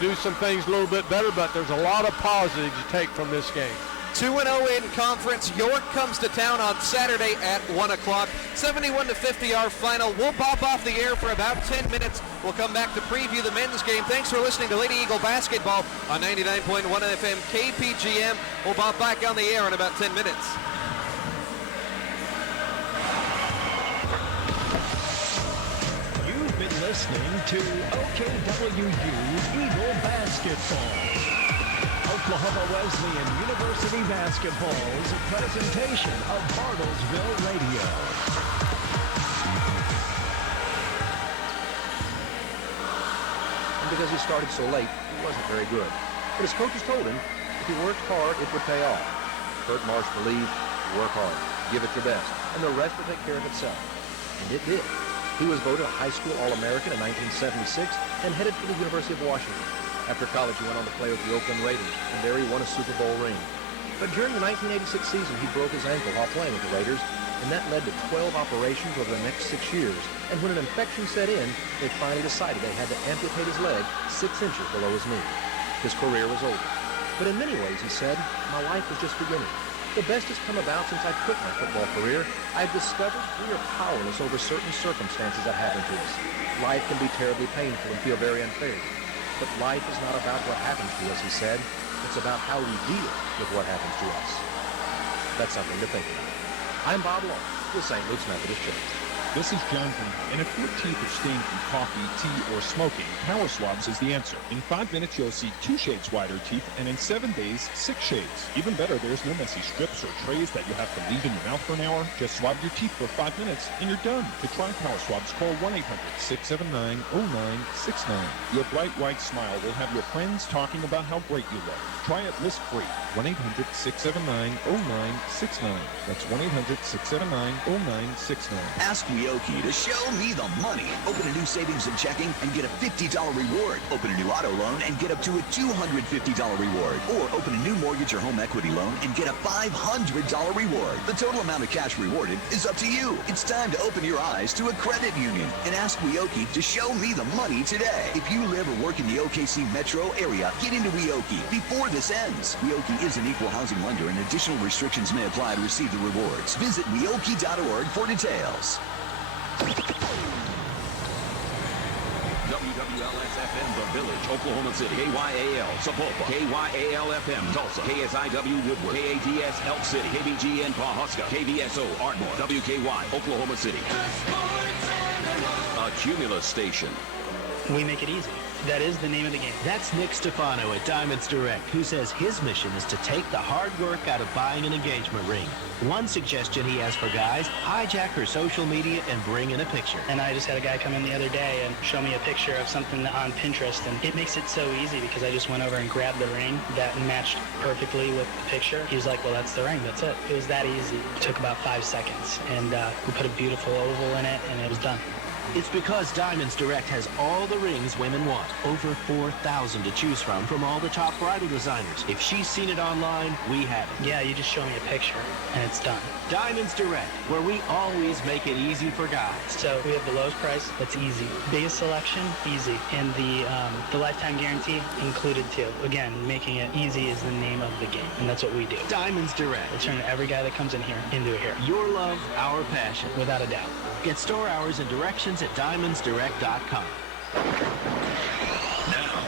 do some things a little bit better, but there's a lot of positives to take from this game. 2-0 in conference. York comes to town on Saturday at 1 o'clock. 71-50 our final. We'll pop off the air for about 10 minutes. We'll come back to preview the men's game. Thanks for listening to Lady Eagle Basketball on 99.1 FM KPGM. We'll pop back on the air in about 10 minutes. You've been listening to OKWU Eagle Basketball. Oklahoma Wesleyan University Basketball's a presentation of Bartlesville Radio. And because he started so late, he wasn't very good. But his coaches told him if he worked hard, it would pay off. Kurt Marsh believed, work hard, give it your best, and the rest will take care of itself. And it did. He was voted a high school All-American in 1976 and headed for the University of Washington. After college, he went on to play with the Oakland Raiders, and there he won a Super Bowl ring. But during the 1986 season, he broke his ankle while playing with the Raiders, and that led to 12 operations over the next 6 years. And when an infection set in, they finally decided they had to amputate his leg 6 inches below his knee. His career was over. But in many ways, he said, my life was just beginning. The best has come about since I quit my football career. I've discovered we are powerless over certain circumstances that happen to us. Life can be terribly painful and feel very unfair. But life is not about what happens to us, he said. It's about how we deal with what happens to us. That's something to think about. I'm Bob Long with St. Luke's Methodist Church. This is John Green, and if your teeth are stained from coffee, tea, or smoking, Power Swabs is the answer. In 5 minutes, you'll see 2 shades whiter teeth, and in 7 days, 6 shades. Even better, there's no messy strips or trays that you have to leave in your mouth for an hour. Just swab your teeth for 5 minutes, and you're done. To try Power Swabs, call 1-800-679-0969. Your bright white smile will have your friends talking about how great you look. Try it risk-free. 1-800-679-0969. That's 1-800-679-0969. Ask Wioki to show me the money. Open a new savings and checking and get a $50 reward. Open a new auto loan and get up to a $250 reward. Or open a new mortgage or home equity loan and get a $500 reward. The total amount of cash rewarded is up to you. It's time to open your eyes to a credit union and ask Wioki to show me the money today. If you live or work in the OKC metro area, get into Wioki before this ends. Wioki is an equal housing lender and additional restrictions may apply to receive the rewards. Visit wioki.org for details. WWLS-FM The Village, Oklahoma City. KYAL Sapulpa. KYAL-FM Tulsa. KSIW Woodward. KATS Elk City. KBGN Pawhuska. KVSO Ardmore. WKY Oklahoma City. A Cumulus station. We make it easy. That is the name of the game. That's Nick Stefano at Diamonds Direct, who says his mission is to take the hard work out of buying an engagement ring. One suggestion he has for guys, hijack her social media and bring in a picture. And I just had a guy come in the other day and show me a picture of something on Pinterest, and it makes it so easy because I just went over and grabbed the ring that matched perfectly with the picture. He was like, well, that's the ring, that's it. It was that easy. It took about 5 seconds, and we put a beautiful oval in it, and it was done. It's because Diamonds Direct has all the rings women want. Over 4,000 to choose from all the top bridal designers. If she's seen it online, we have it. Yeah, you just show me a picture, and it's done. Diamonds Direct, where we always make it easy for guys. So we have the lowest price, that's easy. Biggest selection, easy. And the lifetime guarantee included too. Again, making it easy is the name of the game, and that's what we do. Diamonds Direct. We'll turn every guy that comes in here into a hero. Your love, our passion. Without a doubt. Get store hours and directions at diamondsdirect.com. Now,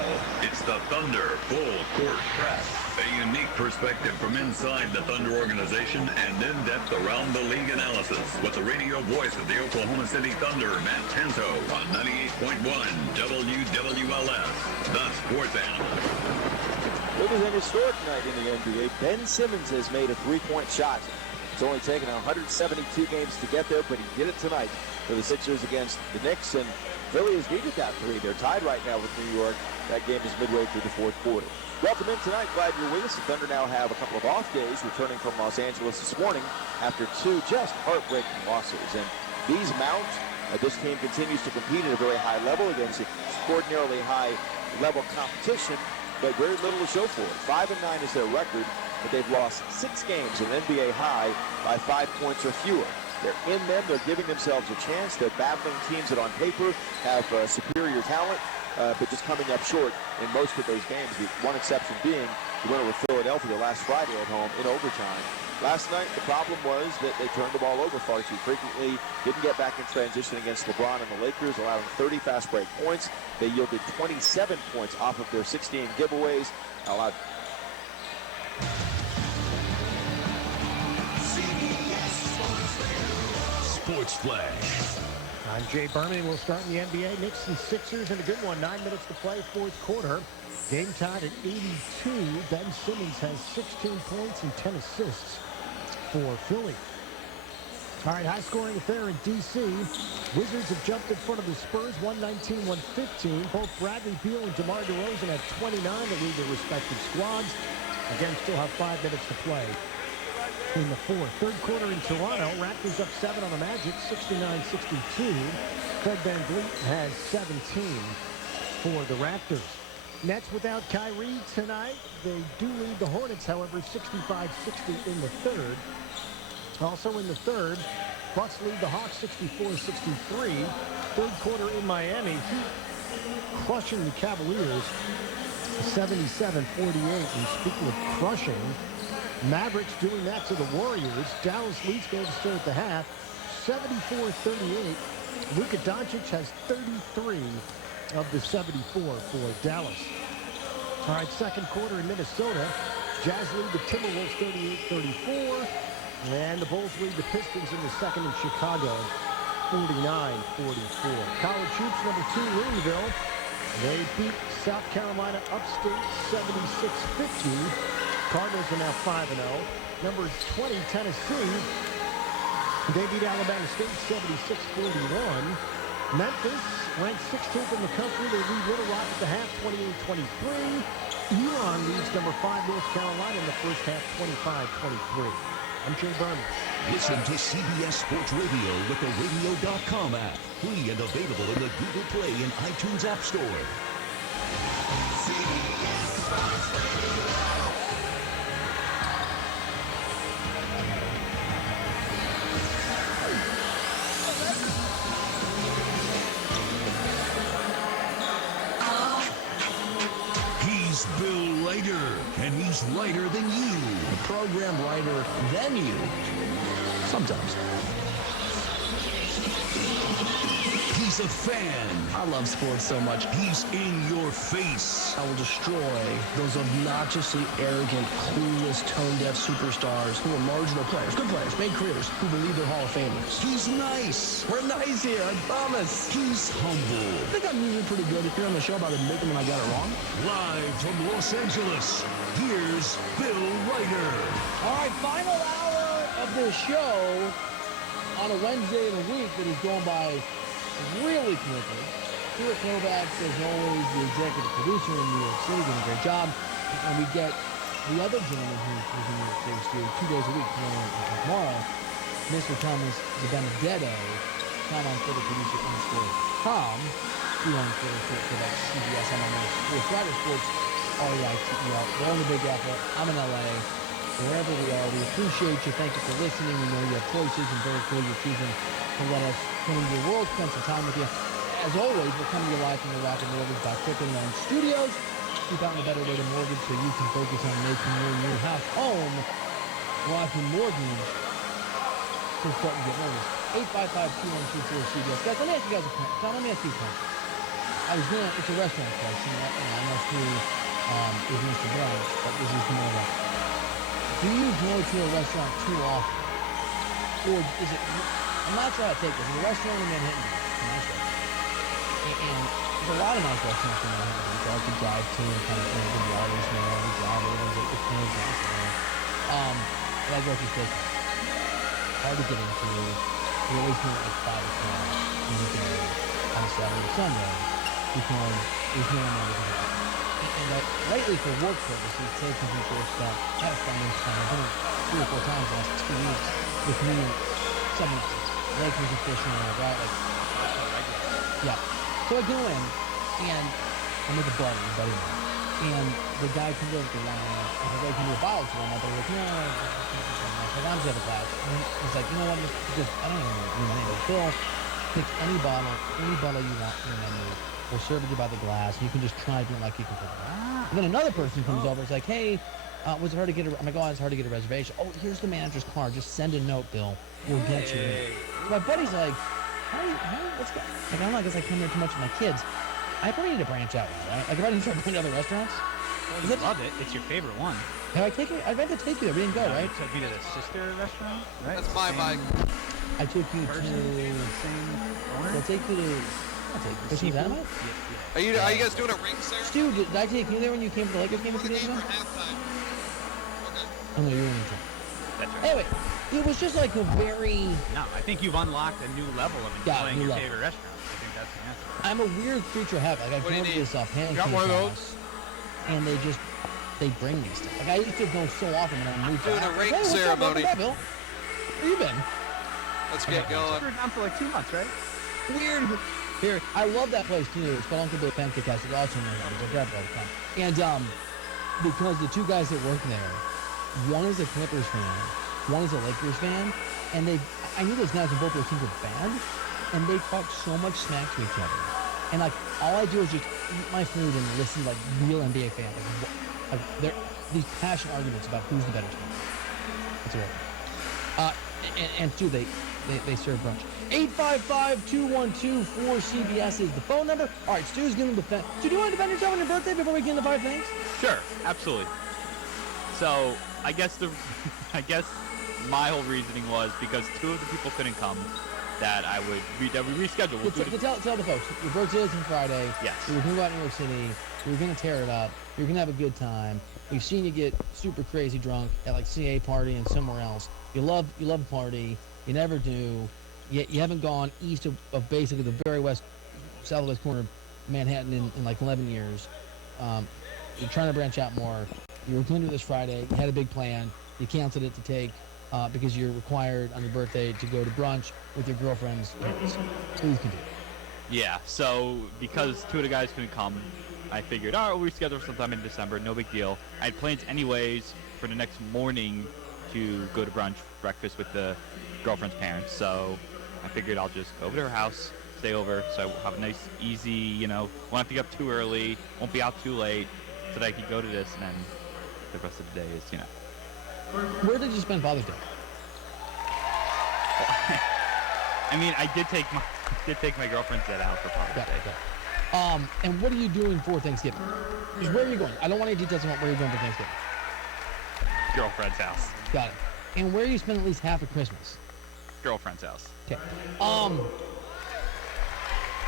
it's the Thunder Full Court Press. A unique perspective from inside the Thunder organization and in-depth around-the-league analysis with the radio voice of the Oklahoma City Thunder, Matt Tento, on 98.1 WWLS, the Sports Animal. It was an historic night in the NBA. Ben Simmons has made a three-point shot. It's only taken 172 games to get there, but he did it tonight for the Sixers against the Knicks, and Philly has needed that three. They're tied right now with New York. That game is midway through the fourth quarter. Welcome in tonight. Glad you're with us. The Thunder now have a couple of off days, returning from Los Angeles this morning after 2 just heartbreaking losses. And these mount. This team continues to compete at a very high level against extraordinarily high-level competition, but very little to show for it. 5-9 is their record, but they've lost 6 games, an NBA high, by 5 points or fewer. They're in them. They're giving themselves a chance. They're battling teams that on paper have superior talent. but just coming up short in most of those games. The one exception being the winner with Philadelphia last Friday at home in overtime. Last night, the problem was that they turned the ball over far too frequently, didn't get back in transition against LeBron and the Lakers, allowing 30 fast break points. They yielded 27 points off of their 16 giveaways, allowed Sports Flash. I'm Jay Berman. We'll start in the NBA. Knicks and Sixers in a good one. 9 minutes to play, fourth quarter. Game tied at 82. Ben Simmons has 16 points and 10 assists for Philly. All right, high-scoring affair in D.C. Wizards have jumped in front of the Spurs, 119-115. Both Bradley Beal and DeMar DeRozan have 29 to lead their respective squads. Again, still have 5 minutes to play in the fourth. Third quarter in Toronto. Raptors up 7 on the Magic, 69-62. Fred VanVleet has 17 for the Raptors. Nets without Kyrie tonight. They do lead the Hornets, however, 65-60 in the third. Also in the third, Bucks lead the Hawks 64-63. Third quarter in Miami, Heat crushing the Cavaliers 77-48. And speaking of crushing, Mavericks doing that to the Warriors. Dallas leads game to start the half, 74-38. Luka Doncic has 33 of the 74 for Dallas. All right, second quarter in Minnesota. Jazz lead the Timberwolves 38-34. And the Bulls lead the Pistons in the second in Chicago, 49-44. College hoops, number 2, Louisville. They beat South Carolina upstate 76-50. Cardinals are now 5-0. Number 20, Tennessee. They beat Alabama State 76-41. Memphis ranked 16th in the country. They lead Little Rock at the half, 28-23. Elon leads number 5, North Carolina in the first half, 25-23. I'm Jay Berman. Listen to CBS Sports Radio with the Radio.com app. Free and available in the Google Play and iTunes App Store. CBS Sports Radio. He's Bill Leiter, and he's lighter than you. The program lighter than you. Sometimes. He's a fan. I love sports so much. He's in your face. I will destroy those obnoxiously arrogant, clueless, tone-deaf superstars who are marginal players, good players, made careers, who believe they're Hall of Famers. He's nice. We're nice here, I promise. He's humble. I think I'm usually pretty good. If you're on the show about admitting when I got it wrong. Live from Los Angeles, here's Bill Leiter. All right, final hour of this show on a Wednesday in a week that is going by really quickly. Stuart Kovacs, as always, the executive producer in New York City, doing a great job. And we get the other gentleman who's in New York City Studio 2 days a week, tomorrow, Mr. Thomas Benedetto, not on Twitter, producer_com, you on Twitter, Kovacs, CBS, MMA, Sports, Writer Sports, REITEL. We're on the Big Apple. I'm in LA. Wherever we are, we appreciate you. Thank you for listening. We know you have choices and very clear you're choosing to let us come into your world, spend some time with you. As always, we're coming to you live from the Rocket Mortgage by Crippin' Loan Studios. We found a better way to mortgage so you can focus on making your new house home. Rocket Mortgage. So start and get mortgage. 855-2124-CBS. Guys, let me ask you guys a question. Tom, let me ask you a question. It's a restaurant question. I know who is Mr. Brown, but this is more of a, do you go to a restaurant too often? Or is it, I'm not sure how to take this. There's a restaurant in Manhattan, nice restaurant. And there's a lot of nice restaurants in Manhattan. It's hard to drive to and kind of the waters, you know, the drive, it's kind of nice. But I go to steak. Hard to get into. We always do it like 5 o'clock in the day on Saturday or Sunday because there's no one to have. And lately, for work purposes, taking people stuff, had a fun this time. I've done it 3 or 4 times the last 2 weeks with me and some Lakers official, right? Like, yeah. So I go in, and I'm with a buddy, and the guy comes over to the line, and he's like, can you do a bottle to him? I'm like, no, I'm just have a glass. And he's like, you know what, because I don't even know your name, but Bill, Pick any bottle you want in your menu. We'll serve it you by the glass. You can just try to like you can put it. And then another person comes over. It's like, hey, was it hard to get I'm like, oh, it's hard to get a reservation. Oh, here's the manager's card. Just send a note, Bill. We'll get you in. My buddy's like, what's going on? Like, I don't know, I guess I come here too much with my kids. I probably need to branch out, right? Like, if I didn't start going to other restaurants. Well, you love it. It's your favorite one. Have I taken? I meant to take you there. We didn't go, right? You took me to the sister restaurant, right? That's my bike. I took you to. I'll take you to. Fishing Dynamite? Are you guys doing a ring ceremony? Stu, did I take you there when you came to the Lakers game a few days ago? Oh, no, you were in the That's right. Anyway, it was just like a very... No, I think you've unlocked a new level of enjoying your favorite restaurant. I think that's the answer. I'm a weird creature of habit. Like, I go to this pancake got one of those? And they bring me stuff. Like, I used to go so often when I moved doing a ring ceremony. What's up, Bill? Where you been? Let's get going. We're down for like 2 months, right? Weird. Here, I love that place too. It's called Uncle Bill's Pancake House. It's also known as a all the time. And because the two guys that work there, one is a Clippers fan, one is a Lakers fan, and I knew those guys on both those teams were bad, and they talk so much smack to each other. And like all I do is just eat my food and listen to like real NBA fans. Like they're these passionate arguments about who's the better team. That's right. And Stu, they serve brunch. 855-212-4CBS is the phone number. All right, Stu's going to defend. Stu, do you want to defend yourself on your birthday before we get into 5 things? Sure, absolutely. So I guess my whole reasoning was because 2 of the people couldn't come, that we reschedule. Tell the folks, your birthday is on Friday. Yes. We were going to go out to New York City. We were going to tear it up. We were going to have a good time. We've seen you get super crazy drunk at like CA party and somewhere else. You love party. You never do. You haven't gone east of basically the very southwest corner of Manhattan in like 11 years. You're trying to branch out more. You were going to do this Friday. You had a big plan. You canceled it to take because you're required on your birthday to go to brunch with your girlfriend's parents. Please continue. Yeah, so because 2 of the guys couldn't come, I figured, all right, we'll reschedule sometime in December. No big deal. I had plans anyways for the next morning to go to brunch, breakfast with the girlfriend's parents. So I figured I'll just go over to her house, stay over, so I have a nice, easy, won't have to get up too early, won't be out too late, so that I could go to this, and then the rest of the day is, Where did you spend Father's Day? I mean, I did take my girlfriend's dad out for Father's Day. And what are you doing for Thanksgiving? Just where are you going? I don't want any details about where you're going for Thanksgiving. Girlfriend's house. Got it. And where you spend at least half of Christmas? Girlfriend's house. Okay.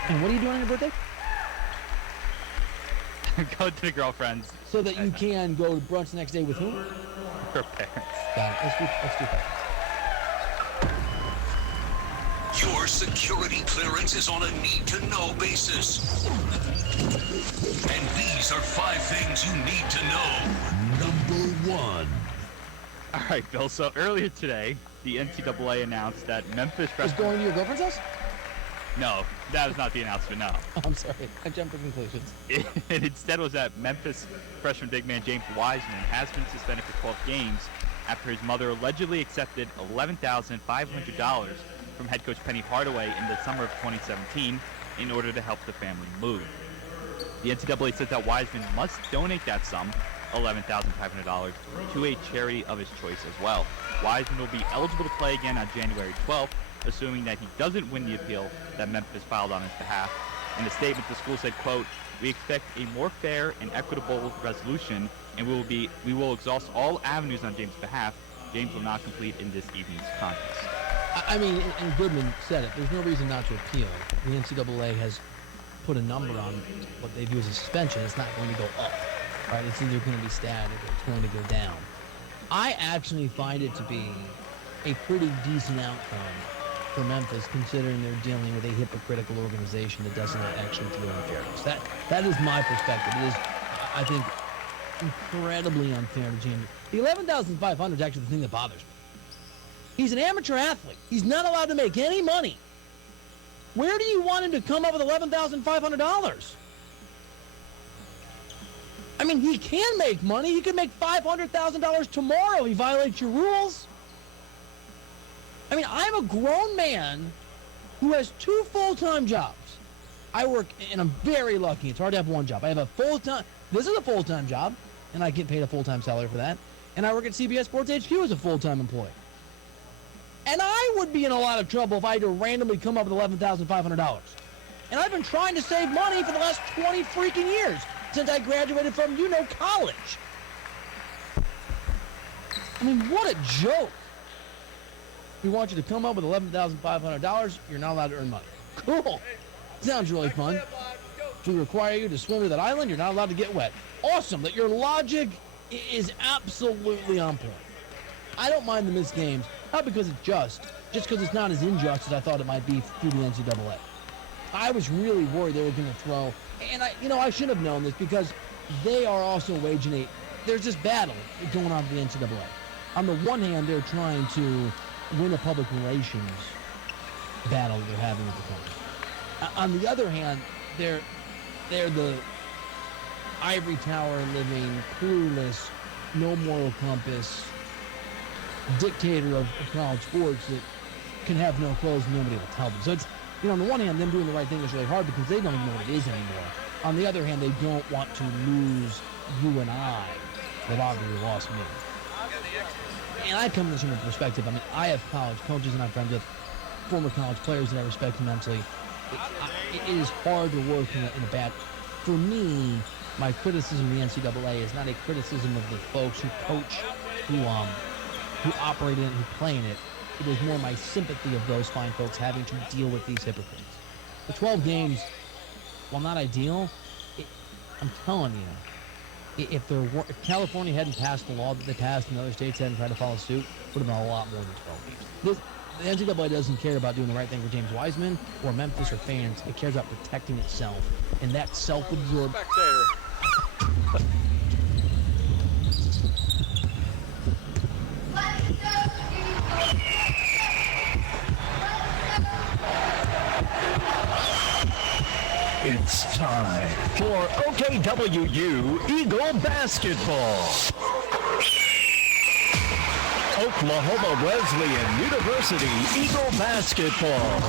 And what are you doing on your birthday? Go to the girlfriend's. So that you can go to brunch the next day with whom? Her parents. Got it. Let's do that. Your security clearance is on a need-to-know basis. And these are 5 things you need to know. Number 1. All right, Bill. So earlier today, the NCAA announced that Memphis is going to your girlfriend's house? No, that was not the announcement, no. I'm sorry. I jumped to conclusions. It instead was that Memphis freshman big man James Wiseman has been suspended for 12 games after his mother allegedly accepted $11,500 from head coach Penny Hardaway in the summer of 2017 in order to help the family move. The NCAA says that Wiseman must donate that sum, $11,500, to a charity of his choice as well. Wiseman will be eligible to play again on January 12th, assuming that he doesn't win the appeal that Memphis filed on his behalf. In a statement, the school said, quote, "We expect a more fair and equitable resolution, and we will exhaust all avenues on James' behalf. James will not compete in this evening's contest." I mean, and Goodman said it. There's no reason not to appeal. The NCAA has put a number on what they view as a suspension. It's not going to go up, right? It's either going to be static or it's going to go down. I actually find it to be a pretty decent outcome for Memphis, considering they're dealing with a hypocritical organization that does not actually deal in fairness. That is my perspective. It is, I think, incredibly unfair to James. The $11,500 is actually the thing that bothers me. He's an amateur athlete. He's not allowed to make any money. Where do you want him to come up with $11,500? I mean, he can make money. He can make $500,000 tomorrow if he violates your rules. I mean, I'm a grown man who has 2 full-time jobs. I work, and I'm very lucky. It's hard to have one job. I have a full-time, this is a full-time job, and I get paid a full-time salary for that. And I work at CBS Sports HQ as a full-time employee. And I would be in a lot of trouble if I had to randomly come up with $11,500. And I've been trying to save money for the last 20 freaking years since I graduated from, college. I mean, what a joke. We want you to come up with $11,500. You're not allowed to earn money. Cool. Sounds really fun. If we require you to swim to that island, you're not allowed to get wet. Awesome. That your logic is absolutely on point. I don't mind the missed games, not because it's just because it's not as unjust as I thought it might be through the NCAA. I was really worried they were going to throw, and I should have known this because they are also waging there's this battle going on for the NCAA. On the one hand, they're trying to win a public relations battle that they're having with the country. On the other hand, they're the ivory tower living, clueless, no moral compass dictator of college sports that can have no clothes and nobody will tell them. So it's, on the one hand, them doing the right thing is really hard because they don't even know what it is anymore. On the other hand, they don't want to lose you and I. They've obviously lost me. And I come from this from a perspective. I mean, I have college coaches and I'm friends with former college players that I respect immensely. It is hard to work in a bad. For me, my criticism of the NCAA is not a criticism of the folks who coach, who operate in it, who play in it. It is more my sympathy of those fine folks having to deal with these hypocrites. The 12 games, while not ideal, I'm telling you, if California hadn't passed the law that they passed and other states hadn't tried to follow suit, it would have been a lot more than 12 games. The NCAA doesn't care about doing the right thing for James Wiseman or Memphis or fans. It cares about protecting itself. And that self-absorbed... It's time for OKWU Eagle Basketball. Oklahoma Wesleyan University Eagle Basketball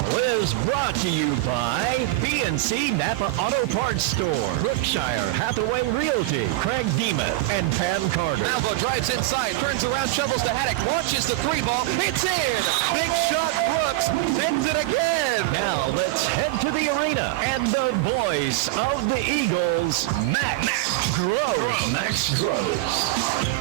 is brought to you by PNC Napa Auto Parts Store, Brookshire Hathaway Realty, Craig Demuth, and Pam Carter. Malvo drives inside, turns around, shovels to Haddock, launches the 3-ball, it's in! Big shot, Brooks, sends it again! Now let's head to the arena and the voice of the Eagles, Max Groves. Max Groves.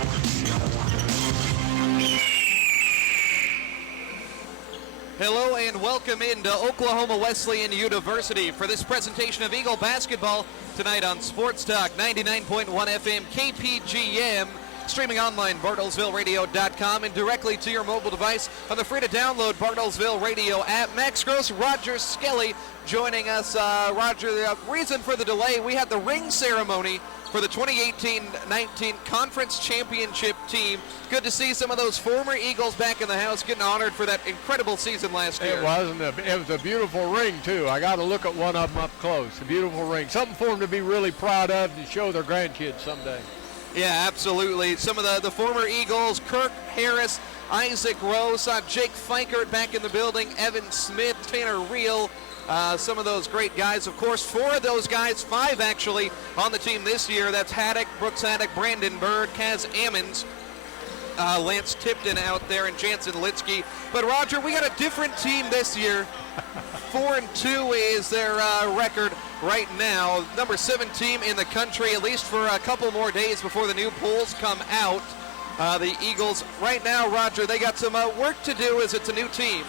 Hello and welcome into Oklahoma Wesleyan University for this presentation of Eagle Basketball tonight on Sports Talk 99.1 FM KPGM, streaming online bartlesvilleradio.com and directly to your mobile device on the free-to-download Bartlesville Radio app. Max Gross, Roger Skelly joining us. Roger, the reason for the delay, we had the ring ceremony for the 2018-19 Conference Championship team. Good to see some of those former Eagles back in the house getting honored for that incredible season last year. It was a beautiful ring, too. I got to look at one of them up close. A beautiful ring. Something for them to be really proud of and show their grandkids someday. Yeah, absolutely. Some of the former Eagles, Kirk Harris, Isaac Rose, Jake Fikert back in the building, Evan Smith, Tanner Reel, some of those great guys. Of course, 4 of those guys, 5 actually, on the team this year. That's Haddock, Brooks Haddock, Brandon Bird, Kaz Ammons, Lance Tipton out there, and Jansen Litsky. But, Roger, we got a different team this year. 4-2 is their record right now. Number 7 team in the country, at least for a couple more days before the new polls come out. The Eagles, right now, Roger, they got some work to do as it's a new team.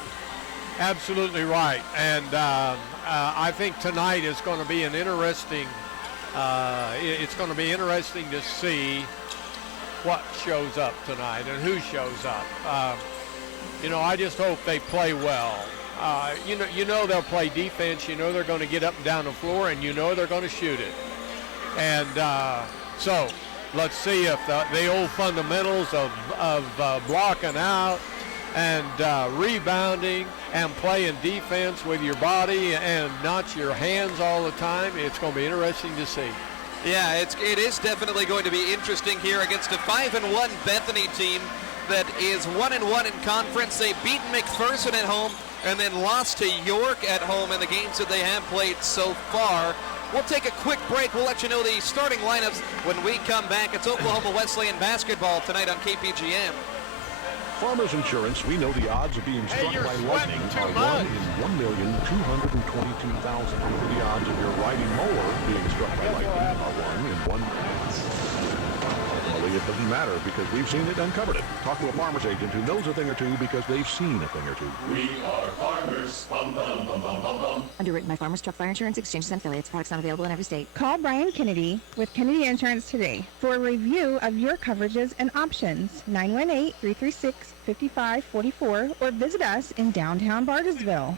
Absolutely right. And I think tonight is going to be an interesting, it's going to be interesting to see what shows up tonight and who shows up. I just hope they play well. You know they'll play defense. You know they're going to get up and down the floor, and you know they're going to shoot it. And so let's see if the old fundamentals of blocking out and rebounding and playing defense with your body and not your hands all the time, it's going to be interesting to see. Yeah, it is definitely going to be interesting here against a 5-1 Bethany team that is 1-1 in conference. They beat McPherson at home and then lost to York at home in the games that they have played so far. We'll take a quick break. We'll let you know the starting lineups when we come back. It's Oklahoma Wesleyan basketball tonight on KPGM. Farmers Insurance, we know the odds of being struck by lightning are 1 in 1,222,000. The odds of your riding mower being struck by lightning are 1 in 1 million. It doesn't matter because we've seen it and covered it. Talk to a farmer's agent who knows a thing or two because they've seen a thing or two. We are farmers. Bum, bum, bum, bum, bum, bum. Underwritten by Farmers Truck Fire Insurance Exchanges and Affiliates. Products not available in every state. Call Brian Kennedy with Kennedy Insurance today for a review of your coverages and options. 918-336-5544 or visit us in downtown Bartlesville.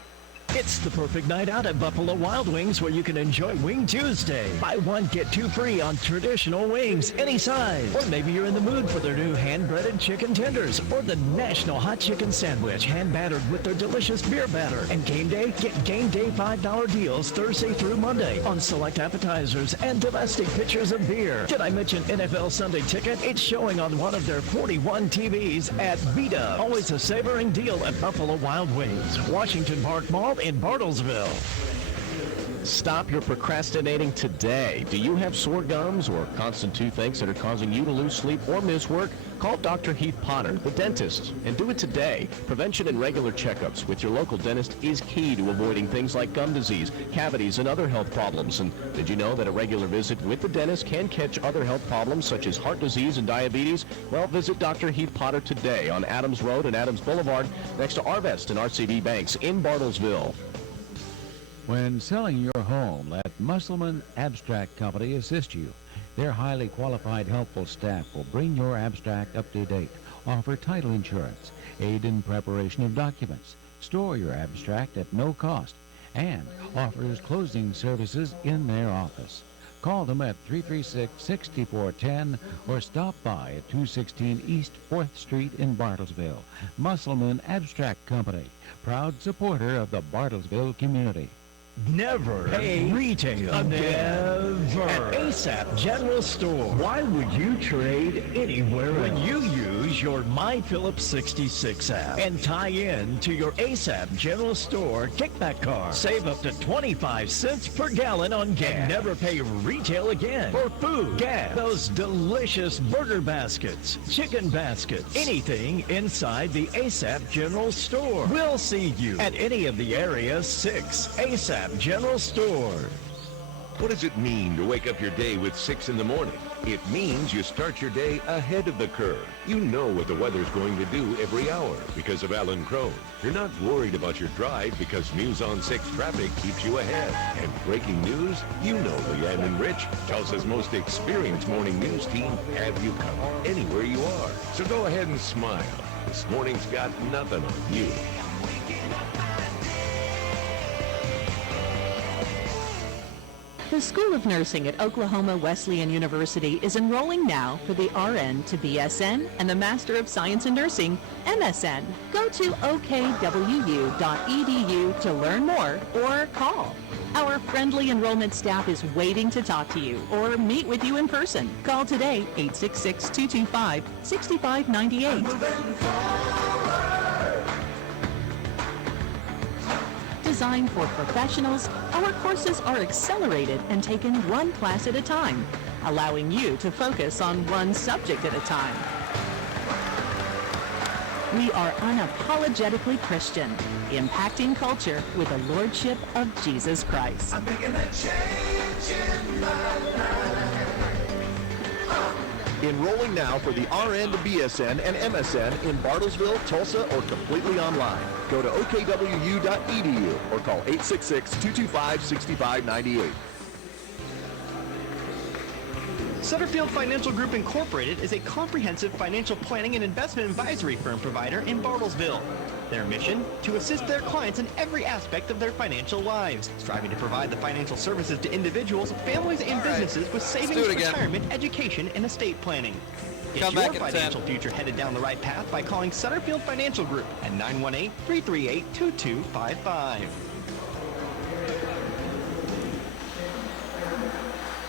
It's the perfect night out at Buffalo Wild Wings where you can enjoy Wing Tuesday. Buy one, get two free on traditional wings, any size. Or maybe you're in the mood for their new hand-breaded chicken tenders or the National Hot Chicken Sandwich, hand-battered with their delicious beer batter. And game day, get game day $5 deals Thursday through Monday on select appetizers and domestic pitchers of beer. Did I mention NFL Sunday Ticket? It's showing on one of their 41 TVs at Vita. Always a savoring deal at Buffalo Wild Wings. Washington Park Mall in Bartlesville. Stop your procrastinating today. Do you have sore gums or constant toothaches that are causing you to lose sleep or miss work? Call Dr. Heath Potter, the dentist, and do it today. Prevention and regular checkups with your local dentist is key to avoiding things like gum disease, cavities, and other health problems. And did you know that a regular visit with the dentist can catch other health problems such as heart disease and diabetes? Well, visit Dr. Heath Potter today on Adams Road and Adams Boulevard next to Arvest and RCB Banks in Bartlesville. When selling your home, let Musselman Abstract Company assist you. Their highly qualified, helpful staff will bring your abstract up to date, offer title insurance, aid in preparation of documents, store your abstract at no cost, and offers closing services in their office. Call them at 336-6410 or stop by at 216 East 4th Street in Bartlesville. Musselman Abstract Company, proud supporter of the Bartlesville community. Never Hey, retail again. never at ASAP General Store. Why would you trade anywhere When else? you use your My Phillips 66 app and tie in to your ASAP General Store kickback card, save up to 25 cents per gallon on gas and never pay retail again for food, gas, those delicious burger baskets, chicken baskets, anything inside the ASAP General Store. We'll see you at any of the area's 6 ASAP General Stores. What does it mean to wake up your day with 6 in the morning? It means you start your day ahead of the curve. You know what the weather's going to do every hour because of Alan Crone. You're not worried about your drive because News on 6 traffic keeps you ahead. And breaking news, you know Leanne and Rich, Tulsa's most experienced morning news team, have you covered anywhere you are. So go ahead and smile. This morning's got nothing on you. The School of Nursing at Oklahoma Wesleyan University is enrolling now for the RN to BSN and the Master of Science in Nursing, MSN. Go to OKWU.edu to learn more or call. Our friendly enrollment staff is waiting to talk to you or meet with you in person. Call today, 866-225-6598. Designed for professionals, our courses are accelerated and taken one class at a time, allowing you to focus on one subject at a time. We are unapologetically Christian, impacting culture with the Lordship of Jesus Christ. I'm making a change in my life. Enrolling now for the RN to BSN and MSN in Bartlesville, Tulsa, or completely online. Go to OKWU.edu or call 866-225-6598. Sutterfield Financial Group Incorporated is a comprehensive financial planning and investment advisory firm provider in Bartlesville. Their mission, to assist their clients in every aspect of their financial lives, striving to provide the financial services to individuals, families, and businesses with savings, retirement, education, and estate planning. Get your financial future headed down the right path by calling Sutterfield Financial Group at 918-338-2255.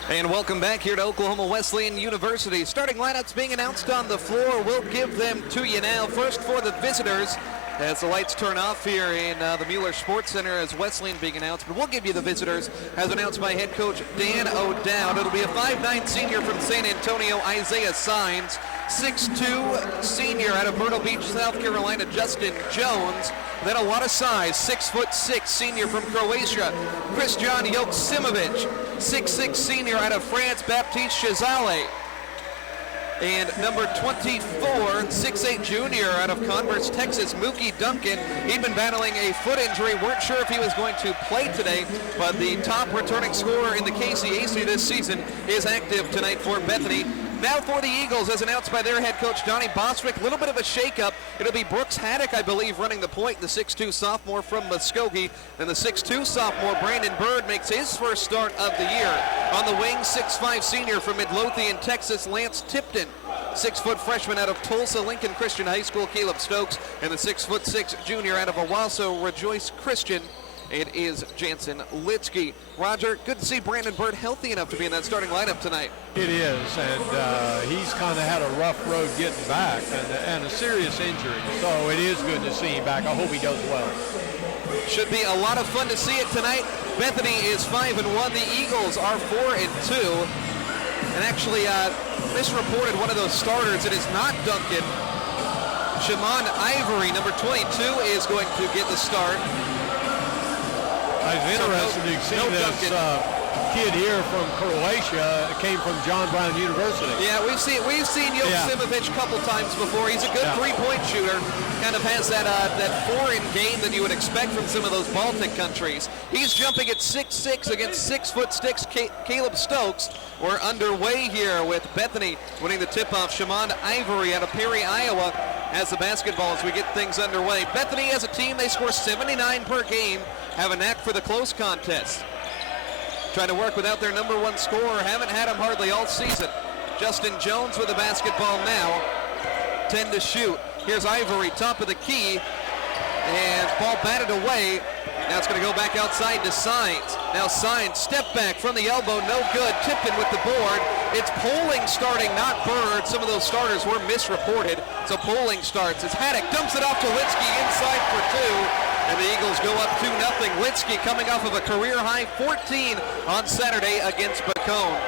And welcome back here to Oklahoma Wesleyan University. Starting lineups being announced on the floor. We'll give them to you now. First for the visitors, as the lights turn off here in the Mueller Sports Center as Wesleyan being announced. But we'll give you the visitors as announced by head coach Dan O'Dowd. It'll be a 5'9" senior from San Antonio, Isaiah Signs. 6'2" senior out of Myrtle Beach, South Carolina, Justin Jones. Then a lot of size, 6'6" senior from Croatia, Christian Joksimovic. 6'6" senior out of France, Baptiste Chazale. And number 24, 6'8" junior out of Converse, Texas, Mookie Duncan. He'd been battling a foot injury. Weren't sure if he was going to play today, but the top returning scorer in the KCAC this season is active tonight for Bethany. Now for the Eagles, as announced by their head coach, Donnie Bostwick. A little bit of a shakeup. It'll be Brooks Haddock, I believe, running the point, the 6'2" sophomore from Muskogee. And the 6'2" sophomore, Brandon Bird, makes his first start of the year. On the wing, 6'5" senior from Midlothian, Texas, Lance Tipton. 6' freshman out of Tulsa Lincoln Christian High School, Caleb Stokes. And the 6'6" junior out of Owasso Rejoice Christian. It is Jansen Litsky. Roger, good to see Brandon Bird healthy enough to be in that starting lineup tonight. It is, and he's kind of had a rough road getting back and a serious injury. So it is good to see him back. I hope he does well. Should be a lot of fun to see it tonight. Bethany is 5-1. The Eagles are 4-2. And actually misreported one of those starters. It is not Duncan. Shimon Ivory, number 22, is going to get the start. I was interested to see this kid here from Croatia came from John Brown University. Yeah, we've seen Joksimovic a couple times before. He's a good three-point shooter. Kind of has that foreign game that you would expect from some of those Baltic countries. He's jumping at 6'6" against 6'6" Caleb Stokes. We're underway here with Bethany winning the tip-off. Shimon Ivory out of Perry, Iowa, has the basketball as we get things underway. Bethany as a team, they score 79 per game, have a knack for the close contest. Trying to work without their number one scorer, haven't had him hardly all season. Justin Jones with the basketball now, 10 to shoot. Here's Ivory, top of the key, and ball batted away. Now it's going to go back outside to Signs. Now Signs, step back from the elbow, no good. Tipton with the board. It's Poling starting, not Bird. Some of those starters were misreported. So Poling starts as Haddock dumps it off to Litsky inside for two. And the Eagles go up 2-0. Litsky coming off of a career-high 14 on Saturday against Bacone.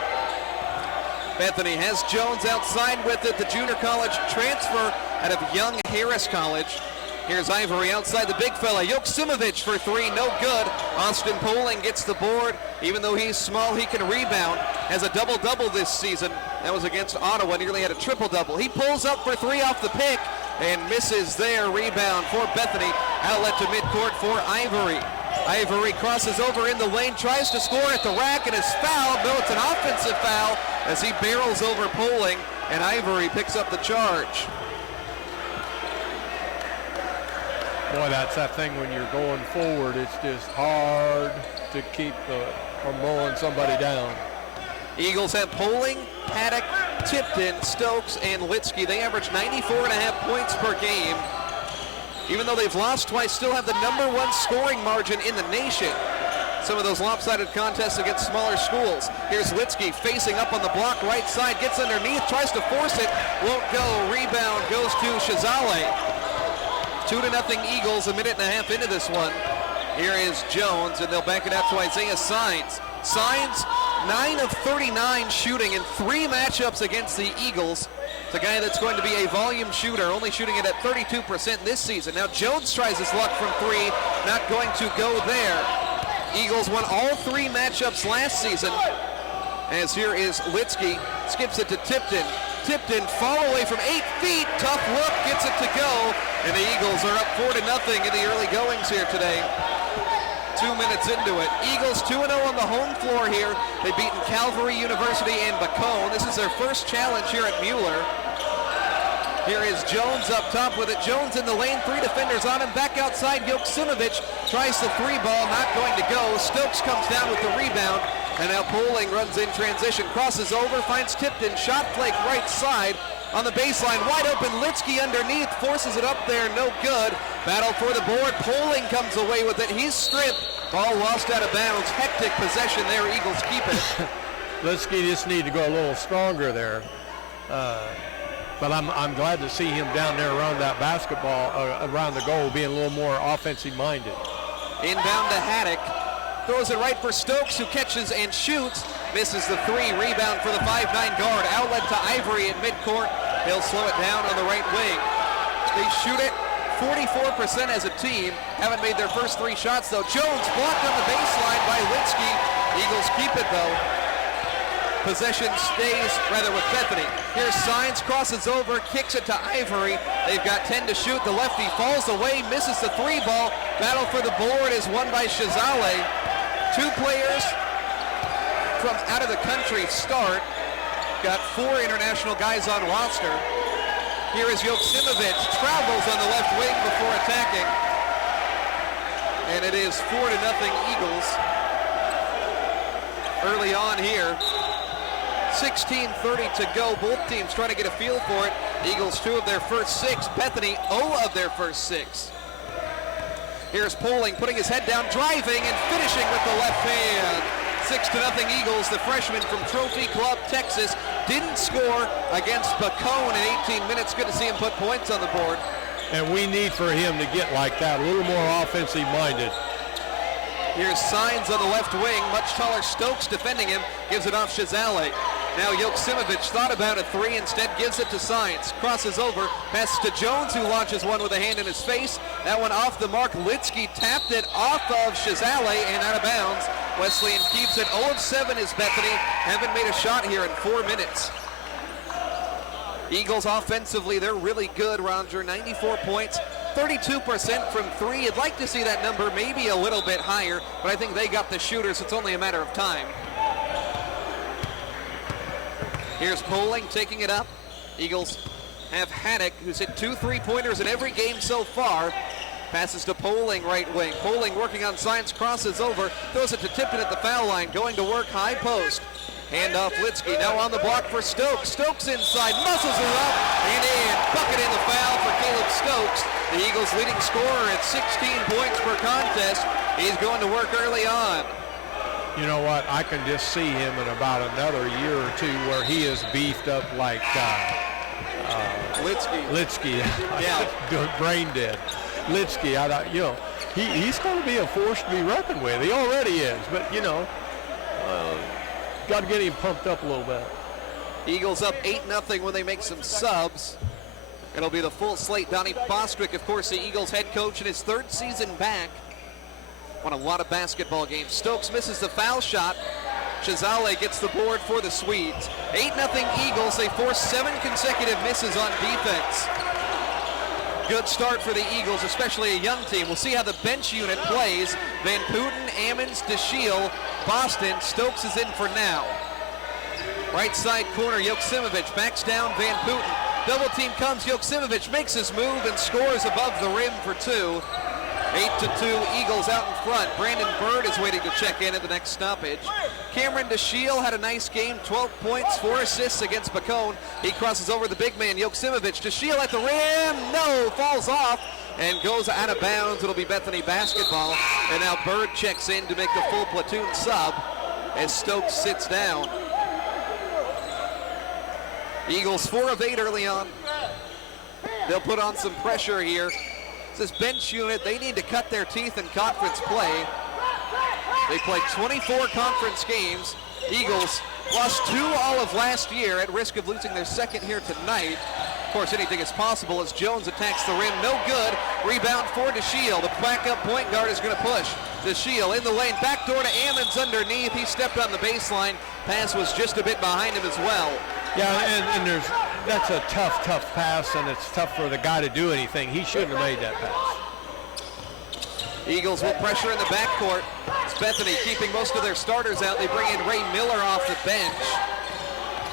Bethany has Jones outside with it. The junior college transfer out of Young Harris College. Here's Ivory outside the big fella. Joksimovic for three, no good. Austin Poling gets the board. Even though he's small, he can rebound. Has a double-double this season. That was against Ottawa, nearly had a triple-double. He pulls up for three off the pick and misses there. Rebound for Bethany. Outlet to midcourt for Ivory. Ivory crosses over in the lane, tries to score at the rack, and is fouled. No, it's an offensive foul as he barrels over Poling, and Ivory picks up the charge. Boy, that's that thing when you're going forward. It's just hard to keep from mowing somebody down. Eagles have Poling, Haddock, Tipton, Stokes, and Litsky. They average 94.5 points per game. Even though they've lost twice, still have the number one scoring margin in the nation. Some of those lopsided contests against smaller schools. Here's Litsky facing up on the block, right side, gets underneath, tries to force it, won't go. Rebound goes to Chazale. 2-0 Eagles, a minute and a half into this one. Here is Jones, and they'll back it out to Isaiah Signs. Signs, 9 of 39 shooting in 3 matchups against the Eagles. It's a guy that's going to be a volume shooter, only shooting it at 32% this season. Now Jones tries his luck from 3, not going to go there. Eagles won all 3 matchups last season. As here is Litsky, skips it to Tipton. Tipton, fall away from 8 feet, tough look, gets it to go, and the Eagles are up 4-0 in the early goings here today. 2 minutes into it. Eagles 2-0 on the home floor here. They've beaten Calvary University and Bacone. This is their first challenge here at Mueller. Here is Jones up top with it. Jones in the lane, 3 defenders on him. Back outside, Joksimovic tries the 3 ball, not going to go. Stokes comes down with the rebound. And now Poling runs in transition, crosses over, finds Tipton, shot flake right side on the baseline, wide open. Litsky underneath, forces it up there, no good. Battle for the board, Poling comes away with it. He's stripped, ball lost out of bounds. Hectic possession there, Eagles keep it. Litsky just need to go a little stronger there. But I'm glad to see him down there around that basketball, around the goal, being a little more offensive-minded. Inbound to Haddock. Throws it right for Stokes, who catches and shoots. Misses the three. Rebound for the 5'9 guard. Outlet to Ivory at midcourt. He'll slow it down on the right wing. They shoot it 44% as a team. Haven't made their first three shots, though. Jones blocked on the baseline by Litsky. Eagles keep it, though. Possession stays, rather, with Bethany. Here's Signs, crosses over, kicks it to Ivory. They've got 10 to shoot. The lefty falls away, misses the three ball. Battle for the board is won by Shazale. Two players from out of the country start. Got 4 international guys on roster. Here is Joksimovic, travels on the left wing before attacking. And it is 4-0 Eagles. Early on here. 16:30 to go. Both teams trying to get a feel for it. Eagles 2 of their first 6. Bethany 0 of their first 6. Here's Poling putting his head down, driving and finishing with the left hand. 6-0 Eagles. The freshman from Trophy Club, Texas, didn't score against Bacone in 18 minutes. Good to see him put points on the board. And we need for him to get like that, a little more offensive-minded. Here's Signs on the left wing. Much taller Stokes defending him. Gives it off Shazale. Now Joksimovic thought about a three, instead gives it to Signs. Crosses over, passes to Jones, who launches one with a hand in his face. That one off the mark. Litsky tapped it off of Shazale and out of bounds. Wesleyan keeps it. 0 of 7 is Bethany. Haven't made a shot here in 4 minutes. Eagles offensively, they're really good, Roger. 94 points. 32% from 3. You'd like to see that number maybe a little bit higher, but I think they got the shooters. It's only a matter of time. Here's Poling taking it up. Eagles have Haddock, who's hit 2 3-pointers in every game so far. Passes to Poling, right wing. Poling working on Signs, crosses over, throws it to Tipton at the foul line. Going to work, high post. Hand off Litsky, now on the block for Stokes. Stokes inside, muscles it up, and in. Bucket in the foul for Caleb Stokes. The Eagles leading scorer at 16 points per contest. He's going to work early on. You know what? I can just see him in about another year or two where he is beefed up like Litsky. Yeah. Brain dead. Litsky, he's going to be a force to be reckoned with. He already is, but, got to get him pumped up a little bit. Eagles up 8-0 when they make some subs. It'll be the full slate. Donnie Bostwick, of course, the Eagles head coach in his 3rd season back. Won a lot of basketball games. Stokes misses the foul shot. Shazale gets the board for the Swedes. 8-0 Eagles. They force 7 consecutive misses on defense. Good start for the Eagles, especially a young team. We'll see how the bench unit plays. Van Putten, Ammons, DeShiel, Boston. Stokes is in for now. Right side corner, Joksimovic backs down Van Putten. Double team comes, Joksimovic makes his move and scores above the rim for 2. 8-2, Eagles out in front. Brandon Bird is waiting to check in at the next stoppage. Cameron DeShiel had a nice game, 12 points, 4 assists against Bacone. He crosses over the big man, Joksimovic. DeShiel at the rim, no, falls off and goes out of bounds. It'll be Bethany basketball. And now Bird checks in to make the full platoon sub as Stokes sits down. Eagles 4 of 8 early on. They'll put on some pressure here. This bench unit, they need to cut their teeth in conference play. They played 24 conference games. Eagles lost 2 all of last year at risk of losing their 2nd here tonight. Of course, anything is possible as Jones attacks the rim. No good. Rebound for DeShiel. The backup point guard is going to push. DeShiel in the lane. Backdoor to Ammons underneath. He stepped on the baseline. Pass was just a bit behind him as well. Yeah, and that's a tough pass, and it's tough for the guy to do anything. He shouldn't have made that pass. Eagles will pressure in the backcourt. It's Bethany keeping most of their starters out. They bring in Ray Miller off the bench.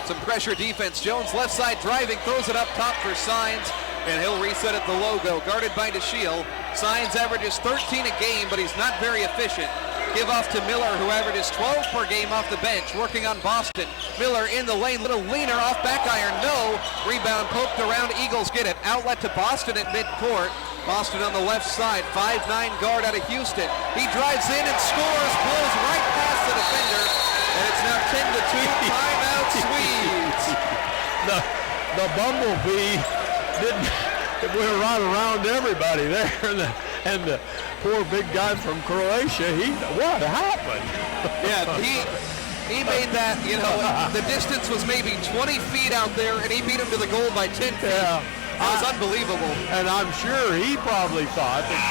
Some pressure defense. Jones left side driving, throws it up top for Signs, and he'll reset at the logo. Guarded by DeShiel. Signs averages 13 a game, but he's not very efficient. Give off to Miller, who averages 12 per game off the bench, working on Boston. Miller in the lane, little leaner off back iron, no. Rebound poked around, Eagles get it. Outlet to Boston at midcourt. Boston on the left side, 5'9" guard out of Houston. He drives in and scores, blows right past the defender, and it's now 10-2, timeout Swedes. the bumblebee didn't. It went right around everybody there, and the poor big guy from Croatia. What happened? Yeah, he made that. You know, the distance was maybe 20 feet out there, and he beat him to the goal by 10 feet. Yeah, that was unbelievable. And I'm sure he probably thought that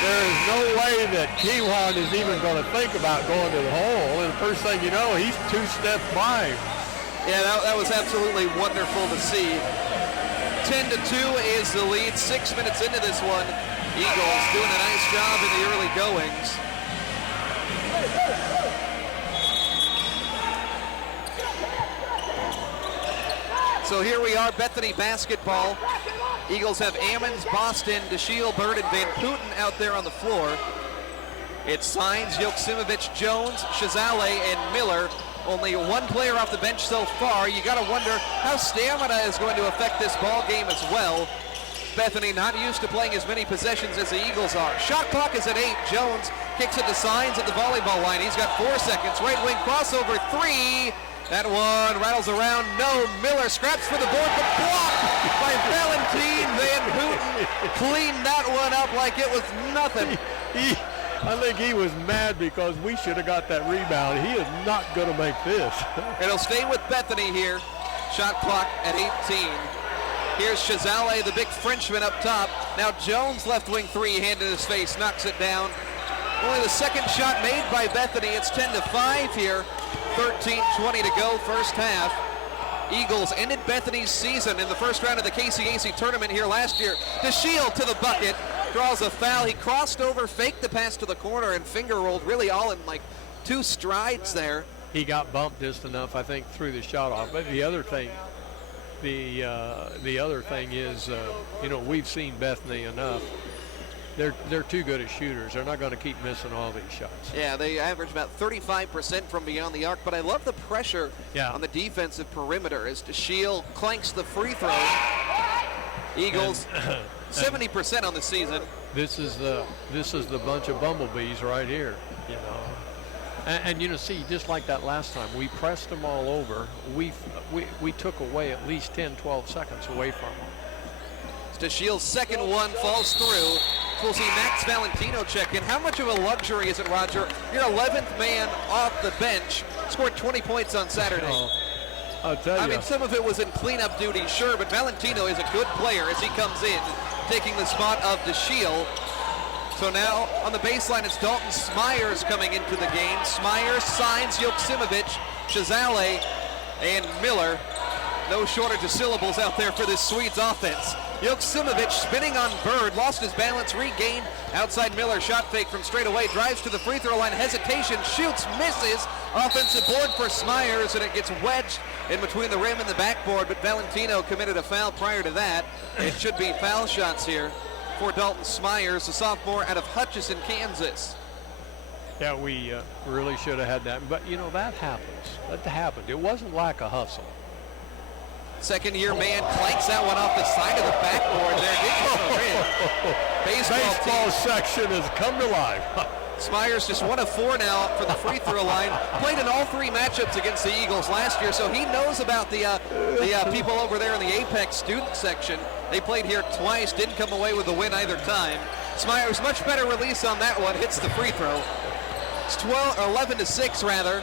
there is no way that Kiwan is even going to think about going to the hole. And the first thing you know, he's 2 steps by him. Yeah, that was absolutely wonderful to see. 10-2 is the lead. 6 minutes into this one. Eagles doing a nice job in the early goings. So here we are, Bethany basketball. Eagles have Ammons, Boston, DeShiel, Bird, and Van Putten out there on the floor. It's Signs, Yoksimovic, Jones, Shazale, and Miller. Only one player off the bench so far. You got to wonder how stamina is going to affect this ball game as well. Bethany not used to playing as many possessions as the Eagles are. Shot clock is at 8. Jones kicks it to Signs at the volleyball line. He's got 4 seconds. Right wing crossover 3. That one rattles around. No. Miller scraps for the board, but blocked by Valentine Van Putten. Cleaned that one up like it was nothing. I think he was mad because we should have got that rebound. He is not going to make this. It'll stay with Bethany here. Shot clock at 18. Here's Shazale, the big Frenchman up top. Now Jones, left wing 3, hand in his face, knocks it down. Only the second shot made by Bethany. It's 10-5 here. 13:20 to go, first half. Eagles ended Bethany's season in the first round of the KCAC tournament here last year. DeShiel to the bucket, draws a foul. He crossed over, faked the pass to the corner, and finger rolled really all in like 2 strides there. He got bumped just enough, I think, threw the shot off. But the other thing, the other thing is, you know, we've seen Bethany enough. They're too good at shooters. They're not going to keep missing all these shots. Yeah, they average about 35% from beyond the arc, but I love the pressure on the defensive perimeter as DeShiel clanks the free throw. Eagles 70% on the season. This is the bunch of bumblebees right here, you know. And you know, see, just like that last time, we pressed them all over. We took away at least 10, 12 seconds away from them. DeShiel's second one falls through. We'll see Max Valentino check in. How much of a luxury is it, Roger? Your 11th man off the bench scored 20 points on Saturday. I'll tell you. I mean, some of it was in cleanup duty, sure, but Valentino is a good player as he comes in, taking the spot of DeShiel. So now on the baseline, it's Dalton Smyers coming into the game. Smyers, Signs, Yoksimovic, Shazale, and Miller. No shortage of syllables out there for this Swedes offense. Yoksimovic spinning on Bird, lost his balance, regained. Outside Miller, shot fake from straight away, drives to the free throw line, hesitation, shoots, misses. Offensive board for Smyers, and it gets wedged in between the rim and the backboard, but Valentino committed a foul prior to that. It should be foul shots here for Dalton Smyers, the sophomore out of Hutchinson, Kansas. Yeah, we really should have had that, but you know, that happens. That happened. It wasn't like a hustle. Second-year man clanks that one off the side of the backboard there. Baseball section has come to life. Smyers just 1 of 4 now for the free throw line. Played in all 3 matchups against the Eagles last year, so he knows about the people over there in the Apex student section. They played here twice, didn't come away with a win either time. Smyers, much better release on that one, hits the free throw. It's 11-6 rather.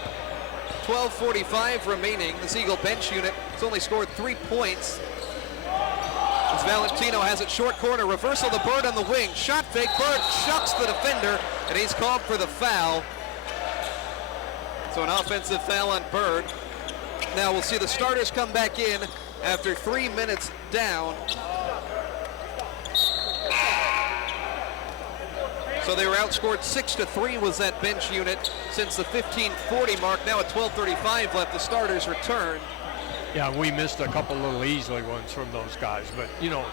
12:45 remaining. This Eagle bench unit has only scored 3 points. As Valentino has it short corner, reversal to Bird on the wing. Shot fake, Bird shucks the defender, and he's called for the foul. So an offensive foul on Bird. Now we'll see the starters come back in after 3 minutes down. So they were outscored 6-3 was that bench unit since the 15:40 mark. Now at 12:35 left, the starters return. Yeah, we missed a couple little easy ones from those guys, but you know,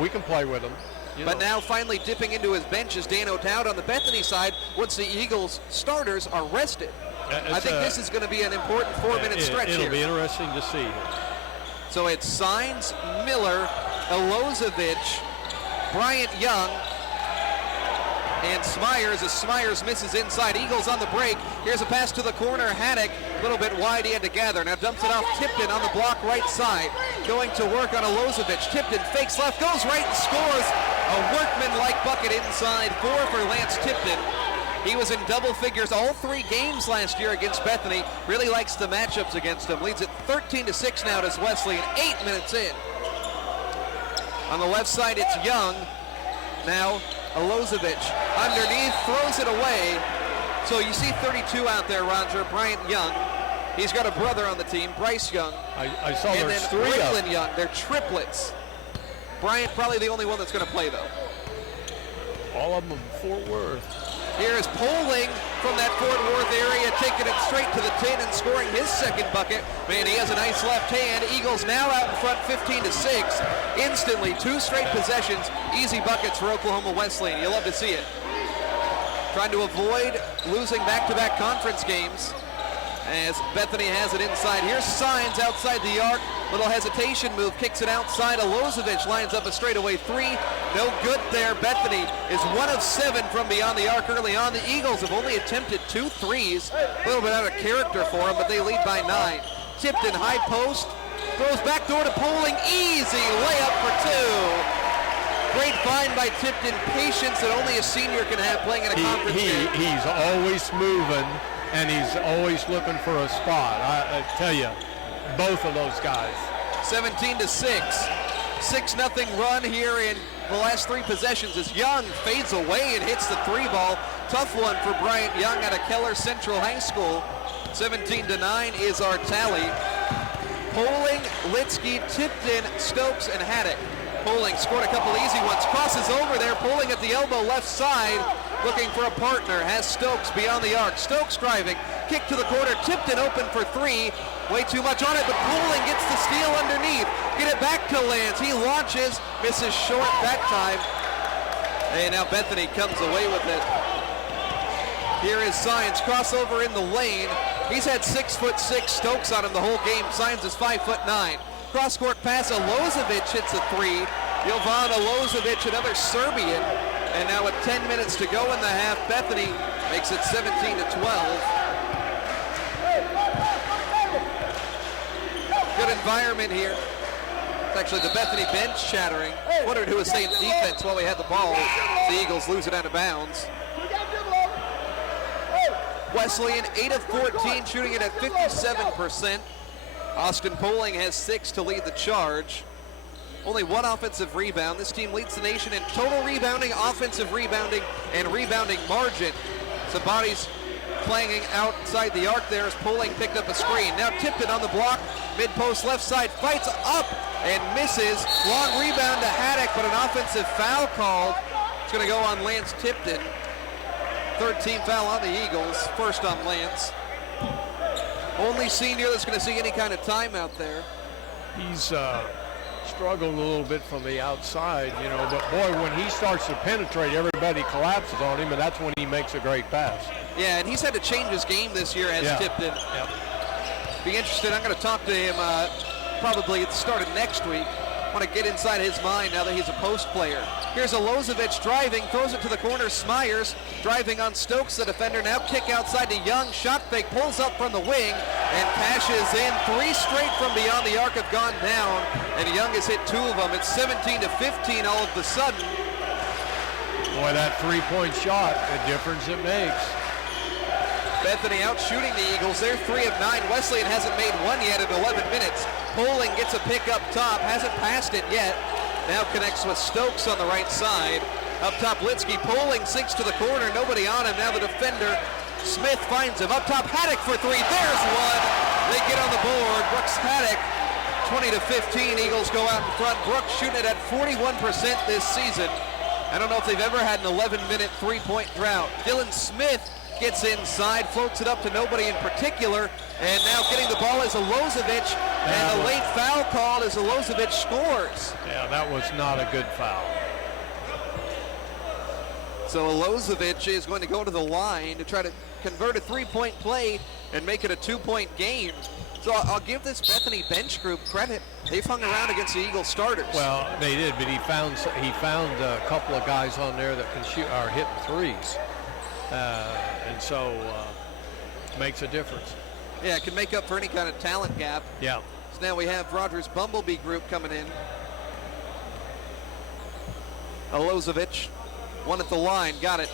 we can play with them. But now finally dipping into his bench is Dan O'Dowd on the Bethany side once the Eagles starters are rested. I think this is going to be an important 4-minute stretch here. It'll be interesting to see. So it's Signs, Miller, Elozovic, Bryant Young, and Smyers as Smyers misses inside. Eagles on the break. Here's a pass to the corner. Haddock, a little bit wide, he had to gather. Now dumps it off Tipton on the block right side. Going to work on Alozovic. Tipton fakes left, goes right and scores. A workman-like bucket inside. 4 for Lance Tipton. He was in double figures all 3 games last year against Bethany. Really likes the matchups against him. Leads it 13-6 now to Wesleyan, 8 minutes in. On the left side, it's Young. Now, Alozovic underneath, throws it away. So you see 32 out there, Roger, Bryant Young. He's got a brother on the team, Bryce Young. I saw and there's then 3 of Braylen them. Young. They're triplets. Bryant probably the only one that's going to play, though. All of them in Fort Worth. Here is Poling from that Fort Worth area, taking it straight to the tin and scoring his second bucket. Man, he has a nice left hand. Eagles now out in front 15-6. Instantly, 2 straight possessions. Easy buckets for Oklahoma Wesleyan. You love to see it. Trying to avoid losing back-to-back conference games as Bethany has it inside. Here's Signs outside the arc. Little hesitation move, kicks it outside. Alozovic lines up a straightaway 3. No good there. Bethany is 1 of 7 from beyond the arc early on. The Eagles have only attempted 2 threes. A little bit out of character for them, but they lead by 9. Tipton high post, throws back door to Poling. Easy layup for 2. Great find by Tipton. Patience that only a senior can have playing in a conference game. He's always moving, and he's always looking for a spot. I tell you, both of those guys. 17-6. 6-0 run here in the last 3 possessions as Young fades away and hits the 3 ball. Tough one for Bryant Young out of Keller Central High School. 17-9 is our tally. Poling, Litsky, Tipton, Stokes, and Haddock. Poling scored a couple easy ones. Crosses over there. Poling at the elbow left side. Looking for a partner. Has Stokes beyond the arc. Stokes driving. Kick to the corner. Tipton open for 3. Way too much on it, but Poling gets the steal underneath. Get it back to Lance. He launches. Misses short that time. And now Bethany comes away with it. Here is Signs. Crossover in the lane. He's had 6'6" Stokes on him the whole game. Signs is 5'9". Cross-court pass. Alozovic hits a 3. Jovan Alozovic, another Serbian. And now with 10 minutes to go in the half, Bethany makes it 17-12. Good environment here. It's actually the Bethany bench chattering. Wondered who was saying defense while we had the ball. The Eagles lose it out of bounds. Wesleyan 8 of 14, shooting it at 57%. Austin Poling has 6 to lead the charge. Only 1 offensive rebound. This team leads the nation in total rebounding, offensive rebounding, and rebounding margin. Some bodies playing outside the arc there as Poling picked up a screen. Now Tipton on the block, mid-post left side, fights up and misses. Long rebound to Haddock, but an offensive foul called. It's going to go on Lance Tipton. 3rd team foul on the Eagles, first on Lance. Only senior that's going to see any kind of time out there. He's struggled a little bit from the outside, you know, but boy, when he starts to penetrate, everybody collapses on him, and that's when he makes a great pass. Yeah, and he's had to change his game this year as Tipton. Yep. Be interested. I'm going to talk to him probably at the start of next week. Want to get inside his mind now that he's a post player. Here's Alozovic driving, throws it to the corner. Smyers driving on Stokes, the defender. Now kick outside to Young. Shot fake, pulls up from the wing and cashes in. 3 straight from beyond the arc have gone down, and Young has hit 2 of them. It's 17-15 all of a sudden. Boy, that 3-point shot, the difference it makes. Bethany out shooting the Eagles. They're 3 of 9. Wesleyan hasn't made 1 yet at 11 minutes. Poling gets a pick up top. Hasn't passed it yet. Now connects with Stokes on the right side. Up top, Litsky. Poling sinks to the corner. Nobody on him. Now the defender, Smith, finds him. Up top, Haddock for 3. There's one. They get on the board. Brooks Haddock, 20-15. Eagles go out in front. Brooks shooting it at 41% this season. I don't know if they've ever had an 11-minute three-point drought. Dylan Smith gets inside, floats it up to nobody in particular, and now getting the ball is Alozovic, and a late foul called as Alozovic scores. Yeah, that was not a good foul. So Alozovic is going to go to the line to try to convert a 3-point play and make it a 2-point game. So I'll give this Bethany bench group credit. They've hung around against the Eagles starters. Well, they did, but he found a couple of guys on there that can shoot, are hitting threes, and so makes a difference. Yeah, it can make up for any kind of talent gap. Yeah. So now we have Rogers' Bumblebee group coming in. Alozovic, one at the line, got it.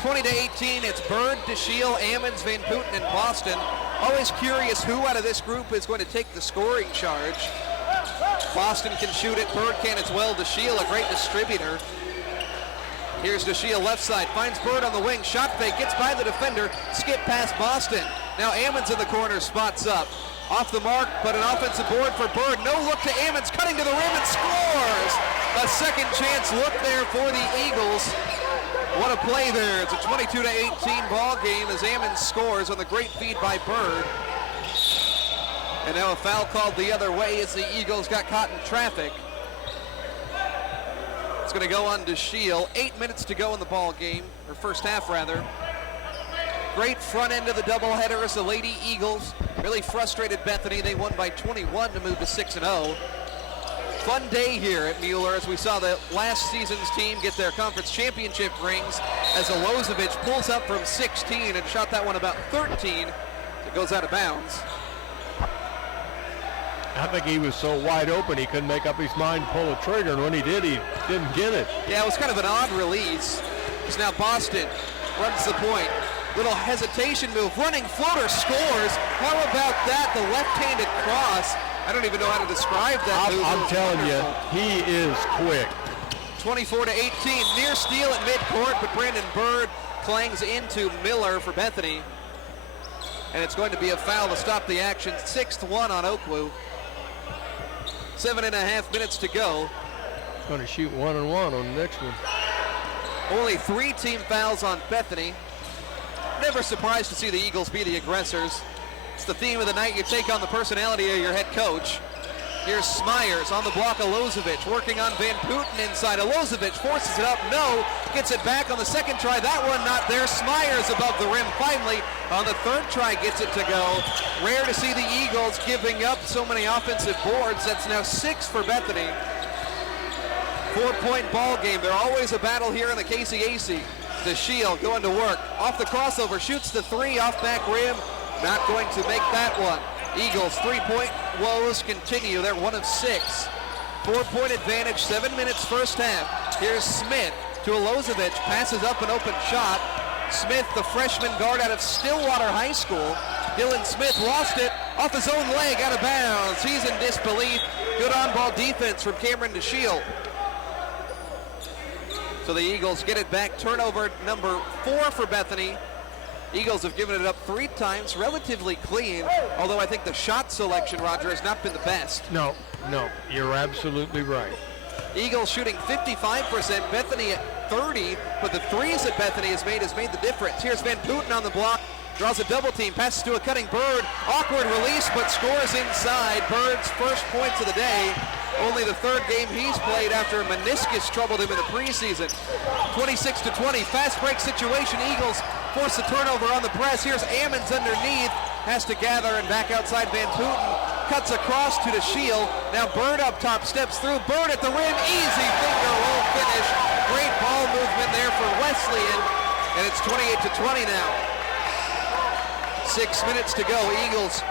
20-18, it's Bird, DeShiel, Ammons, Van Putten, and Boston. Always curious who out of this group is going to take the scoring charge. Boston can shoot it, Bird can as well. DeShiel, a great distributor. Here's DeShiel left side, finds Bird on the wing, shot fake, gets by the defender, skip past Boston. Now Ammons in the corner, spots up. Off the mark, but an offensive board for Bird. No look to Ammons, cutting to the rim and scores! A second chance look there for the Eagles. What a play there. It's a 22-18 ball game as Ammons scores on the great feed by Bird. And now a foul called the other way as the Eagles got caught in traffic. It's going to go on DeShiel. 8 minutes to go in the ball game, or first half rather. Great front end of the doubleheader as the Lady Eagles really frustrated Bethany. They won by 21 to move to 6-0. Fun day here at Mueller as we saw the last season's team get their conference championship rings as Alozovic pulls up from 16 and shot that one about 13. It goes out of bounds. I think he was so wide open he couldn't make up his mind to pull the trigger, and when he did, he didn't get it. Yeah, it was kind of an odd release. It's now Boston runs the point. Little hesitation move, running floater, scores. How about that, the left-handed cross? I don't even know how to describe that move. I'm telling you, he is quick. 24-18, near steal at midcourt, but Brandon Bird clangs into Miller for Bethany. And it's going to be a foul to stop the action. 6-1 on OKWU. 7.5 minutes to go. Going to shoot 1-1 on the next one. Only 3 team fouls on Bethany. Never surprised to see the Eagles be the aggressors. It's the theme of the night. You take on the personality of your head coach. Here's Smyers on the block. Alozovic working on Van Putten inside. Alozovic forces it up. No. Gets it back on the second try. That one not there. Smyers above the rim finally. On the third try gets it to go. Rare to see the Eagles giving up so many offensive boards. That's now 6 for Bethany. 4-point ball game. They're always a battle here in the KCAC. DeShiel going to work. Off the crossover. Shoots the 3 off back rim. Not going to make that one. Eagles 3-point woes continue. They're 1 of 6. 4-point advantage, 7 minutes first half. Here's Smith to Alozovic. Passes up an open shot. Smith, the freshman guard out of Stillwater High School. Dylan Smith lost it off his own leg, out of bounds. He's in disbelief. Good on-ball defense from Cameron DeShiel. So the Eagles get it back. Turnover number 4 for Bethany. Eagles have given it up 3 times, relatively clean, although I think the shot selection, Roger, has not been the best. No, you're absolutely right. Eagles shooting 55%, Bethany at 30, but the threes that Bethany has made the difference. Here's Van Putten on the block, draws a double team, passes to a cutting Bird, awkward release, but scores inside. Bird's first points of the day. Only the 3rd game he's played after a meniscus troubled him in the preseason. 26-20, fast break situation. Eagles force the turnover on the press. Here's Ammons underneath, has to gather and back outside Van Putten. Cuts across to DeShiel. Now Bird up top, steps through. Bird at the rim, easy finger roll finish. Great ball movement there for Wesleyan, and it's 28-20 now. 6 minutes to go. Eagles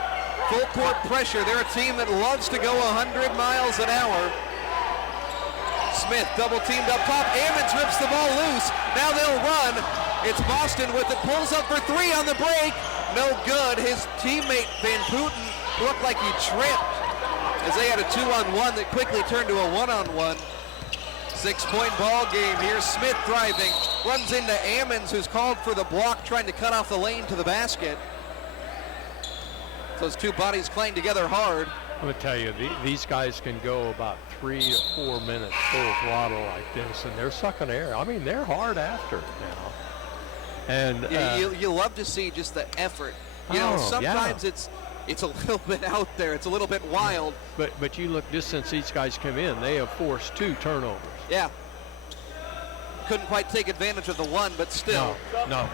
full court pressure. They're a team that loves to go 100 miles an hour. Smith double teamed up top. Ammons rips the ball loose. Now they'll run. It's Boston with it. Pulls up for 3 on the break. No good. His teammate Van Putten looked like he tripped as they had a 2-on-1 that quickly turned to a 1-on-1. 6-point ball game. Here's Smith driving. Runs into Ammons, who's called for the block, trying to cut off the lane to the basket. Those two bodies playing together hard. I'm going to tell you, these guys can go about 3 to 4 minutes full throttle like this, and they're sucking air. I mean, they're hard after now. And yeah, you love to see just the effort. You know, sometimes it's a little bit out there. It's a little bit wild. But you look, just since these guys come in, they have forced 2 turnovers. Yeah. Couldn't quite take advantage of the one, but still. No.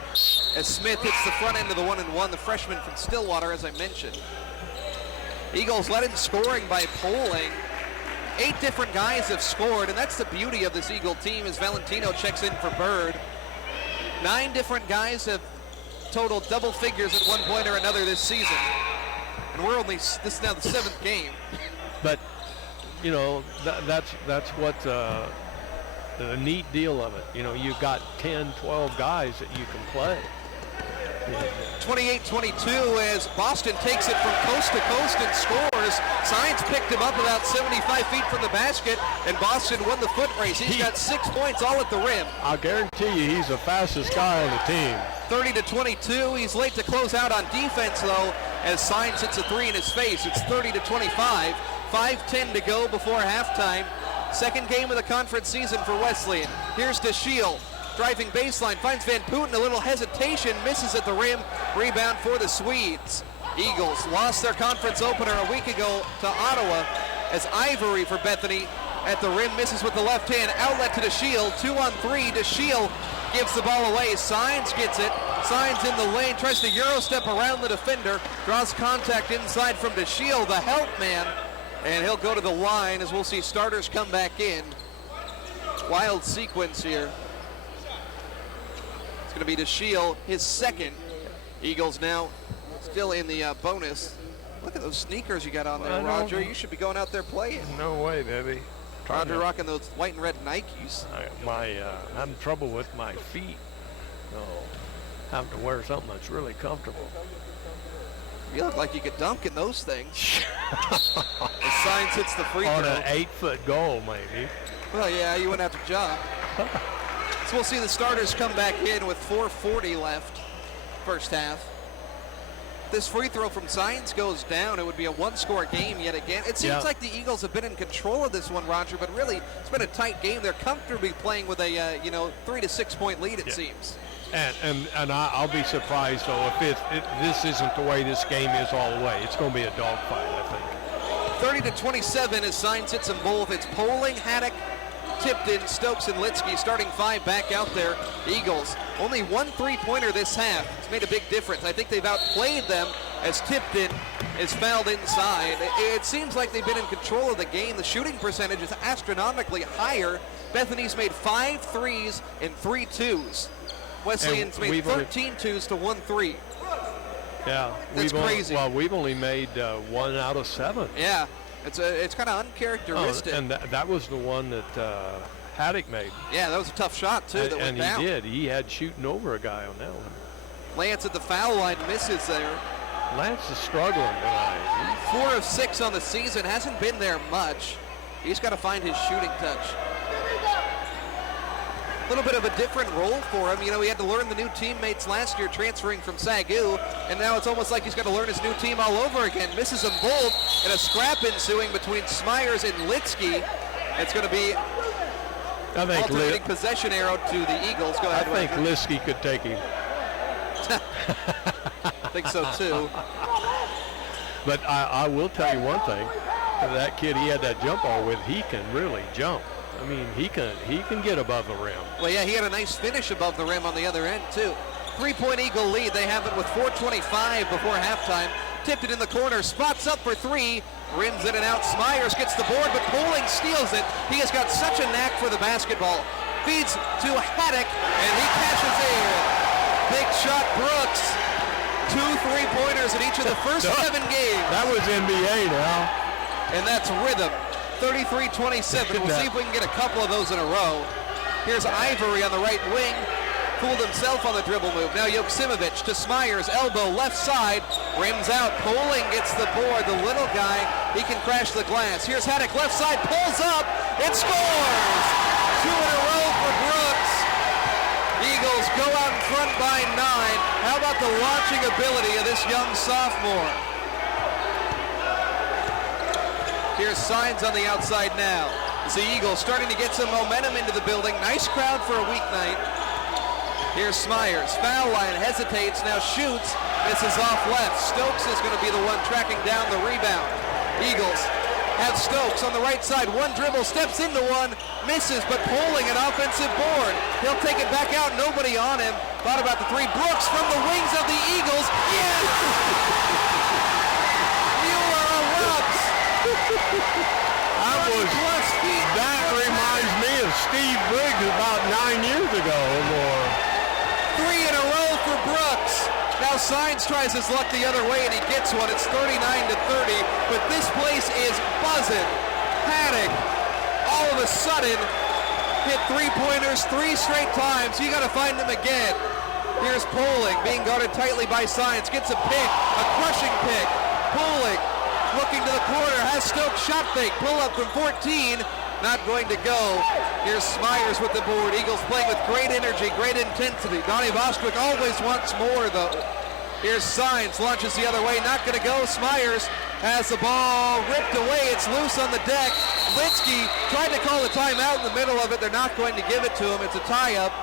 As Smith hits the front end of the 1-and-1, the freshman from Stillwater, as I mentioned. Eagles led in scoring by Poling. 8 different guys have scored, and that's the beauty of this Eagle team as Valentino checks in for Bird. 9 different guys have totaled double figures at one point or another this season. And this is now the 7th game. But, you know, that's what the neat deal of it. You know, you've got 10, 12 guys that you can play. 28-22 as Boston takes it from coast to coast and scores. Science picked him up about 75 feet from the basket, and Boston won the foot race. He's got 6 points all at the rim. I'll guarantee you he's the fastest guy on the team. 30-22. He's late to close out on defense, though, as Science hits a 3 in his face. It's 30-25. 5:10 to go before halftime. Second game of the conference season for Wesleyan. Here's DeShiel. Driving baseline, finds Van Putten, a little hesitation, misses at the rim. Rebound for the Swedes. Eagles lost their conference opener a week ago to Ottawa as Ivory for Bethany at the rim, misses with the left hand. Outlet to DeShiel, 2-on-3. DeShiel gives the ball away. Signs gets it. Signs in the lane, tries to Euro step around the defender, draws contact inside from DeShiel, the help man, and he'll go to the line as we'll see starters come back in. Wild sequence here. Going to be DeShiel, his second. Eagles now still in the bonus. Look at those sneakers you got on there, Roger. You should be going out there playing. No way, baby. Roger rocking those white and red Nikes. I'm having trouble with my feet. So having to wear something that's really comfortable. You look like you could dunk in those things. The Signs hits the free throw. On an 8-foot goal, maybe. Well, yeah, you wouldn't have to jump. So we'll see the starters come back in with 4:40 left, first half. This free throw from Signs goes down. It would be a one-score game yet again. It seems like the Eagles have been in control of this one, Roger, but really it's been a tight game. They're comfortably playing with a 3 to 6 point lead, it seems. And I'll be surprised though if this isn't the way this game is all the way. It's going to be a dogfight, I think. 30-27 as Signs hits them both. It's Poling, Haddock, Tipton, Stokes, and Litsky starting 5 back out there. Eagles only 1 3-pointer this half. It's made a big difference. I think they've outplayed them as Tipton is fouled inside. It seems like they've been in control of the game. The shooting percentage is astronomically higher. Bethany's made 5 threes and 3 twos. Wesleyan's made 13 twos to 1 3. Yeah, that's crazy. We've only made 1 out of 7. Yeah. It's kind of uncharacteristic. And that was the one that Haddock made. Yeah, that was a tough shot, too, that went and down. He did. He had shooting over a guy on that one. Lance at the foul line misses there. Lance is struggling tonight. 4 of 6 on the season. Hasn't been there much. He's got to find his shooting touch. A little bit of a different role for him. You know, he had to learn the new teammates last year transferring from SAGU, and now it's almost like he's got to learn his new team all over again. Misses them both, and a scrap ensuing between Smyers and Litsky. It's going to be alternating possession arrow to the Eagles. Go ahead. I think Litsky could take him. I think so, too. But I will tell you one thing. That kid he had that jump ball with, he can really jump. I mean, he can get above the rim. Well, yeah, he had a nice finish above the rim on the other end, too. 3-point Eagle lead. They have it with 4:25 before halftime. Tipped it in the corner. Spots up for 3. Rims in and out. Smyers gets the board, but Poling steals it. He has got such a knack for the basketball. Feeds to Haddock, and he cashes in. Big shot, Brooks. 2 3-pointers in each of the first 7 games. That was NBA now. And that's rhythm. 33-27. We'll see if we can get a couple of those in a row. Here's Ivory on the right wing. Fooled himself on the dribble move. Now Joksimovic to Smyers. Elbow left side. Rims out. Poling gets the board. The little guy, he can crash the glass. Here's Haddock left side. Pulls up and scores. 2 in a row for Brooks. Eagles go out in front by 9. How about the launching ability of this young sophomore? Here's Signs on the outside now. As the Eagles starting to get some momentum into the building. Nice crowd for a weeknight. Here's Smyers. Foul line, hesitates, now shoots. Misses off left. Stokes is going to be the one tracking down the rebound. Eagles have Stokes on the right side. One dribble, steps into one, misses, but Poling an offensive board. He'll take it back out, nobody on him. Thought about the 3. Brooks from the wings of the Eagles. Yes! Mueller, a That reminds me of Steve Briggs about 9 years ago or more. 3 in a row for Brooks. Now Sines tries his luck the other way and he gets one. It's 39-30, but this place is buzzing. Haddock, all of a sudden, hit three-pointers 3 straight times. You got to find them again. Here's Poling being guarded tightly by Sines. Gets a pick, a crushing pick. Poling looking to the corner, has Stokes shot fake. Pull up from 14, not going to go. Here's Smyers with the board. Eagles playing with great energy, great intensity. Donnie Bostwick always wants more though. Here's Sines, launches the other way, not going to go. Smyers has the ball ripped away. It's loose on the deck. Litsky tried to call the timeout in the middle of it. They're not going to give it to him. It's a tie-up.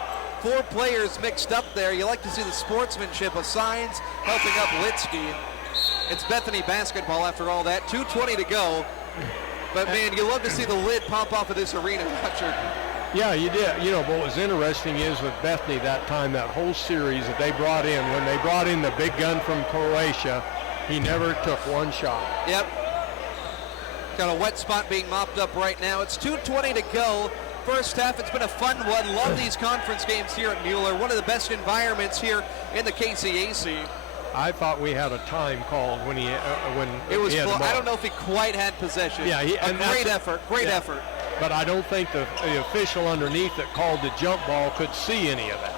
4 players mixed up there. You like to see the sportsmanship of Sines helping up Litsky. It's Bethany basketball after all that. 2:20 to go. But man, you love to see the lid pop off of this arena, Roger. Yeah, you did. You know, what was interesting is with Bethany that time, that whole series that they brought in, when they brought in the big gun from Croatia, he never took one shot. Yep. Got a wet spot being mopped up right now. It's 2:20 to go. First half, it's been a fun one. Love these conference games here at Mueller. One of the best environments here in the KCAC. I thought we had a time called when he it was. He had I don't know if he quite had possession. Yeah, great effort. But I don't think the official underneath that called the jump ball could see any of that.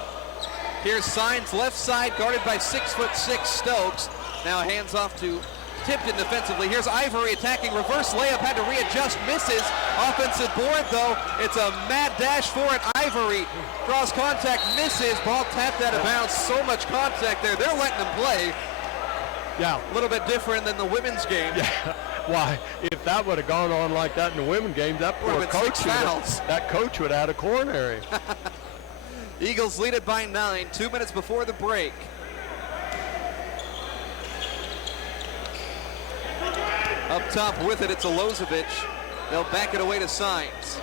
Here's Sines left side, guarded by 6'6" Stokes. Now hands off to Tipton defensively. Here's Ivory attacking, reverse layup, had to readjust, misses. Offensive board though, it's a mad dash for it. Ivory draws contact, misses, ball tapped out of bounds. So much contact there, they're letting them play. Yeah. A little bit different than the women's game. Yeah. Why, if that would have gone on like that in the women's game, that poor coach would have had a coronary. Eagles lead it by 9, 2 minutes before the break. Up top with it, it's Alozovic. They'll back it away to Sines.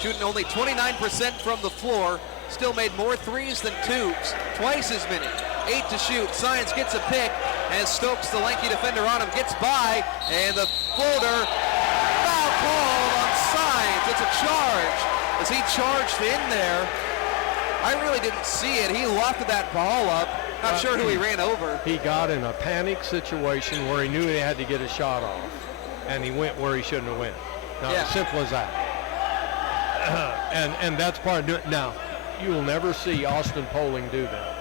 Shooting only 29% from the floor. Still made more threes than twos. Twice as many. 8 to shoot. Sines gets a pick as Stokes, the lanky defender on him, gets by. And the floater. Foul call on Sines. It's a charge. As he charged in there. I really didn't see it. He lofted that ball up. Not sure who he ran over. He got in a panic situation where he knew he had to get a shot off. And he went where he shouldn't have went. Now, as simple as that. And that's part of it. Now, you will never see Austin Poling do that.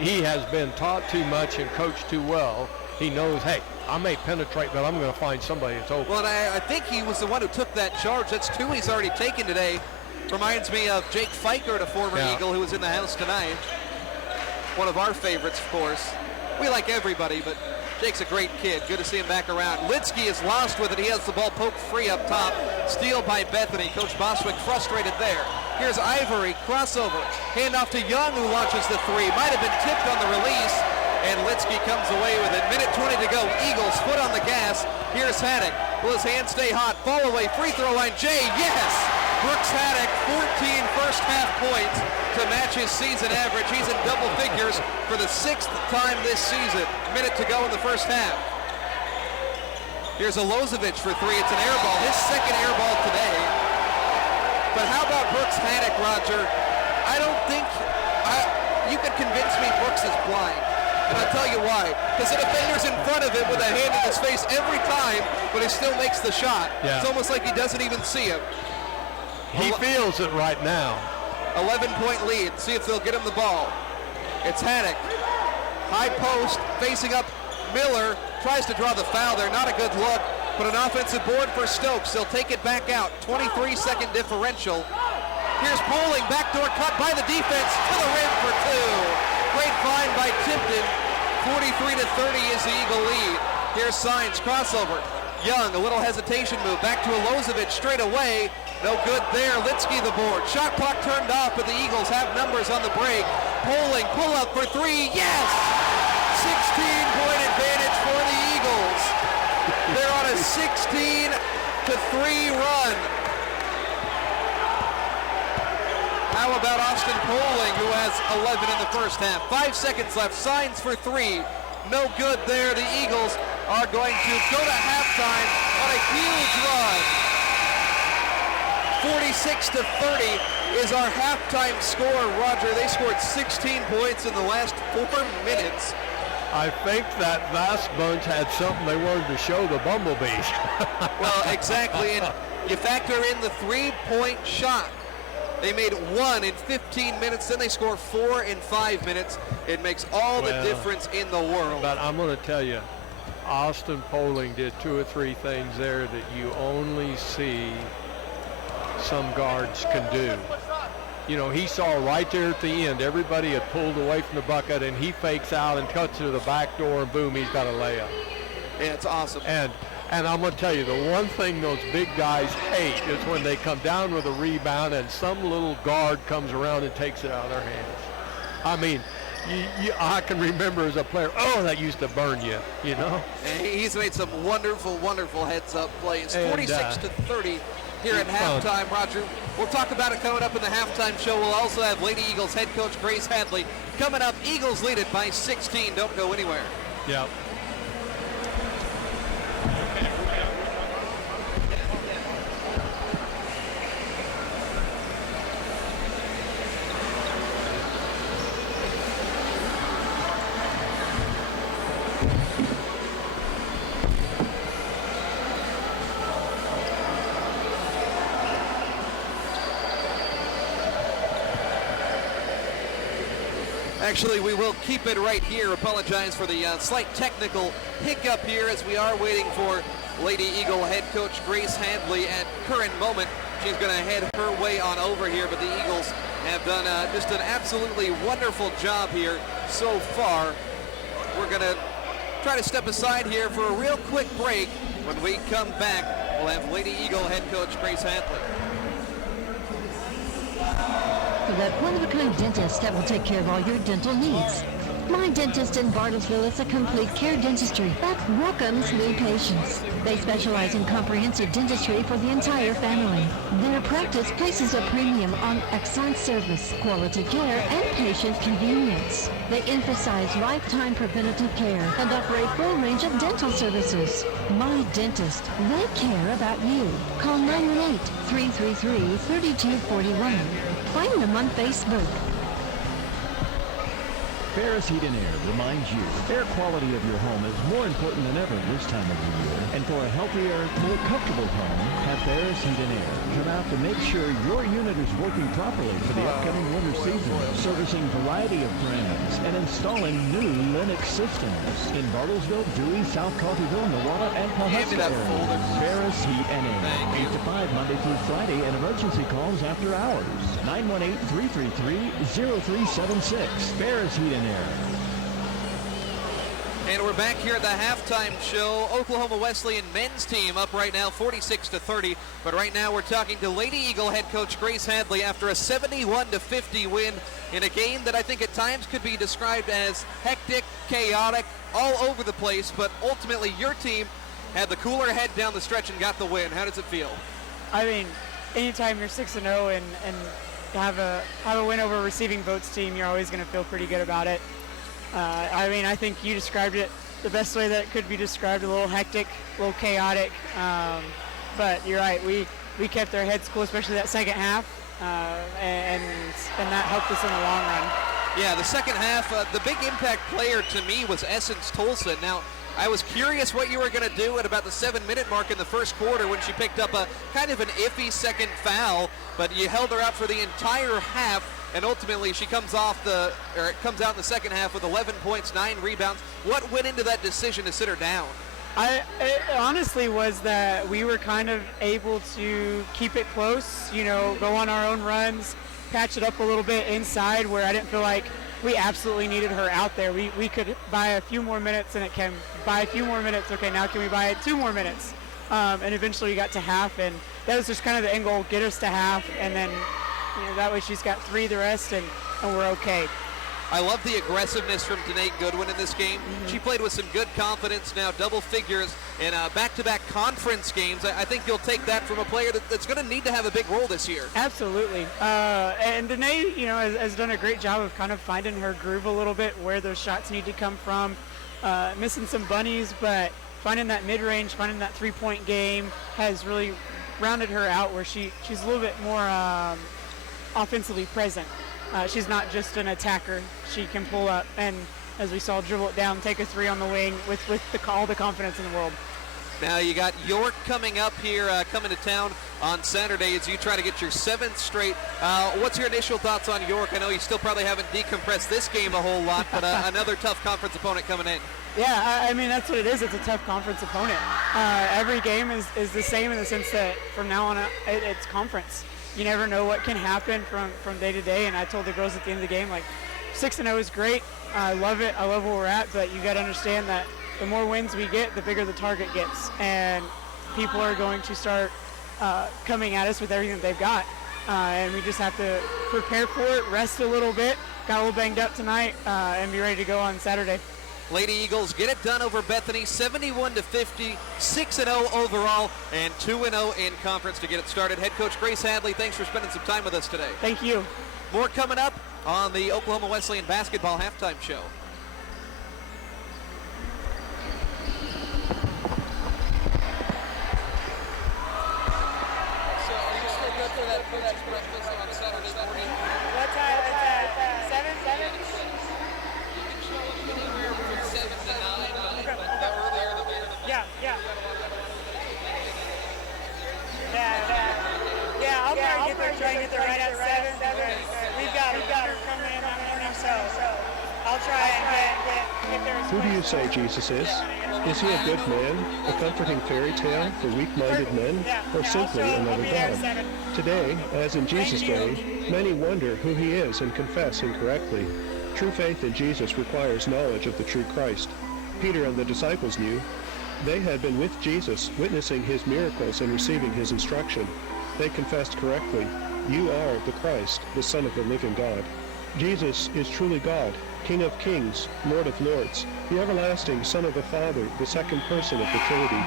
He has been taught too much and coached too well. He knows, hey, I may penetrate, but I'm going to find somebody that's open. Well, I think he was the one who took that charge. That's 2 he's already taken today. Reminds me of Jake Fikert, a former Eagle who was in the house tonight. One of our favorites, of course. We like everybody, but Jake's a great kid. Good to see him back around. Litsky is lost with it. He has the ball poked free up top. Steal by Bethany. Coach Bostwick frustrated there. Here's Ivory, crossover. Handoff to Young, who launches the three. Might have been tipped on the release, and Litsky comes away with it. Minute 20 to go. Eagles, foot on the gas. Here's Haddock. Will his hands stay hot? Fall away, free throw line. Jay, yes! Brooks Haddock, 14 first half points to match his season average. He's in double figures for the 6th time this season. Minute to go in the first half. Here's Alozovic for three. It's an air ball, his second air ball today. But how about Brooks Haddock, Roger? I don't think you could convince me Brooks is blind. And I'll tell you why. Because the defender's in front of him with a hand in his face every time, but he still makes the shot. Yeah. It's almost like he doesn't even see him. He feels it right now. 11-point lead. See if they'll get him the ball. It's Haddock. High post, facing up Miller. Tries to draw the foul there. Not a good look, but an offensive board for Stokes. They'll take it back out. 23-second differential. Here's Poling. Backdoor cut by the defense to the rim for two. Great find by Tipton. 43-30 is the Eagle lead. Here's Sines. Crossover. Young, a little hesitation move. Back to Alozovic straight away. No good there. Litsky the board. Shot clock turned off, but the Eagles have numbers on the break. Poling, pull up for three. Yes! 16-point advantage for the Eagles. They're on a 16-3 run. How about Austin Poling, who has 11 in the first half? 5 seconds left. Sines for three. No good there. The Eagles are going to go to halftime. halftime on a huge run. 46-30 is our halftime score, Roger. They scored 16 points in the last 4 minutes. I think that vast bunch had something they wanted to show the Bumblebees. Well, exactly, and you factor in the three-point shot. They made 1 in 15 minutes, then they score 4 in 5 minutes. It makes all the difference in the world. But I'm going to tell you, Austin Poling did 2 or 3 things there that you only see some guards can do. You know, he saw right there at the end, everybody had pulled away from the bucket, and he fakes out and cuts to the back door, and boom, he's got a layup. Yeah, it's awesome. And I'm going to tell you, the one thing those big guys hate is when they come down with a rebound and some little guard comes around and takes it out of their hands. I mean, I can remember as a player, that used to burn you, you know? And he's made some wonderful, wonderful heads-up plays. 46-30 here at halftime, Roger. We'll talk about it coming up in the halftime show. We'll also have Lady Eagles head coach Grace Hadley coming up. Eagles lead it by 16. Don't go anywhere. Yeah. Actually, we will keep it right here. Apologize for the slight technical hiccup here as we are waiting for Lady Eagle head coach Grace Hadley. At current moment, she's going to head her way on over here, but the Eagles have done just an absolutely wonderful job here so far. We're going to try to step aside here for a real quick break. When we come back, we'll have Lady Eagle head coach Grace Hadley. That one-of-a-kind dentist that will take care of all your dental needs. My Dentist in Bartlesville is a complete care dentistry that welcomes new patients. They specialize in comprehensive dentistry for the entire family. Their practice places a premium on excellent service, quality care, and patient convenience. They emphasize lifetime preventative care and offer a full range of dental services. My Dentist, they care about you. Call 918-333-3241. Find them on Facebook. Ferris Heat and Air reminds you, air quality of your home is more important than ever this time of the year. And for a healthier, more comfortable home, have Ferris Heat and Air come out to make sure your unit is working properly for the upcoming winter season, servicing a variety of brands and installing new Lennox systems in Bartlesville, Dewey, South Coffeyville, Newalla, and Pawhuska areas. Ferris Heat and Air, 8 to 5 Monday through Friday, and emergency calls after hours. 918-333-0376. Ferris Heat and Air. And we're back here at the halftime show. Oklahoma Wesleyan men's team up right now 46-30. But right now we're talking to Lady Eagle head coach Grace Hadley after a 71-50 win in a game that I think at times could be described as hectic, chaotic, all over the place. But ultimately your team had the cooler head down the stretch and got the win. How does it feel? I mean, anytime you're 6-0 and have a win over a receiving votes team, you're always going to feel pretty good about it. I mean, I think you described it the best way that it could be described, a little hectic, a little chaotic. But you're right, we kept our heads cool, especially that second half, and that helped us in the long run. Yeah, the second half, the big impact player to me was Essence Tolson. Now, I was curious what you were going to do at about the 7-minute mark in the first quarter when she picked up a kind of an iffy second foul, but you held her out for the entire half, and ultimately she comes out in the second half with 11 points, 9 rebounds. What went into that decision to sit her down? It honestly was that we were kind of able to keep it close, go on our own runs, patch it up a little bit inside where I didn't feel like we absolutely needed her out there. We could buy a few more minutes, and it can buy a few more minutes. Okay, now can we buy 2 more minutes? And eventually we got to half, and that was just kind of the end goal, get us to half, and then that way she's got 3 the rest, and we're okay. I love the aggressiveness from Danae Goodwin in this game. Mm-hmm. She played with some good confidence now, double figures in back-to-back conference games. I think you'll take that from a player that's going to need to have a big role this year. Absolutely. And Danae, has done a great job of kind of finding her groove a little bit, where those shots need to come from. Missing some bunnies, but finding that mid-range, finding that three-point game has really rounded her out where she's a little bit more offensively present. She's not just an attacker. She can pull up and, as we saw, dribble it down, take a three on the wing with all the confidence in the world. Now you got York coming up here, coming to town on Saturday as you try to get your 7th straight. What's your initial thoughts on York? I know you still probably haven't decompressed this game a whole lot, but another tough conference opponent coming in. Yeah, I mean, that's what it is. It's a tough conference opponent. Every game is the same in the sense that from now on, it's conference. You never know what can happen from day to day, and I told the girls at the end of the game, like, 6-0 is great. I love it. I love where we're at, but you got to understand that the more wins we get, the bigger the target gets, and people are going to start coming at us with everything that they've got, and we just have to prepare for it, rest a little bit, got a little banged up tonight, and be ready to go on Saturday. Lady Eagles get it done over Bethany, 71-50, 6-0 overall, and 2-0 in conference to get it started. Head coach Grace Hadley, thanks for spending some time with us today. Thank you. More coming up on the Oklahoma Wesleyan Basketball Halftime Show. What time? It's at 7? Anywhere from 7 to 9. Okay. The earlier the better. Yeah. I'll try and get there right at 7. We've got her coming in on the morning, so I'll try and get there. Who do you say Jesus is? Is he a good man, a comforting fairy tale for weak-minded men, or simply another God? Today, as in Jesus' day, many wonder who he is and confess incorrectly. True faith in Jesus requires knowledge of the true Christ. Peter and the disciples knew. They had been with Jesus, witnessing his miracles and receiving his instruction. They confessed correctly, "You are the Christ, the Son of the living God." Jesus is truly God, King of kings, Lord of lords, the everlasting Son of the Father, the second person of the Trinity.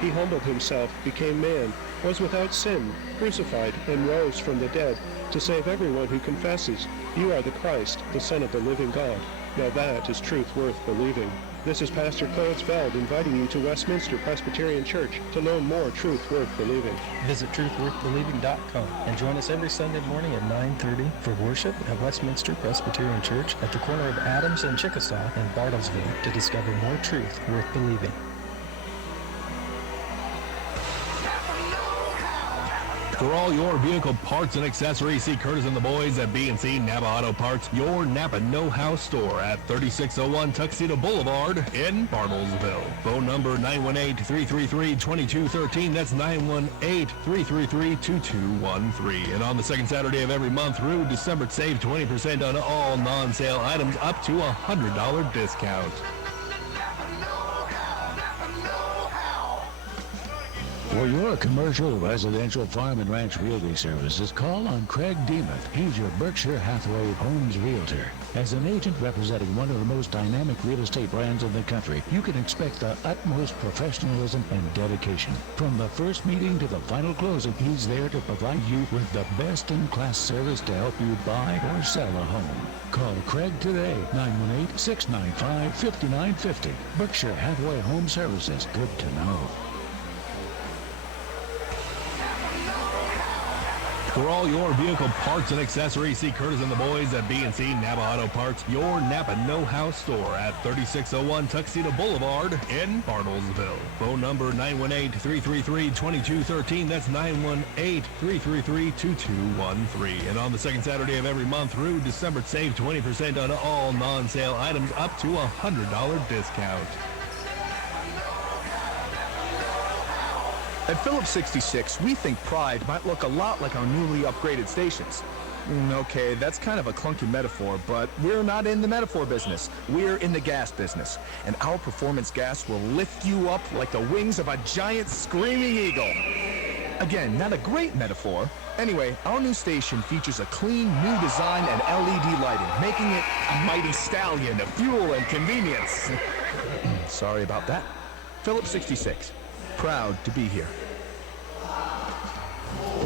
He humbled himself, became man, was without sin, crucified, and rose from the dead to save everyone who confesses, "You are the Christ, the Son of the living God." Now that is truth worth believing. This is Pastor Clarence Veld inviting you to Westminster Presbyterian Church to learn more truth worth believing. Visit truthworthbelieving.com and join us every Sunday morning at 9:30 for worship at Westminster Presbyterian Church at the corner of Adams and Chickasaw in Bartlesville to discover more truth worth believing. For all your vehicle parts and accessories, see Curtis and the boys at B&C Napa Auto Parts, your Napa know-how store at 3601 Tuxedo Boulevard in Bartlesville. Phone number 918-333-2213. That's 918-333-2213. And on the second Saturday of every month through December, save 20% on all non-sale items up to $100 discount. For your commercial, residential, farm, and ranch realty services, call on Craig Demuth. He's your Berkshire Hathaway Homes Realtor. As an agent representing one of the most dynamic real estate brands in the country, you can expect the utmost professionalism and dedication. From the first meeting to the final closing, he's there to provide you with the best-in-class service to help you buy or sell a home. Call Craig today, 918-695-5950. Berkshire Hathaway Home Services. Good to know. For all your vehicle parts and accessories, see Curtis and the boys at B&C Napa Auto Parts, your Napa know-how store at 3601 Tuxedo Boulevard in Bartlesville. Phone number 918-333-2213. That's 918-333-2213. And on the second Saturday of every month through December, save 20% on all non-sale items up to $100 discount. At Phillips 66, we think Pride might look a lot like our newly upgraded stations. Okay, that's kind of a clunky metaphor, but we're not in the metaphor business. We're in the gas business, and our performance gas will lift you up like the wings of a giant screaming eagle. Again, not a great metaphor. Anyway, our new station features a clean new design and LED lighting, making it a mighty stallion of fuel and convenience. Sorry about that. Phillips 66. Proud to be here.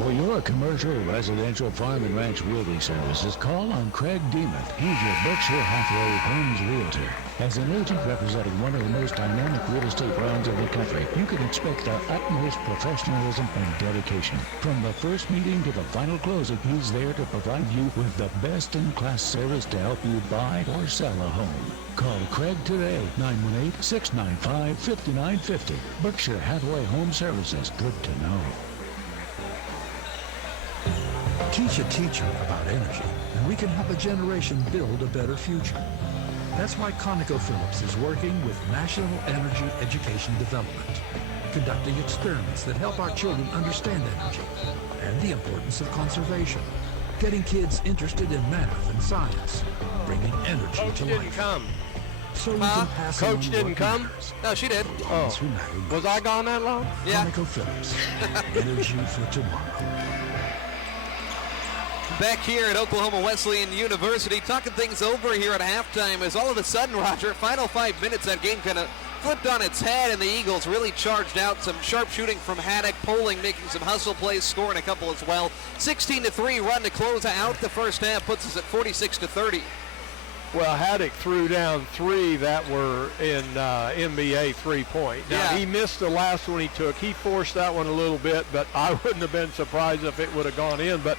For your commercial, residential, farm, and ranch realty services, call on Craig Demuth. He's your Berkshire Hathaway Homes Realtor. As an agent representing one of the most dynamic real estate brands in the country, you can expect the utmost professionalism and dedication. From the first meeting to the final closing, he's there to provide you with the best-in-class service to help you buy or sell a home. Call Craig today, 918-695-5950. Berkshire Hathaway Home Services. Good to know. Teach a teacher about energy, and we can help a generation build a better future. That's why ConocoPhillips is working with National Energy Education Development, conducting experiments that help our children understand energy and the importance of conservation, getting kids interested in math and science, bringing energy Coach to didn't life. come. So we can pass Coach on didn't what come? matters. No, she did. Oh, was I gone that long? Yeah. ConocoPhillips, energy for tomorrow. Back here at Oklahoma Wesleyan University, talking things over here at halftime as all of a sudden, Roger, final 5 minutes, that game kind of flipped on its head, and the Eagles really charged out. Some sharp shooting from Haddock, Poling making some hustle plays, scoring a couple as well. 16-3 run to close out the first half, puts us at 46-30. Well, Haddock threw down 3 that were in NBA three-point. Now, he missed the last one he took. He forced that one a little bit, but I wouldn't have been surprised if it would have gone in. But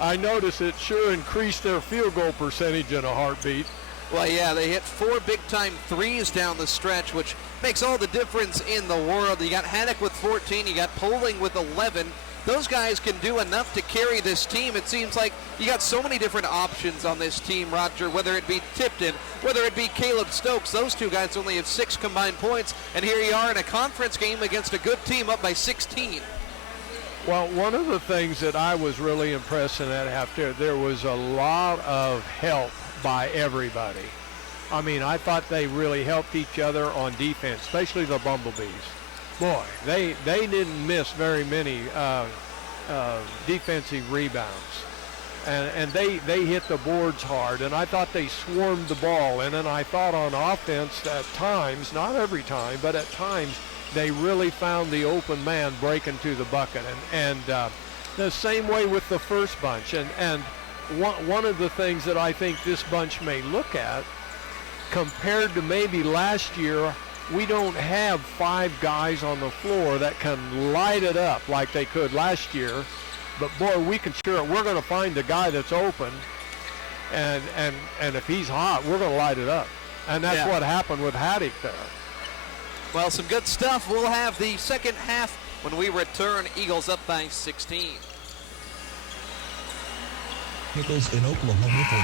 I noticed it sure increased their field goal percentage in a heartbeat. Well, yeah, they hit 4 big-time threes down the stretch, which makes all the difference in the world. You got Haddock with 14. You got Poling with 11. Those guys can do enough to carry this team. It seems like you got so many different options on this team, Roger, whether it be Tipton, whether it be Caleb Stokes. Those two guys only have 6 combined points, and here you are in a conference game against a good team up by 16. Well, one of the things that I was really impressed in that half there was a lot of help by everybody. I mean, I thought they really helped each other on defense, especially the Bumblebees. Boy, they didn't miss very many defensive rebounds. And they hit the boards hard, and I thought they swarmed the ball. And then I thought on offense at times, not every time, but at times, they really found the open man breaking to the bucket. And the same way with the first bunch. And one of the things that I think this bunch may look at, compared to maybe last year, we don't have 5 guys on the floor that can light it up like they could last year. But boy, we're going to find the guy that's open, and if he's hot, we're going to light it up. And that's what happened with Haddock there. Well, some good stuff. We'll have the second half when we return. Eagles up by 16. Vehicles in Oklahoma for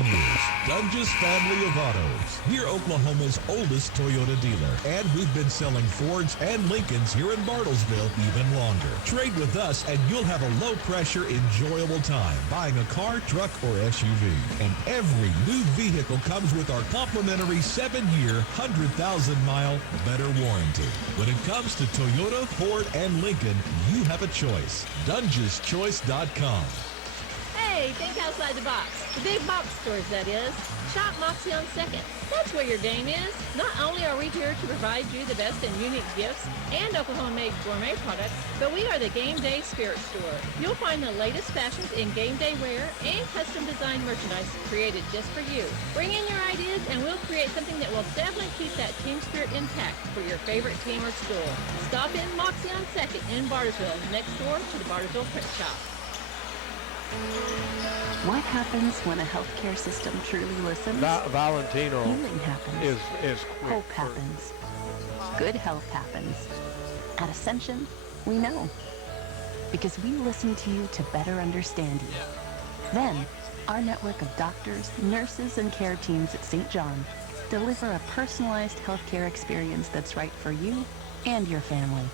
90 years. Dunges family of autos. We're Oklahoma's oldest Toyota dealer, and we've been selling Fords and Lincolns here in Bartlesville even longer. Trade with us and you'll have a low-pressure, enjoyable time buying a car, truck, or SUV. And every new vehicle comes with our complimentary 7-year, 100,000-mile better warranty. When it comes to Toyota, Ford, and Lincoln, you have a choice. DungesChoice.com. Hey, think outside the box. The big box stores, that is. Shop Moxie on 2nd. That's where your game is. Not only are we here to provide you the best in unique gifts and Oklahoma-made gourmet products, but we are the Game Day Spirit Store. You'll find the latest fashions in game day wear and custom-designed merchandise created just for you. Bring in your ideas and we'll create something that will definitely keep that team spirit intact for your favorite team or school. Stop in Moxie on 2nd in Bartlesville, next door to the Bartlesville Print Shop. What happens when a healthcare system truly listens? Valentino Healing happens. is quick. Hope happens. Good health happens. At Ascension, we know. Because we listen to you to better understand you. Then, our network of doctors, nurses, and care teams at St. John deliver a personalized healthcare experience that's right for you and your family.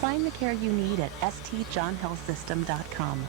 Find the care you need at stjohnhealthsystem.com.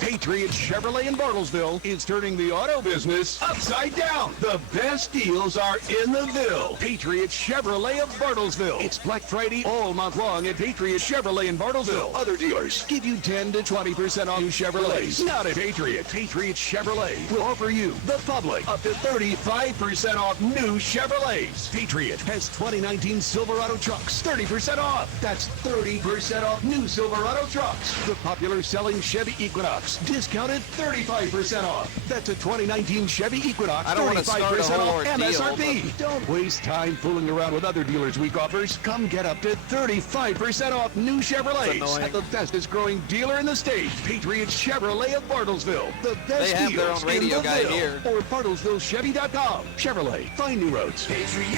Patriot Chevrolet in Bartlesville is turning the auto business upside down. The best deals are in the Ville. Patriot Chevrolet of Bartlesville. It's Black Friday all month long at Patriot Chevrolet in Bartlesville. Other dealers give you 10 to 20% off new Chevrolets. Not at Patriot. Patriot Chevrolet will offer you, the public, up to 35% off new Chevrolets. Patriot has 2019 Silverado trucks, 30% off. That's 30% off new Silverado trucks. The popular selling Chevy Equinox, discounted 35% off. That's a 2019 Chevy Equinox, I don't want to start a 35% whole off ordeal, MSRP. Don't waste time fooling around with other dealers' week offers. Come get up to 35% off new Chevrolets at the fastest growing dealer in the state, Patriot Chevrolet of Bartlesville. The best They have their deals own radio in the guy Ville. here. Or BartlesvilleChevy.com. Chevrolet, find new roads. Patriot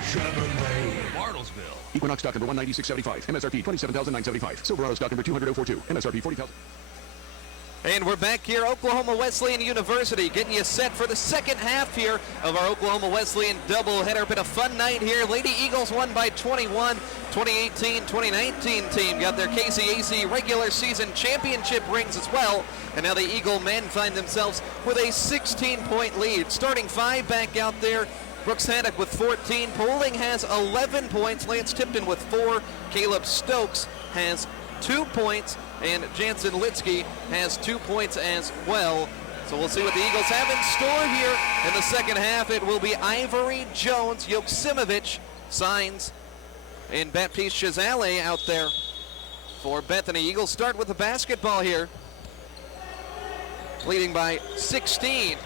Chevrolet. Bartlesville. Equinox stock number 196.75. MSRP 27,975. Silverado stock number 200,042. MSRP 40,000. And we're back here, Oklahoma Wesleyan University, getting you set for the second half here of our Oklahoma Wesleyan doubleheader. Been a fun night here. Lady Eagles won by 21. 2018-2019 team got their KCAC regular season championship rings as well. And now the Eagle men find themselves with a 16-point lead. Starting five back out there. Brooks Haddock with 14. Poling has 11 points. Lance Tipton with 4. Caleb Stokes has 2 points. And Jansen Litsky has 2 points as well. So we'll see what the Eagles have in store here in the second half. It will be Ivory Jones, Yoksimovic, Signs, and Baptiste Chazale out there for Bethany. Eagles start with the basketball here, leading by 16.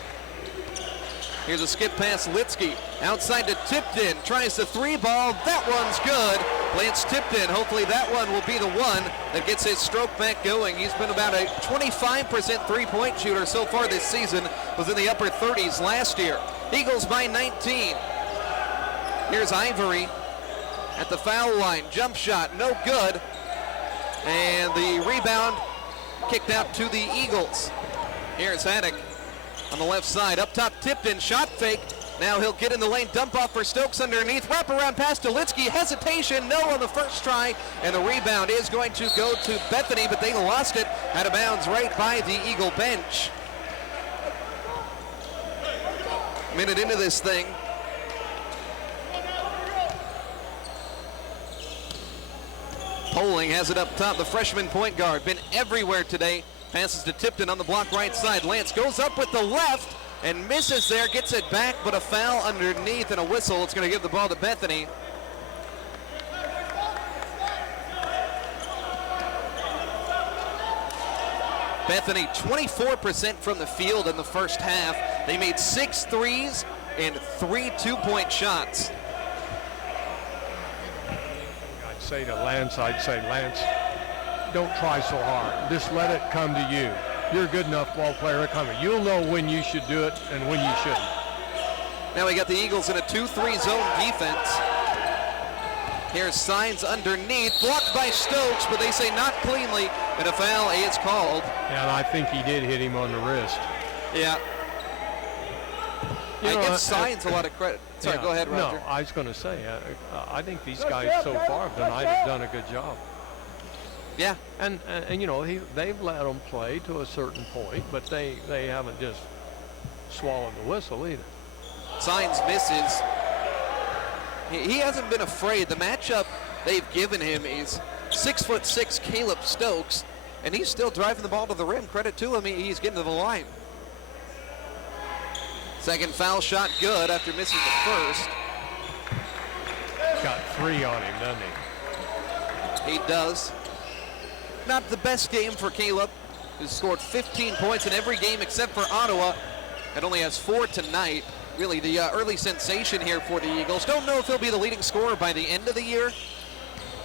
Here's a skip pass, Litsky. Outside to Tipton, tries the three ball. That one's good. Lance Tipton, hopefully that one will be the one that gets his stroke back going. He's been about a 25% three-point shooter so far this season. Was in the upper 30s last year. Eagles by 19. Here's Ivory at the foul line. Jump shot, no good. And the rebound kicked out to the Eagles. Here's Haddock on the left side. Up top, Tipton, shot fake. Now he'll get in the lane, dump off for Stokes underneath. Wrap around pass to Litsky. Hesitation, no on the first try. And the rebound is going to go to Bethany, but they lost it out of bounds right by the Eagle bench. Minute into this thing. Poling has it up top. The freshman point guard been everywhere today. Passes to Tipton on the block right side. Lance goes up with the left and misses there, gets it back, but a foul underneath and a whistle. It's going to give the ball to Bethany. Bethany 24% from the field in the first half. They made 6 threes and 3 two-point shots. I'd say, Lance, don't try so hard. Just let it come to you. You're a good enough ball player. You'll know when you should do it and when you shouldn't. Now we got the Eagles in a 2-3 zone defense. Here's Signs underneath, blocked by Stokes, but they say not cleanly, and a foul is called. Yeah, and I think he did hit him on the wrist. Yeah. I give Signs a lot of credit. Sorry, go ahead, Roger. No, I was going to say, I think these guys so far have done a good job. Yeah. And they've let them play to a certain point, but they haven't just swallowed the whistle either. Signs misses. He hasn't been afraid. The matchup they've given him is 6'6" Caleb Stokes, and he's still driving the ball to the rim. Credit to him, he's getting to the line. Second foul shot good after missing the first. Got 3 on him, doesn't he? He does. Not the best game for Caleb, who's scored 15 points in every game except for Ottawa, and only has 4 tonight. Really the early sensation here for the Eagles. Don't know if he'll be the leading scorer by the end of the year,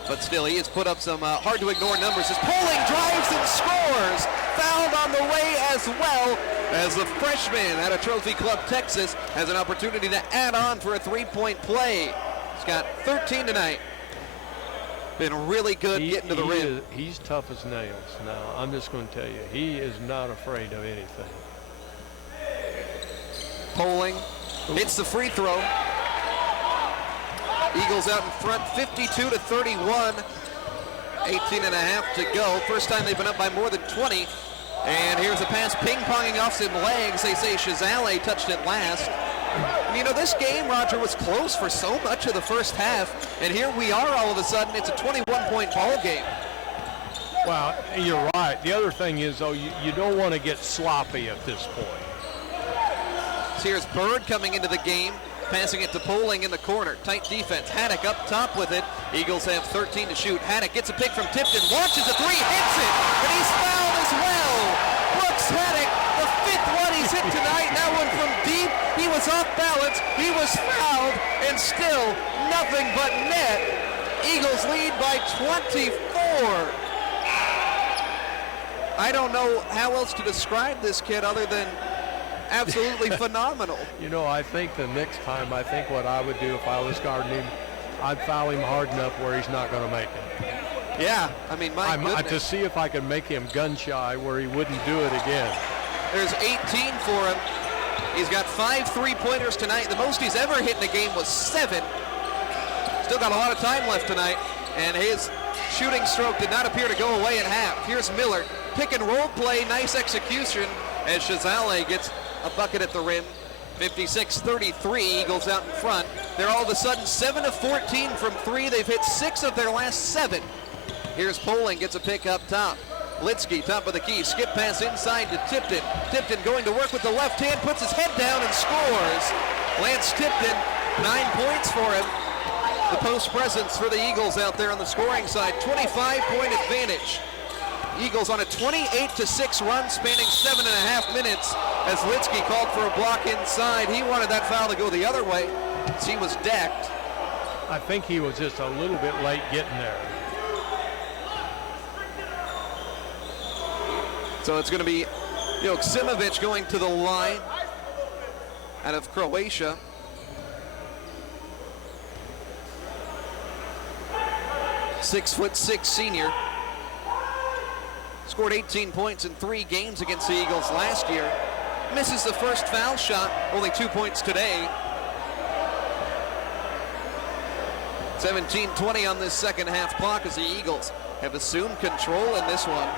but still he has put up some hard to ignore numbers as Poling drives and scores. Fouled on the way as well, as the freshman out of Trophy Club Texas has an opportunity to add on for a 3-point play. He's got 13 tonight. Been really good getting to the rim. He's tough as nails. Now, I'm just going to tell you, he is not afraid of anything. Poling hits the free throw. Eagles out in front, 52-31. 18 and a half to go. First time they've been up by more than 20. And here's a pass ping-ponging off some legs. They say Chazale touched it last. This game, Roger, was close for so much of the first half, and here we are all of a sudden. It's a 21-point ball game. Well, you're right. The other thing is, though, you don't want to get sloppy at this point. So here's Bird coming into the game, passing it to Poling in the corner. Tight defense. Haddock up top with it. Eagles have 13 to shoot. Haddock gets a pick from Tipton, launches a three, hits it, and he's fouled as well. Here's Haddock, the 5th one he's hit tonight. That one from deep. He was off balance. He was fouled, and still nothing but net. Eagles lead by 24. I don't know how else to describe this kid other than absolutely phenomenal. You know, I think the next time, I think what I would do if I was guarding him, I'd foul him hard enough where he's not going to make it. Yeah, I mean, my goodness. To see if I could make him gun shy where he wouldn't do it again. There's 18 for him. He's got 5 3-pointers tonight. The most he's ever hit in a game was 7. Still got a lot of time left tonight, and his shooting stroke did not appear to go away at half. Here's Miller. Pick and roll play, nice execution as Shazale gets a bucket at the rim. 56-33, Eagles out in front. They're all of a sudden 7 of 14 from 3. They've hit 6 of their last 7. Here's Poling, gets a pick up top. Litsky, top of the key, skip pass inside to Tipton. Tipton going to work with the left hand, puts his head down and scores. Lance Tipton, 9 points for him. The post presence for the Eagles out there on the scoring side, 25-point advantage. Eagles on a 28-6 run spanning 7.5 minutes as Litsky called for a block inside. He wanted that foul to go the other way as he was decked. I think he was just a little bit late getting there. So it's going to be Joksimovic going to the line out of Croatia. .6'6" senior. Scored 18 points in 3 games against the Eagles last year. Misses the first foul shot, only 2 points today. 17-20 on this second half clock as the Eagles have assumed control in this one.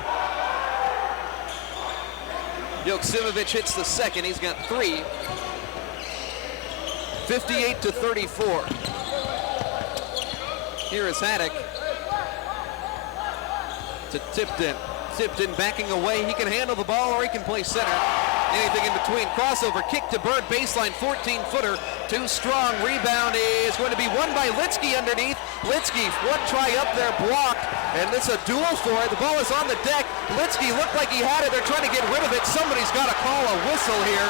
Joksimovic hits the second, he's got 3. 58-34. Here is Haddock to Tipton. Tipton backing away. He can handle the ball or he can play center. Anything in between. Crossover, kick to Bird, baseline, 14-footer. Too strong. Rebound is going to be won by Litsky underneath. Litsky, one try up there, blocked. And it's a duel for it. The ball is on the deck. Litsky looked like he had it. They're trying to get rid of it. Somebody's got to call a whistle here.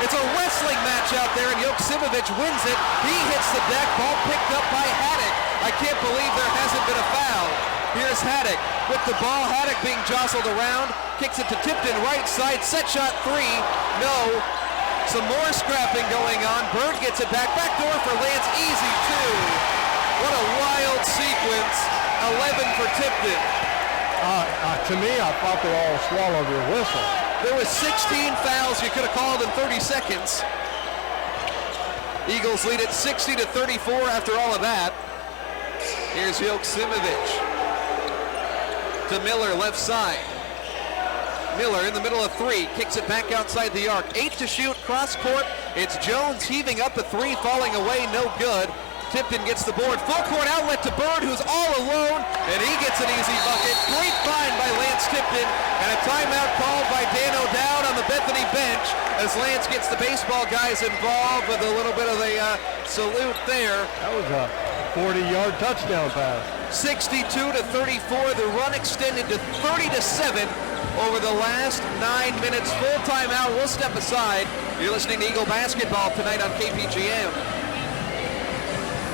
It's a wrestling match out there, and Joksimovic wins it. He hits the deck. Ball picked up by Haddock. I can't believe there hasn't been a foul. Here's Haddock with the ball. Haddock being jostled around. Kicks it to Tipton, right side. Set shot 3. No. Some more scrapping going on. Bird gets it back. Back door for Lance. Easy 2. What a wild sequence. 11 for Tipton. To me, I thought they all swallowed their whistle. There was 16 fouls you could have called in 30 seconds. Eagles lead at 60-34 after all of that. Here's Joksimovic to Miller, left side. Miller in the middle of 3, kicks it back outside the arc. 8 to shoot, cross court. It's Jones heaving up a 3, falling away, no good. Tipton gets the board. Full court outlet to Bird, who's all alone, and he gets an easy bucket. Great find by Lance Tipton, and a timeout called by Dan O'Dowd on the Bethany bench as Lance gets the baseball guys involved with a little bit of a salute there. That was a 40-yard touchdown pass. 62-34. The run extended to 30-7 over the last 9 minutes. Full timeout. We'll step aside. You're listening to Eagle Basketball tonight on KPGM.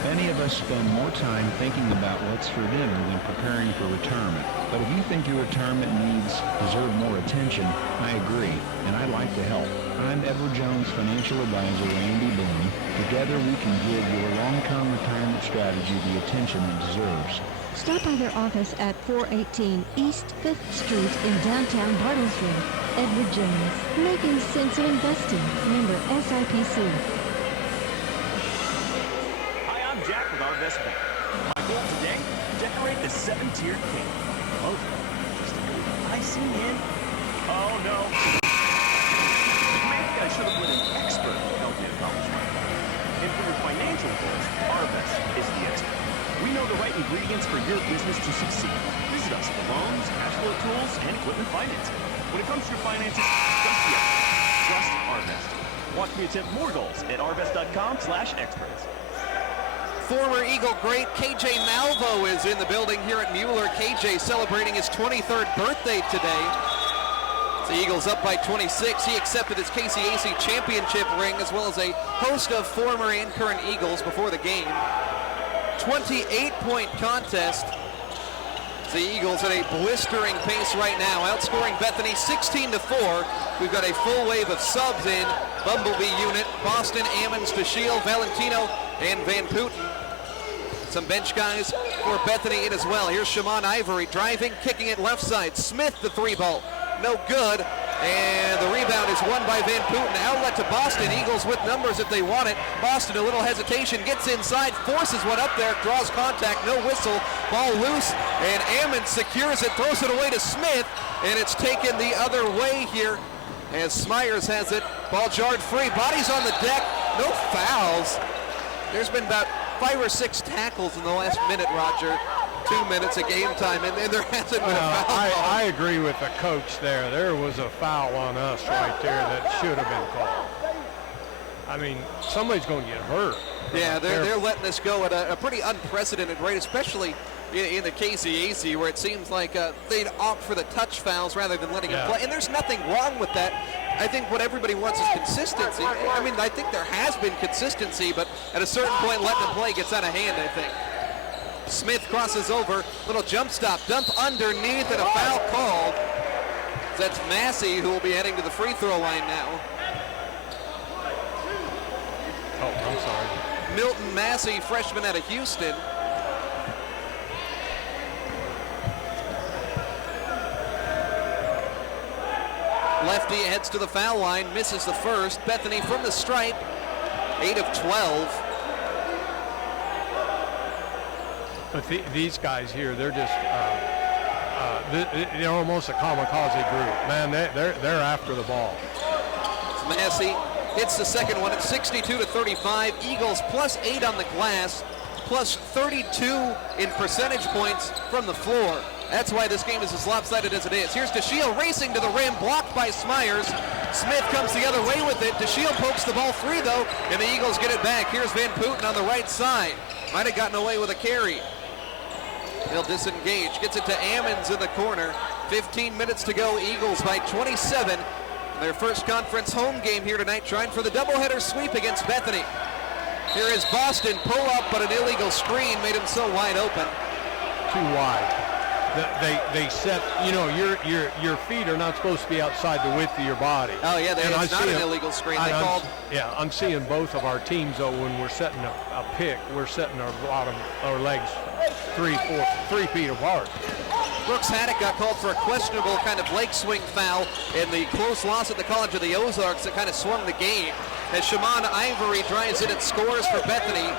Many of us spend more time thinking about what's for dinner than preparing for retirement. But if you think your retirement needs deserve more attention, I agree, and I'd like to help. I'm Edward Jones Financial Advisor Randy Boone. Together we can give your long-term retirement strategy the attention it deserves. Stop by their office at 418 East 5th Street in downtown Bartlesville. Edward Jones, making sense of investing. Member SIPC. Jack with Arvest Bank. My goal today, decorate the 7-tiered cake. Oh, just a good icing in. Oh no. Maybe I should have let an expert help me accomplish my goal. And for your financial goals, Arvest is the expert. We know the right ingredients for your business to succeed. Visit us for loans, cash flow tools, and equipment financing. When it comes to your finances, trust the expert. Trust Arvest. Watch me attempt more goals at arvest.com/experts. Former Eagle great KJ Malvo is in the building here at Mueller. KJ celebrating his 23rd birthday today. The Eagles up by 26. He accepted his KCAC championship ring as well as a host of former and current Eagles before the game. 28-point contest. The Eagles at a blistering pace right now, outscoring Bethany 16-4. We've got a full wave of subs in. Bumblebee unit, Boston, Ammons, DeShiel, Valentino, and Van Putten. Some bench guys for Bethany in as well. Here's Shimon Ivory driving, kicking it left side. Smith, the three ball, no good. And the rebound is won by Van Putten. Outlet to Boston. Eagles with numbers if they want it. Boston, a little hesitation, gets inside, forces one up there, draws contact, no whistle. Ball loose, and Ammons secures it, throws it away to Smith, and it's taken the other way here as Smyers has it. Ball jarred free, bodies on the deck, no fouls. There's been about 5 or 6 tackles in the last minute, Roger. 2 minutes of game time, and there hasn't been a foul. I agree with the coach there. There was a foul on us right there that should have been called. I mean, somebody's going to get hurt. Yeah, they're letting this go at a pretty unprecedented rate, especially in the KCAC, where it seems like they'd opt for the touch fouls rather than letting it play. And there's nothing wrong with that. I think what everybody wants is consistency. I mean, I think there has been consistency, but at a certain point, letting them play gets out of hand, I think. Smith crosses over, little jump stop, dump underneath, and a foul called. That's Massey who will be heading to the free throw line now. Oh, I'm sorry. Milton Massey, freshman out of Houston. Lefty heads to the foul line, misses the first. Bethany from the stripe, 8 of 12. But these guys here, they're just, they're almost a kamikaze group. Man, they're after the ball. Massey hits the second one at 62-35. Eagles plus 8 on the glass, plus 32 in percentage points from the floor. That's why this game is as lopsided as it is. Here's DeShiel racing to the rim, blocked by Smyers. Smith comes the other way with it. DeShiel pokes the ball free, though, and the Eagles get it back. Here's Van Putten on the right side. Might have gotten away with a carry. He'll disengage, gets it to Ammons in the corner. 15 minutes to go, Eagles by 27. Their first conference home game here tonight, trying for the doubleheader sweep against Bethany. Here is Boston, pull up, but an illegal screen made him so wide open. Too wide. They set, you know, your feet are not supposed to be outside the width of your body. Oh yeah, it's not an illegal screen. They called. Yeah, I'm seeing both of our teams though. When we're setting a pick, we're setting our legs 3 feet apart. Brooks Haddock got called for a questionable kind of leg swing foul in the close loss at the College of the Ozarks that kind of swung the game. As Shimon Ivory drives in and scores for Bethany.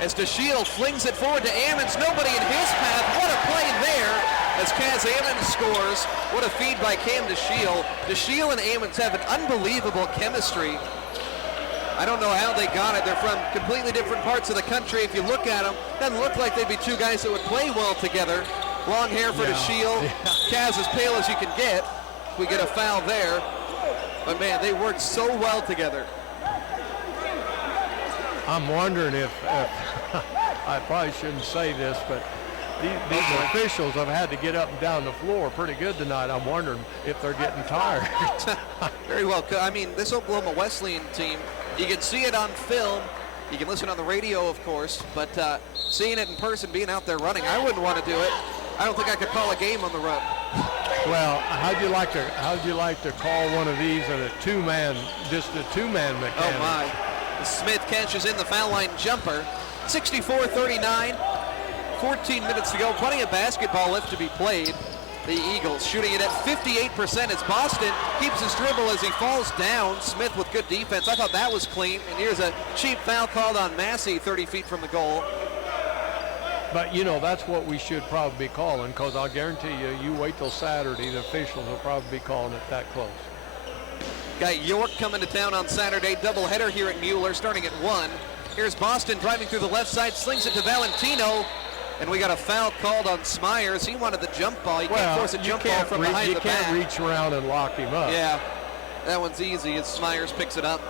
As DeShiel flings it forward to Ammons, nobody in his path. What a play there as Kaz Ammons scores. What a feed by Cam DeShiel. DeShiel and Ammons have an unbelievable chemistry. I don't know how they got it. They're from completely different parts of the country. If you look at them, it doesn't look like they'd be two guys that would play well together. Long hair for DeShiel. Kaz as pale as you can get. We get a foul there. But man, they worked so well together. I'm wondering if I probably shouldn't say this, but these officials have had to get up and down the floor pretty good tonight. I'm wondering if they're getting tired. Very well. I mean, this Oklahoma Wesleyan team, you can see it on film. You can listen on the radio, of course, but seeing it in person, being out there running, I wouldn't want to do it. I don't think I could call a game on the road. Well, how'd you like to call one of these in a two-man mechanic? Oh my. Smith catches in the foul line jumper. 64-39. 14 minutes to go. Plenty of basketball left to be played. The Eagles shooting it at 58% as Boston keeps his dribble as he falls down. Smith with good defense. I thought that was clean. And here's a cheap foul called on Massey 30 feet from the goal. But, you know, that's what we should probably be calling, because I'll guarantee you wait till Saturday, the officials will probably be calling it that close. Got York coming to town on Saturday. Doubleheader here at Mueller starting at 1. Here's Boston driving through the left side, slings it to Valentino. And we got a foul called on Smyers. He wanted the jump ball. You can't force a jump ball from behind the back. You can't reach around and lock him up. Yeah, that one's easy as Smyers picks it up.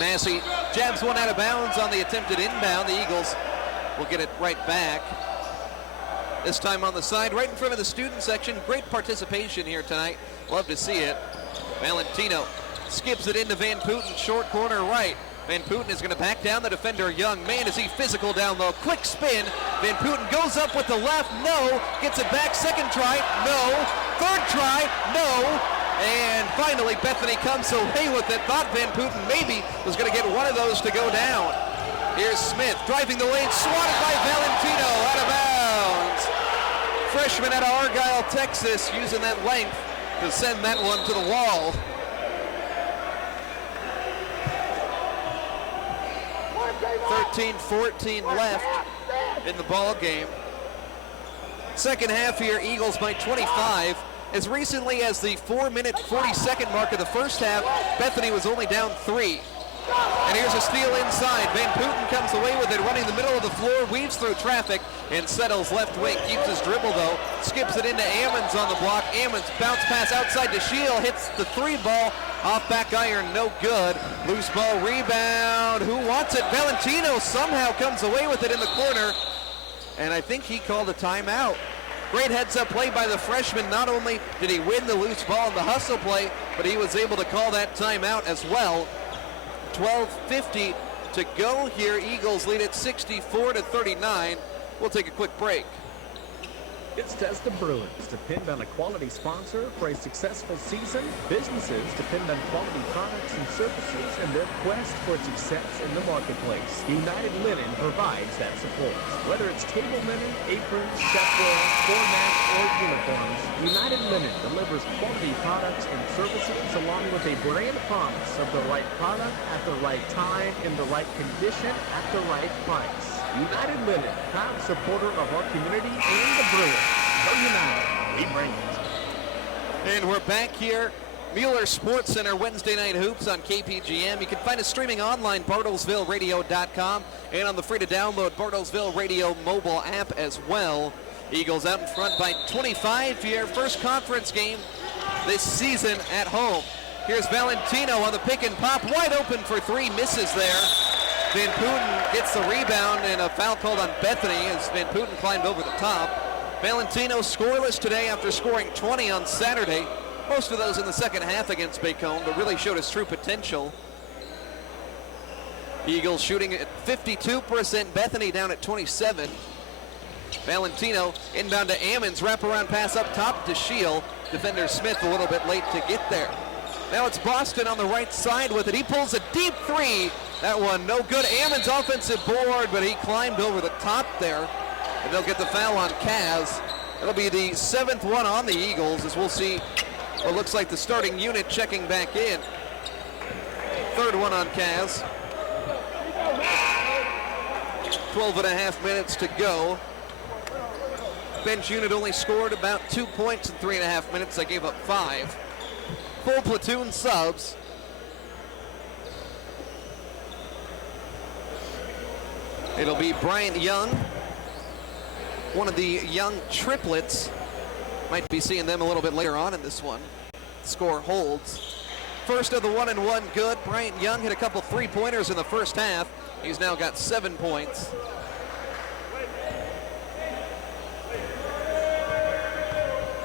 Massey jabs one out of bounds on the attempted inbound. The Eagles will get it right back. This time on the side, right in front of the student section. Great participation here tonight. Love to see it. Valentino skips it into Van Putten, short corner right. Van Putten is going to back down the defender, Young. Man, is he physical down low. Quick spin. Van Putten goes up with the left. No. Gets it back. Second try. No. Third try. No. And finally, Bethany comes away with it. Thought Van Putten maybe was going to get one of those to go down. Here's Smith driving the lane. Swatted by Valentino. Out of bounds. Freshman out of Argyle, Texas, using that length to send that one to the wall. .14 left in the ball game. Second half here, Eagles by 25. As recently as the 4-minute 40-second mark of the first half, Bethany was only down 3. And here's a steal inside. Van Putten comes away with it, running the middle of the floor, weaves through traffic, and settles left wing. Keeps his dribble, though. Skips it into Ammons on the block. Ammons bounce pass outside to Shield. Hits the 3 ball. Off back iron, no good. Loose ball rebound. Who wants it? Valentino somehow comes away with it in the corner. And I think he called a timeout. Great heads-up play by the freshman. Not only did he win the loose ball in the hustle play, but he was able to call that timeout as well. 12:50 to go here. Eagles lead at 64-39. We'll take a quick break. It's Tesla Bruins. Depend on a quality sponsor for a successful season. Businesses depend on quality products and services in their quest for success in the marketplace. United Linen provides that support. Whether it's table linen, aprons, chefware, floor mats, or uniforms, United Linen delivers quality products and services along with a brand promise of the right product at the right time in the right condition at the right price. United Linen, proud supporter of our community and the Bruins. So United, we bring it. And we're back here. Mueller Sports Center, Wednesday Night Hoops on KPGM. You can find us streaming online, BartlesvilleRadio.com, and on the free-to-download Bartlesville Radio mobile app as well. Eagles out in front by 25 here. First conference game this season at home. Here's Valentino on the pick and pop. Wide open for 3, misses there. Van Putten gets the rebound, and a foul called on Bethany as Van Putten climbed over the top. Valentino scoreless today after scoring 20 on Saturday. Most of those in the second half against Bacone, but really showed his true potential. Eagles shooting at 52%, Bethany down at 27. Valentino inbound to Ammons, wraparound pass up top to Shield. Defender Smith a little bit late to get there. Now it's Boston on the right side with it. He pulls a deep 3. That one no good. Ammons offensive board, but he climbed over the top there. And they'll get the foul on Kaz. It'll be the 7th one on the Eagles as we'll see what looks like the starting unit checking back in. 3rd one on Kaz. 12.5 minutes to go. Bench unit only scored about 2 points in 3.5 minutes. They gave up 5. Full platoon subs. It'll be Bryant Young, one of the Young triplets. Might be seeing them a little bit later on in this one. Score holds. First of the 1-and-1 good. Bryant Young hit a couple 3-pointers in the first half. He's now got 7 points.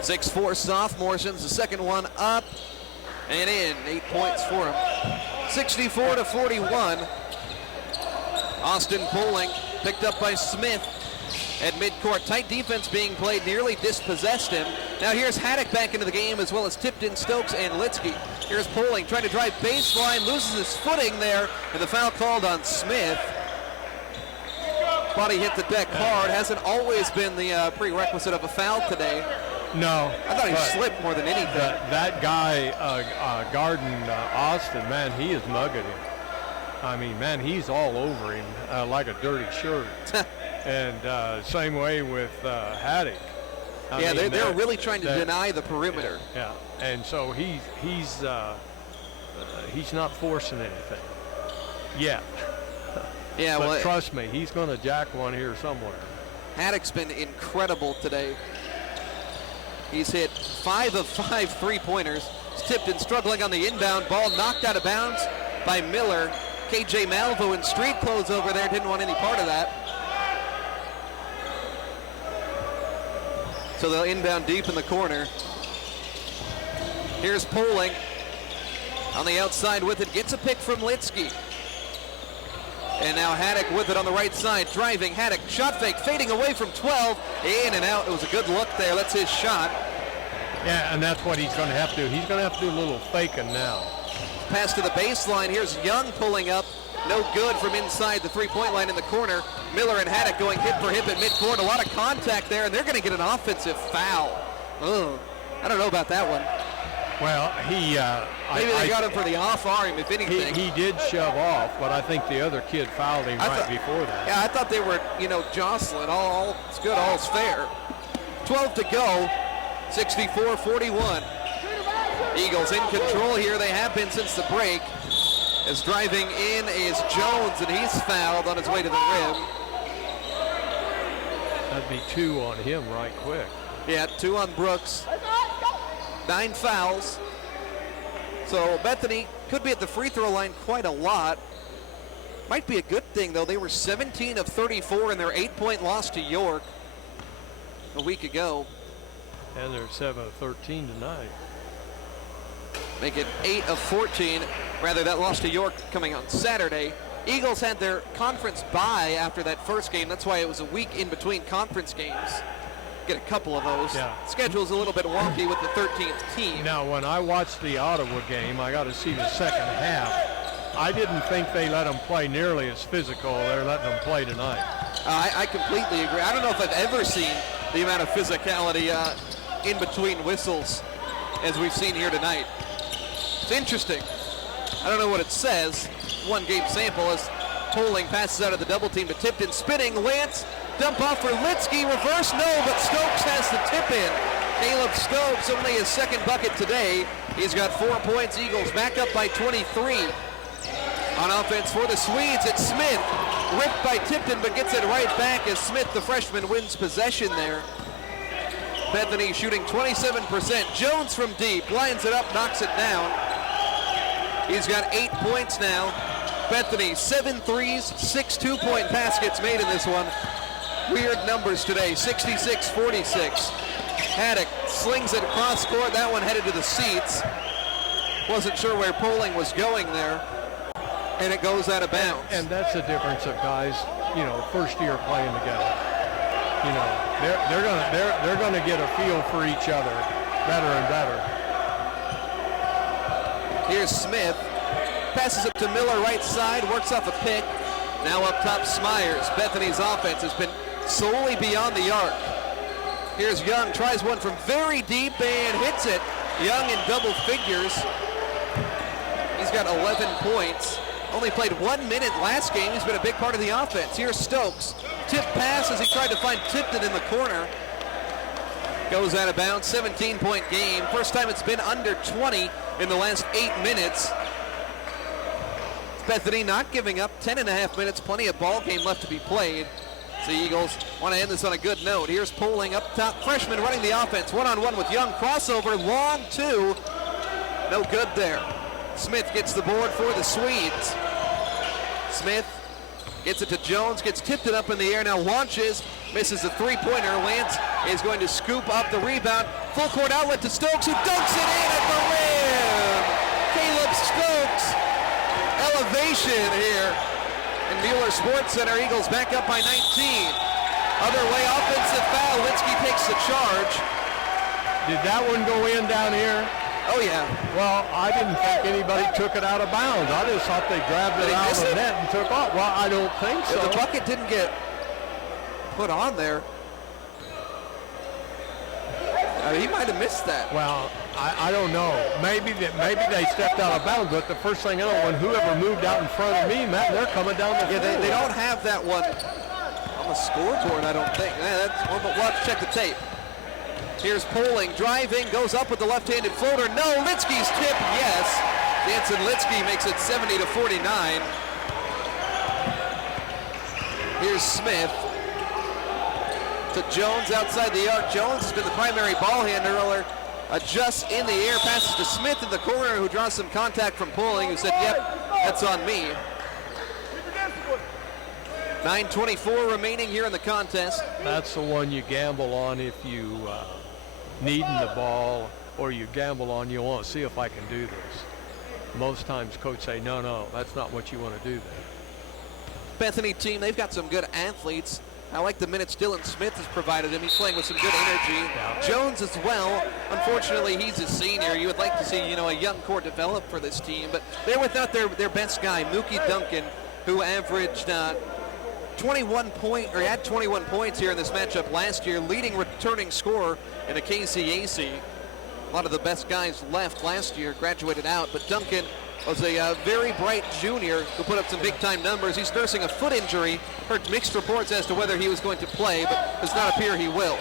.64 sophomore sends the second one up and in. 8 points for him. 64-41. Austin Poling picked up by Smith at midcourt. Tight defense being played, nearly dispossessed him. Now here's Haddock back into the game, as well as Tipton, Stokes, and Litsky. Here's Poling trying to drive baseline, loses his footing there, and the foul called on Smith. Body hit the deck hard. Hasn't always been the prerequisite of a foul today. No. I thought he slipped more than anything. That guy, Garden Austin, man, he is mugging him. I mean, man, he's all over him like a dirty shirt. And same way with Haddock. They're really trying to deny the perimeter. Yeah, and so he's not forcing anything yet. Yeah, but trust me, he's going to jack one here somewhere. Haddock's been incredible today. He's hit 5 of 5 3-pointers. Tipton struggling on the inbound ball, knocked out of bounds by Miller. KJ Malvo in street clothes over there didn't want any part of that. So they'll inbound deep in the corner. Here's Poling on the outside with it, gets a pick from Litsky. And now Haddock with it on the right side, driving. Haddock, shot fake, fading away from 12, in and out. It was a good look there. That's his shot. Yeah, and that's what he's going to have to do. He's going to have to do a little faking now. Pass to the baseline. Here's Young pulling up. No good from inside the three-point line in the corner. Miller and Haddock going hip for hip at midcourt. A lot of contact there, and they're going to get an offensive foul. Ugh. I don't know about that one. Well, maybe they got him for the off arm, if anything. He did shove off, but I think the other kid fouled him before that. Yeah, I thought they were, jostling. All it's good, all's fair. 12 to go, 64-41. Eagles in control here. They have been since the break. As driving in is Jones, and he's fouled on his way to the rim. That'd be 2 on him right quick. Yeah, 2 on Brooks. 9 fouls. So Bethany could be at the free throw line quite a lot. Might be a good thing, though. They were 17 of 34 in their 8-point loss to York a week ago. And they're 7 of 13 tonight. Make it 8 of 14. Rather, that loss to York coming on Saturday. Eagles had their conference bye after that first game. That's why it was a week in between conference games. Get a couple of those. Yeah. Schedule's a little bit wonky with the 13th team. Now, when I watched the Ottawa game, I got to see the second half. I didn't think they let them play nearly as physical. They're letting them play tonight. I completely agree. I don't know if I've ever seen the amount of physicality in between whistles as we've seen here tonight. It's interesting. I don't know what it says. One game sample as Poling passes out of the double team to Tipton. Spinning Lance. Dump off for Litsky. Reverse, no, but Stokes has the tip in. Caleb Stokes, only his second bucket today. He's got 4 points. Eagles back up by 23. On offense for the Swedes, it's Smith. Ripped by Tipton, but gets it right back as Smith, the freshman, wins possession there. Bethany shooting 27%. Jones from deep, lines it up, knocks it down. He's got 8 points now. Bethany, 7 threes, 6 two-point baskets made in this one. Weird numbers today, 66-46. Haddock slings it across court. That one headed to the seats. Wasn't sure where Poling was going there. And it goes out of bounds. And that's the difference of guys, first year playing together. They're gonna get a feel for each other better and better. Here's Smith. Passes it to Miller right side, works off a pick. Now up top, Smyers. Bethany's offense has been solely beyond the arc. Here's Young, tries one from very deep and hits it. Young in double figures. He's got 11 points. Only played 1 minute last game. He's been a big part of the offense. Here's Stokes. Tip pass as he tried to find Tipton in the corner. Goes out of bounds, 17-point game. First time it's been under 20 in the last 8 minutes. Bethany not giving up, 10.5 minutes, plenty of ball game left to be played. The Eagles want to end this on a good note. Here's Poling up top, freshman running the offense, one-on-one with Young, crossover, long 2. No good there. Smith gets the board for the Swedes. Smith gets it to Jones, gets tipped it up in the air, now launches, misses the three-pointer. Lance is going to scoop up the rebound. Full court outlet to Stokes, who dunks it in at the rim. Caleb Stokes, elevation here. And Mueller Sports Center, Eagles back up by 19. Other way, offensive foul. Litsky takes the charge. Did that one go in down here? Oh, yeah. Well, I didn't think anybody took it out of bounds. I just thought they grabbed it out of the net and took off. Well, I don't think so. The bucket didn't get put on there. He might have missed that. Well, I don't know. Maybe they stepped out of bounds, but the first thing I know, when whoever moved out in front of me, Matt, they're coming down the field. They don't have that one on the scoreboard, I don't think. But we'll have to check the tape. Here's Poling, driving, goes up with the left-handed floater. No, Litsky's tip, yes. Jansen Litsky makes it 70-49. Here's Smith to Jones outside the arc. Jones has been the primary ball handler. Adjusts in the air, passes to Smith in the corner, who draws some contact from Poling, who said, yep, that's on me. 9:24 remaining here in the contest. That's the one you gamble on if you needing the ball, or you gamble on you want to see if I can do this. Most times coach say, no, that's not what you want to do there. Bethany team, they've got some good athletes. I like the minutes Dylan Smith has provided him. He's playing with some good energy. Yeah. Jones as well. Unfortunately, he's a senior. You would like to see, a young core develop for this team, but they're without their best guy, Mookie Duncan, who averaged 21 points here in this matchup last year, leading returning scorer in a KCAC. A lot of the best guys left last year, graduated out, but Duncan was a very bright junior who put up some big-time numbers. He's nursing a foot injury. Heard mixed reports as to whether he was going to play, but does not appear he will.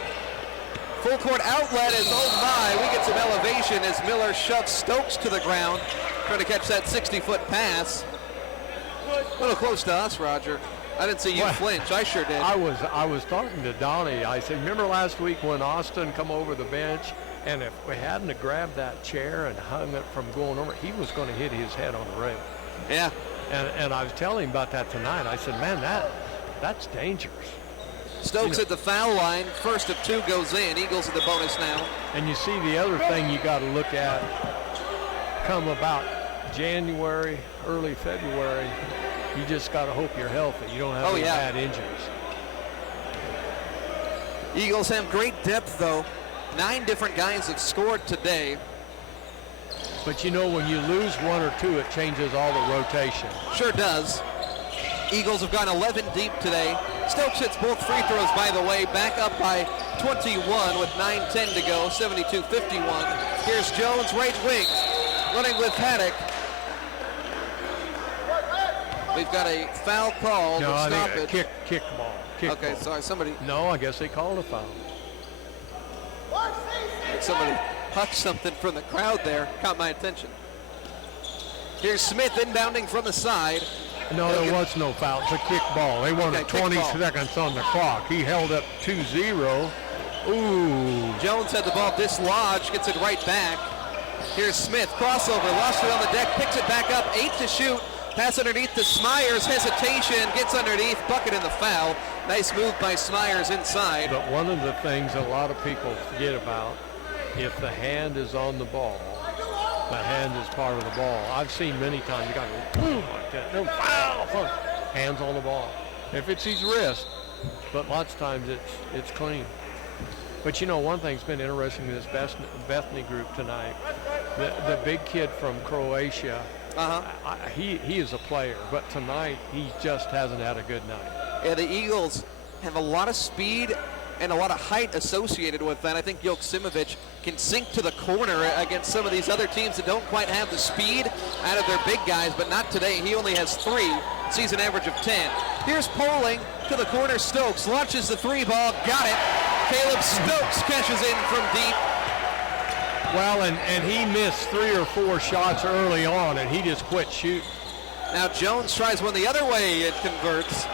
Full court outlet is, oh my, we get some elevation as Miller shoves Stokes to the ground, trying to catch that 60-foot pass. A little close to us, Roger. I didn't see you flinch. I sure did. I was talking to Donnie. I said, remember last week when Austin come over the bench, and if we hadn't have grabbed that chair and hung it from going over, he was going to hit his head on the rail. Yeah. And I was telling him about that tonight. I said, man, that's dangerous. Stokes at the foul line. First of two goes in. Eagles at the bonus now. And you see the other thing you got to look at come about January, early February, you just got to hope you're healthy. You don't have any bad injuries. Eagles have great depth, though. 9 different guys have scored today. But when you lose one or two, it changes all the rotation. Sure does. Eagles have gone 11 deep today. Stokes hits both free throws, by the way, back up by 21 with 9:10 to go, 72-51. Here's Jones, right wing, running with Haddock. We've got a foul call. No, I stop think it. Kick ball. Okay, sorry, somebody. No, I guess they called a foul. Somebody hucked something from the crowd there. Caught my attention. Here's Smith inbounding from the side. No, there was no foul. It's a kick ball. They wanted 20 seconds on the clock. He held up 2-0. Ooh. Jones had the ball dislodged, gets it right back. Here's Smith, crossover, lost it on the deck, picks it back up, 8 to shoot. Pass underneath to Smyers, hesitation, gets underneath, bucket in the foul. Nice move by Smyers inside. But one of the things a lot of people forget about, if the hand is on the ball, the hand is part of the ball. I've seen many times you got to go boom like that. No foul. Hands on the ball. If it's his wrist, but lots of times it's clean. But one thing's been interesting in this Bethany group tonight. The big kid from Croatia. He is a player, but tonight he just hasn't had a good night. Yeah, the Eagles have a lot of speed and a lot of height associated with that. I think Joksimovic can sink to the corner against some of these other teams that don't quite have the speed out of their big guys, but not today. He only has 3, season average of 10. Here's Poling to the corner. Stokes launches the 3 ball, got it. Caleb Stokes catches in from deep. Well, and he missed 3 or 4 shots early on, and he just quit shooting. Now Jones tries one the other way. It converts.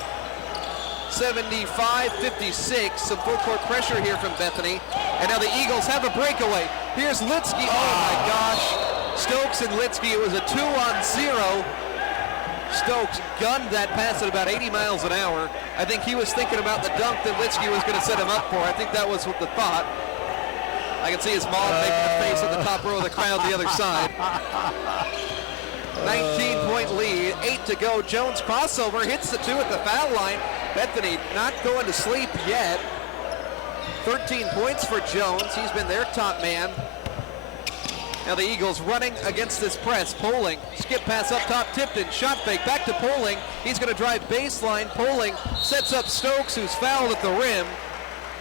75-56. Some full court pressure here from Bethany. And now the Eagles have a breakaway. Here's Litsky. Oh my gosh. Stokes and Litsky. It was a 2-on-0. Stokes gunned that pass at about 80 miles an hour. I think he was thinking about the dunk that Litsky was going to set him up for. I think that was what the thought. I can see his mom making a face at the top row of the crowd the other side. 19-point lead, 8 to go. Jones crossover, hits the 2 at the foul line. Bethany not going to sleep yet. 13 points for Jones. He's been their top man. Now the Eagles running against this press. Poling, skip pass up top, Tipton, shot fake, back to Poling. He's going to drive baseline. Poling sets up Stokes, who's fouled at the rim.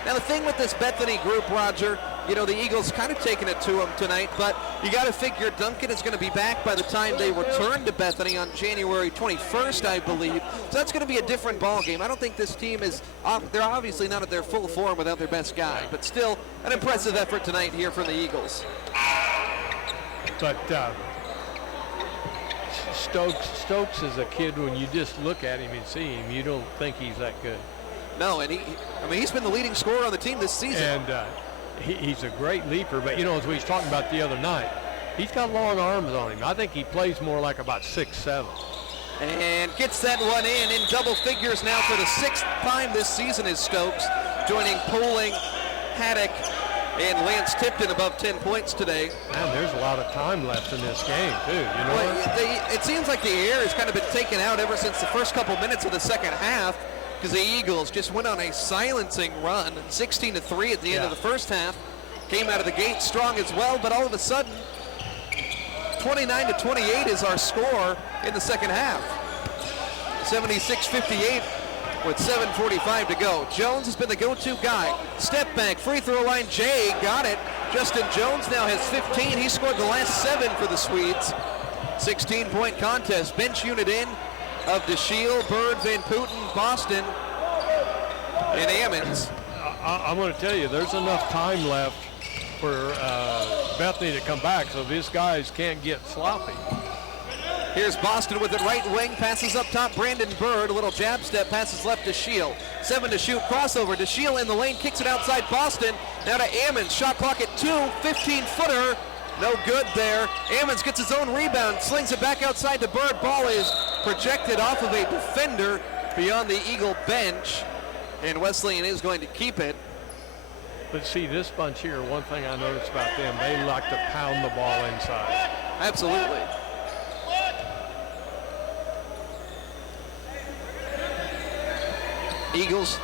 Now the thing with this Bethany group, Roger, the Eagles kind of taking it to them tonight, but you got to figure Duncan is going to be back by the time they return to Bethany on January 21st, I believe. So that's going to be a different ball game. I don't think this team is, they're obviously not at their full form without their best guy, but still an impressive effort tonight here from the Eagles. But Stokes is a kid, when you just look at him and see him, you don't think he's that good. No, and he's been the leading scorer on the team this season. And he's a great leaper, but as we was talking about the other night, he's got long arms on him. I think he plays more like about 6'7". And gets that one in double figures now for the 6th time this season is Stokes, joining Poling, Haddock, and Lance Tipton above 10 points today. Man, there's a lot of time left in this game, too. You know, well, it seems like the air has kind of been taken out ever since the first couple minutes of the second half, because the Eagles just went on a silencing run, 16-3 at the end of the first half. Came out of the gate strong as well, but all of a sudden, 29-28 is our score in the second half. 76-58 with 7:45 to go. Jones has been the go-to guy. Step back, free throw line, Jay got it. Justin Jones now has 15. He scored the last 7 for the Swedes. 16-point contest. Bench unit in of DeShiel, Bird, Van Putten, Boston, and Ammons. I'm going to tell you, there's enough time left for Bethany to come back, so these guys can't get sloppy. Here's Boston with it right wing, passes up top, Brandon Bird, a little jab step, passes left to Shield. 7 to shoot, crossover to Shield in the lane, kicks it outside Boston, now to Ammons, shot clock at 2, 15-footer, no good there. Ammons gets his own rebound, slings it back outside to Bird, ball is projected off of a defender beyond the Eagle bench, and Wesleyan is going to keep it. But see, this bunch here, one thing I noticed about them, they like to pound the ball inside. Absolutely. Eagles,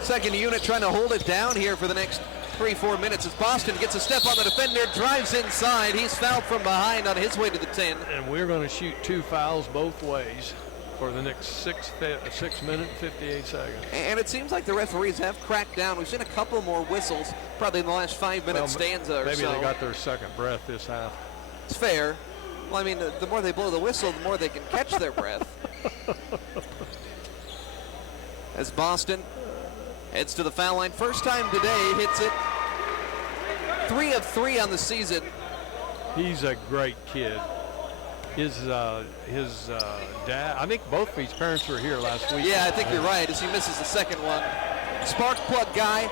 second unit trying to hold it down here for the next 3-4 minutes as Boston gets a step on the defender, drives inside. He's fouled from behind on his way to the 10. And we're going to shoot 2 fouls both ways for the next 6 minutes and 58 seconds. And it seems like the referees have cracked down. We've seen a couple more whistles, probably in the last 5-minute stanza or so. Maybe they got their second breath this half. It's fair. Well, I mean, the more they blow the whistle, the more they can catch their breath. As Boston heads to the foul line. First time today, hits it. 3 of 3 on the season. He's a great kid. His dad, I think both of his parents were here last week. Yeah, I think you're right, as he misses the second one. Spark plug guy.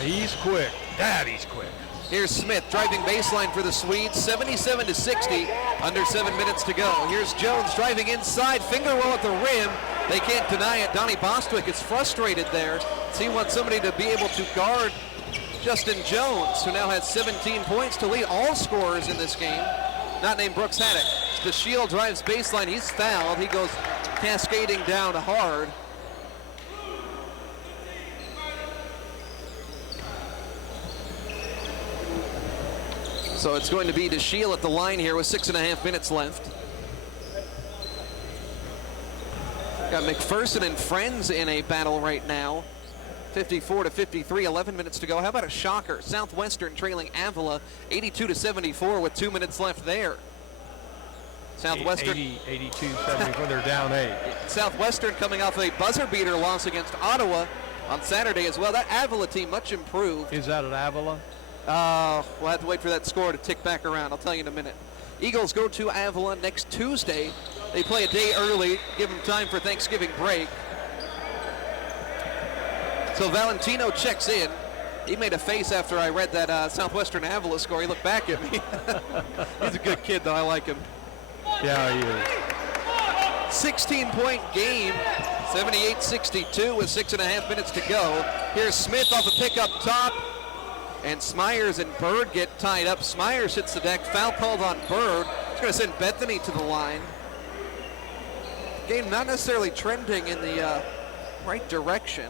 He's quick. Daddy's quick. Here's Smith driving baseline for the Swedes, 77-60, under 7 minutes to go. Here's Jones driving inside, finger roll at the rim. They can't deny it. Donnie Bostwick is frustrated there. So he wants somebody to be able to guard Justin Jones, who now has 17 points to lead all scorers in this game, not named Brooks Haddock. DeShiel drives baseline. He's fouled. He goes cascading down hard. So it's going to be DeShiel at the line here with 6.5 minutes left. Got McPherson and friends in a battle right now. 54-53, 11 minutes to go. How about a shocker? Southwestern trailing Avila 82-74 with 2 minutes left there. Southwestern 82-74, they're down 8. Southwestern coming off a buzzer beater loss against Ottawa on Saturday as well. That Avila team much improved. Is that an Avila? We'll have to wait for that score to tick back around. I'll tell you in a minute. Eagles go to Avila next Tuesday. They play a day early, give them time for Thanksgiving break. So Valentino checks in. He made a face after I read that Southwestern Avila score. He looked back at me. He's a good kid, though. I like him. Yeah, he is. 16-point game, 78-62 with 6.5 minutes to go. Here's Smith off a pick up top. And Smyers and Bird get tied up. Smyers hits the deck. Foul called on Bird. It's going to send Bethany to the line. Game not necessarily trending in the right direction.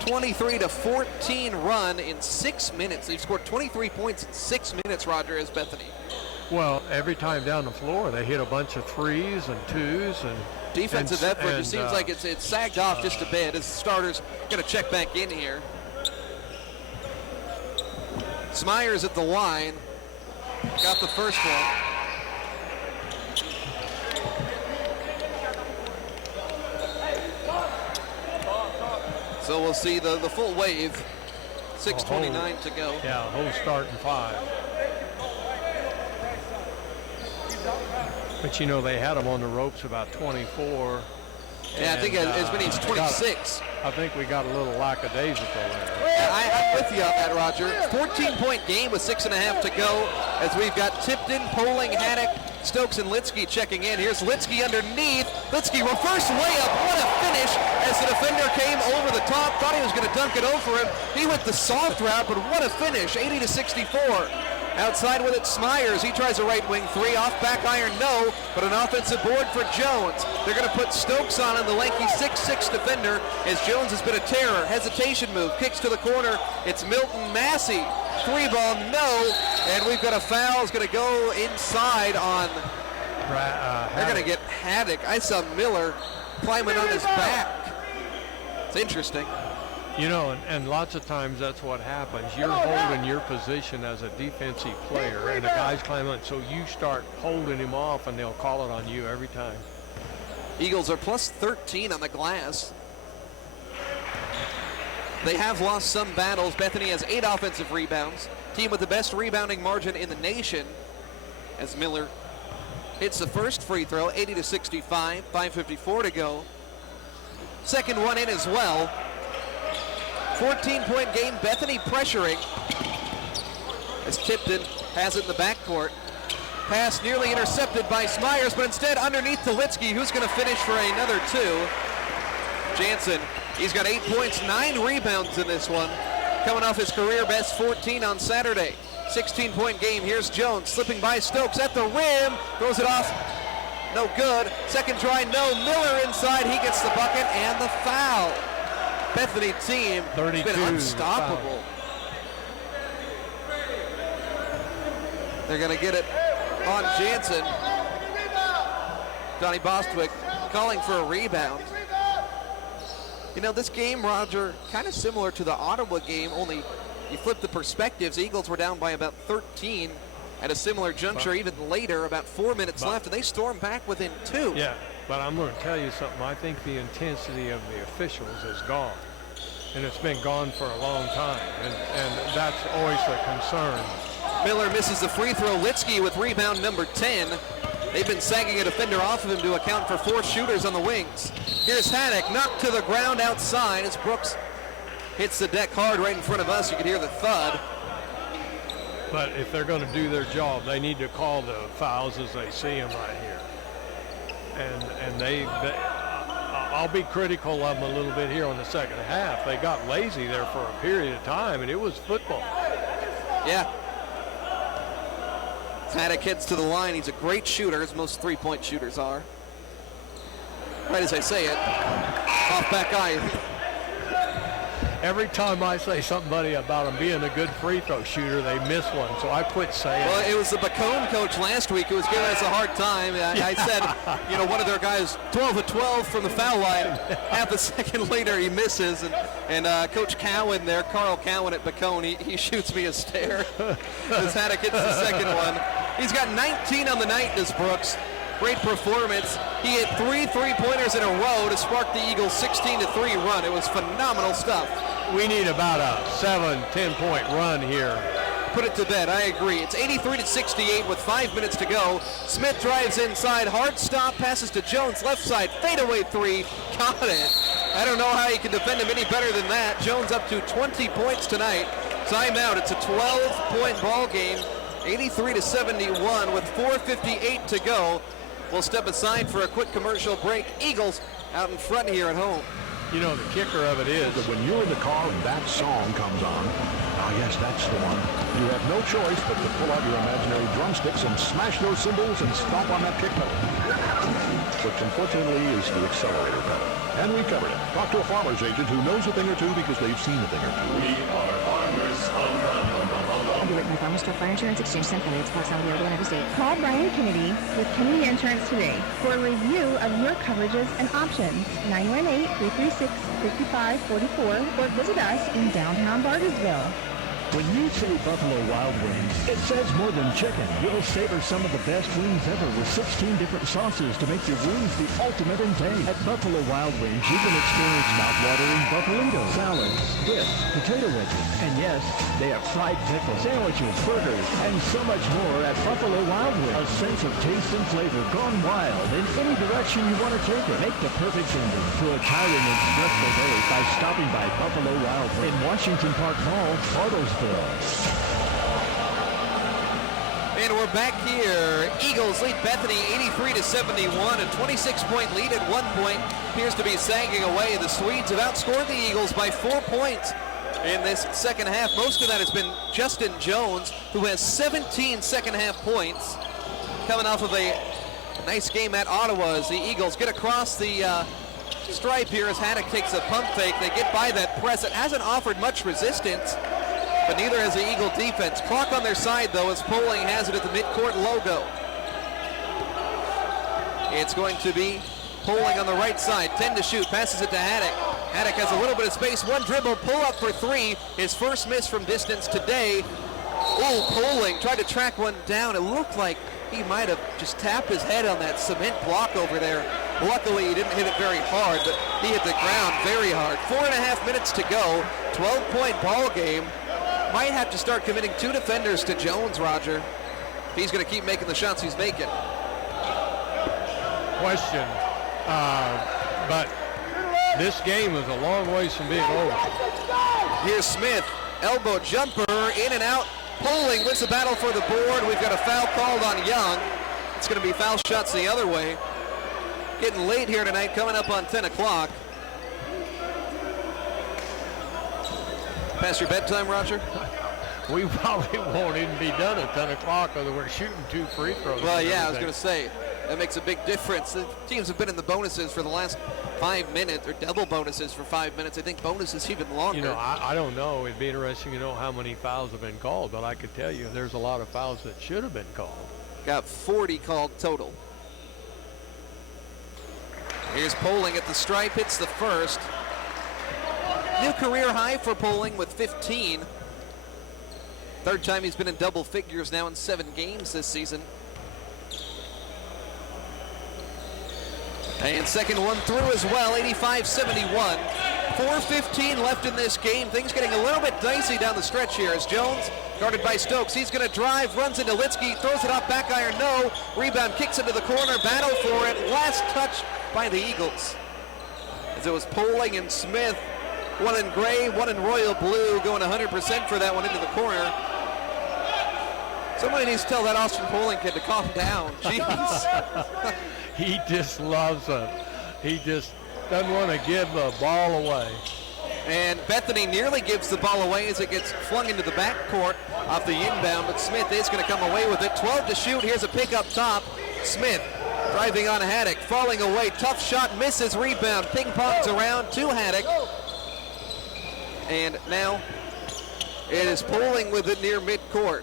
23-14 run in 6 minutes. They've scored 23 points in 6 minutes, Roger, as Bethany. Well, every time down the floor, they hit a bunch of 3s and 2s and defensive effort. It seems like it's sagged off just a bit as the starters going to check back in here. Smyers at the line. Got the first one. So we'll see the full wave. 6:29 to go. Yeah, whole start in 5. But you know, they had them on the ropes about 24 Yeah, I think as many as 26. I think we got a little lackadaisical there. Yeah, I'm with you on that, Roger. 14-point game with 6.5 to go as we've got Tipton, Poling, Haddock, Stokes, and Litsky checking in. Here's Litsky underneath. Litsky reverse layup. What a finish as the defender came over the top. Thought he was going to dunk it over him. He went the soft route, but what a finish. 80-64. Outside with it, Smyers. He tries a right wing three. Off back iron, no. But an offensive board for Jones. They're going to put Stokes on him, the lanky 6'6 defender, as Jones has been a terror. Hesitation move. Kicks to the corner. It's Milton Massey. Three ball, no. And we've got a foul. It's going to go inside on... they're going to get Haddock. I saw Miller climbing on his back. It's interesting. You know, and lots of times that's what happens. You're holding your position as a defensive player, and the guy's climbing, so you start holding him off, and they'll call it on you every time. Eagles are plus 13 on the glass. They have lost some battles. Bethany has 8 offensive rebounds. Team with the best rebounding margin in the nation, as Miller hits the first free throw, 80-65, 5:54 to go. Second one in as well. 14-point game, Bethany pressuring as Tipton has it in the backcourt. Pass nearly intercepted by Smyers, but instead underneath to Litsky, who's going to finish for another 2. Jansen, he's got 8 points, 9 rebounds in this one, coming off his career best 14 on Saturday. 16-point game. Here's Jones slipping by Stokes at the rim, throws it off, no good. Second try, no. Miller inside, he gets the bucket and the foul. Bethany team has been unstoppable. They're going to get it on Jansen. Donnie Bostwick calling for a rebound. You know, this game, Roger, kind of similar to the Ottawa game, only you flip the perspectives. Eagles were down by about 13 at a similar juncture, even later, about 4 minutes left, and they stormed back within 2. Yeah, but I'm going to tell you something. I think the intensity of the officials is gone, and it's been gone for a long time, and that's always a concern. Miller misses the free throw. Litsky with rebound number 10. They've been sagging a defender off of him to account for 4 shooters on the wings. Here's Haddock, knocked to the ground outside as Brooks hits the deck hard right in front of us. You can hear the thud. But if they're going to do their job, they need to call the fouls as they see them right here. And I'll be critical of them a little bit here on the second half. They got lazy there for a period of time, and it was football. Yeah. Haddock heads to the line. He's a great shooter, as most three-point shooters are. Right as I say it, off back iron. Every time I say somebody about him being a good free throw shooter, they miss one, so I quit saying it. Well, it was the Bacone coach last week who was giving us a hard time. I said, you know, one of their guys, 12 of 12 from the foul line. Half a second later, he misses. And Coach Cowan there, Carl Cowan at Bacone, he shoots me a stare as Haddock hits the second one. He's got 19 on the night, this Brooks. Great performance. He hit 3 3-pointers in a row to spark the Eagles' 16-3 run. It was phenomenal stuff. We need about a 7-10 point run here. Put it to bed, I agree. It's 83-68 with 5 minutes to go. Smith drives inside, hard stop, passes to Jones, left side, fadeaway 3, got it. I don't know how you can defend him any better than that. Jones up to 20 points tonight. Timeout, it's a 12-point ball game, 83-71 with 4:58 to go. We'll step aside for a quick commercial break. Eagles out in front here at home. You know, the kicker of it is that when you're in the car and that song comes on, yes, that's the one, you have no choice but to pull out your imaginary drumsticks and smash those cymbals and stomp on that kick pedal, which unfortunately is the accelerator pedal. And we covered it. Talk to a farmer's agent who knows a thing or two because they've seen a thing or two. We are farmers. Underwritten by Farmers Truck Fire Insurance Exchange Center. It's parts not available in every state. Call Brian Kennedy with Kennedy Insurance today for a review of your coverages and options. 918-336-5544 or visit us in downtown Bartlesville. When you say Buffalo Wild Wings, it says more than chicken. You'll savor some of the best wings ever with 16 different sauces to make your wings the ultimate in taste. At Buffalo Wild Wings, you can experience mouth-watering buffalitos, salads, dips, potato wedges, and yes, they have fried pickles, sandwiches, burgers, and so much more at Buffalo Wild Wings. A sense of taste and flavor gone wild in any direction you want to take it. Make the perfect ending to a tiring and stressful day by stopping by Buffalo Wild Wings in Washington Park Mall, Bartlesville. And we're back here. Eagles lead Bethany 83-71. A 26-point lead at one point appears to be sagging away. The Swedes have outscored the Eagles by 4 points in this second half. Most of that has been Justin Jones, who has 17 second half points, coming off of a nice game at Ottawa as the Eagles get across the stripe here as Haddock takes a pump fake. They get by that press. It hasn't offered much resistance, but neither has the Eagle defense. Clock on their side, though, as Poling has it at the midcourt logo. It's going to be Poling on the right side. 10 to shoot. Passes it to Haddock. Haddock has a little bit of space. One dribble, pull up for three. His first miss from distance today. Oh, Poling tried to track one down. It looked like he might have just tapped his head on that cement block over there. Luckily, he didn't hit it very hard, but he hit the ground very hard. 4.5 minutes to go. 12-point ball game. Might have to start committing two defenders to Jones, Roger, if he's going to keep making the shots he's making. Question, but this game is a long ways from being over. Here's Smith, elbow jumper, in and out. Poling wins the battle for the board. We've got a foul called on Young. It's going to be foul shots the other way. Getting late here tonight, coming up on 10 o'clock. Past your bedtime, Roger? We probably won't even be done at 10 o'clock, or we're shooting 2 free throws. Well, yeah, I was going to say, that makes a big difference. The teams have been in the bonuses for the last 5 minutes, or double bonuses for 5 minutes. I think bonuses even longer. You know, I don't know. It'd be interesting to know how many fouls have been called, but I could tell you there's a lot of fouls that should have been called. Got 40 called total. Here's Poling at the stripe, hits the first. New career high for Poling with 15. Third time he's been in double figures now in 7 games this season. And second one through as well, 85-71. 4:15 left in this game. Things getting a little bit dicey down the stretch here as Jones, guarded by Stokes. He's going to drive, runs into Litsky, throws it off back iron, no. Rebound, kicks into the corner, battle for it. Last touch by the Eagles. As it was Poling and Smith, one in gray, one in royal blue, going 100% for that one into the corner. Somebody needs to tell that Austin Poling kid to calm down. Jeez. He just loves it. He just doesn't want to give the ball away. And Bethany nearly gives the ball away as it gets flung into the backcourt off the inbound, but Smith is going to come away with it. 12 to shoot. Here's a pick up top. Smith driving on Haddock, falling away. Tough shot, misses, rebound. Ping-pongs around to Haddock. And now it is Poling with it near midcourt.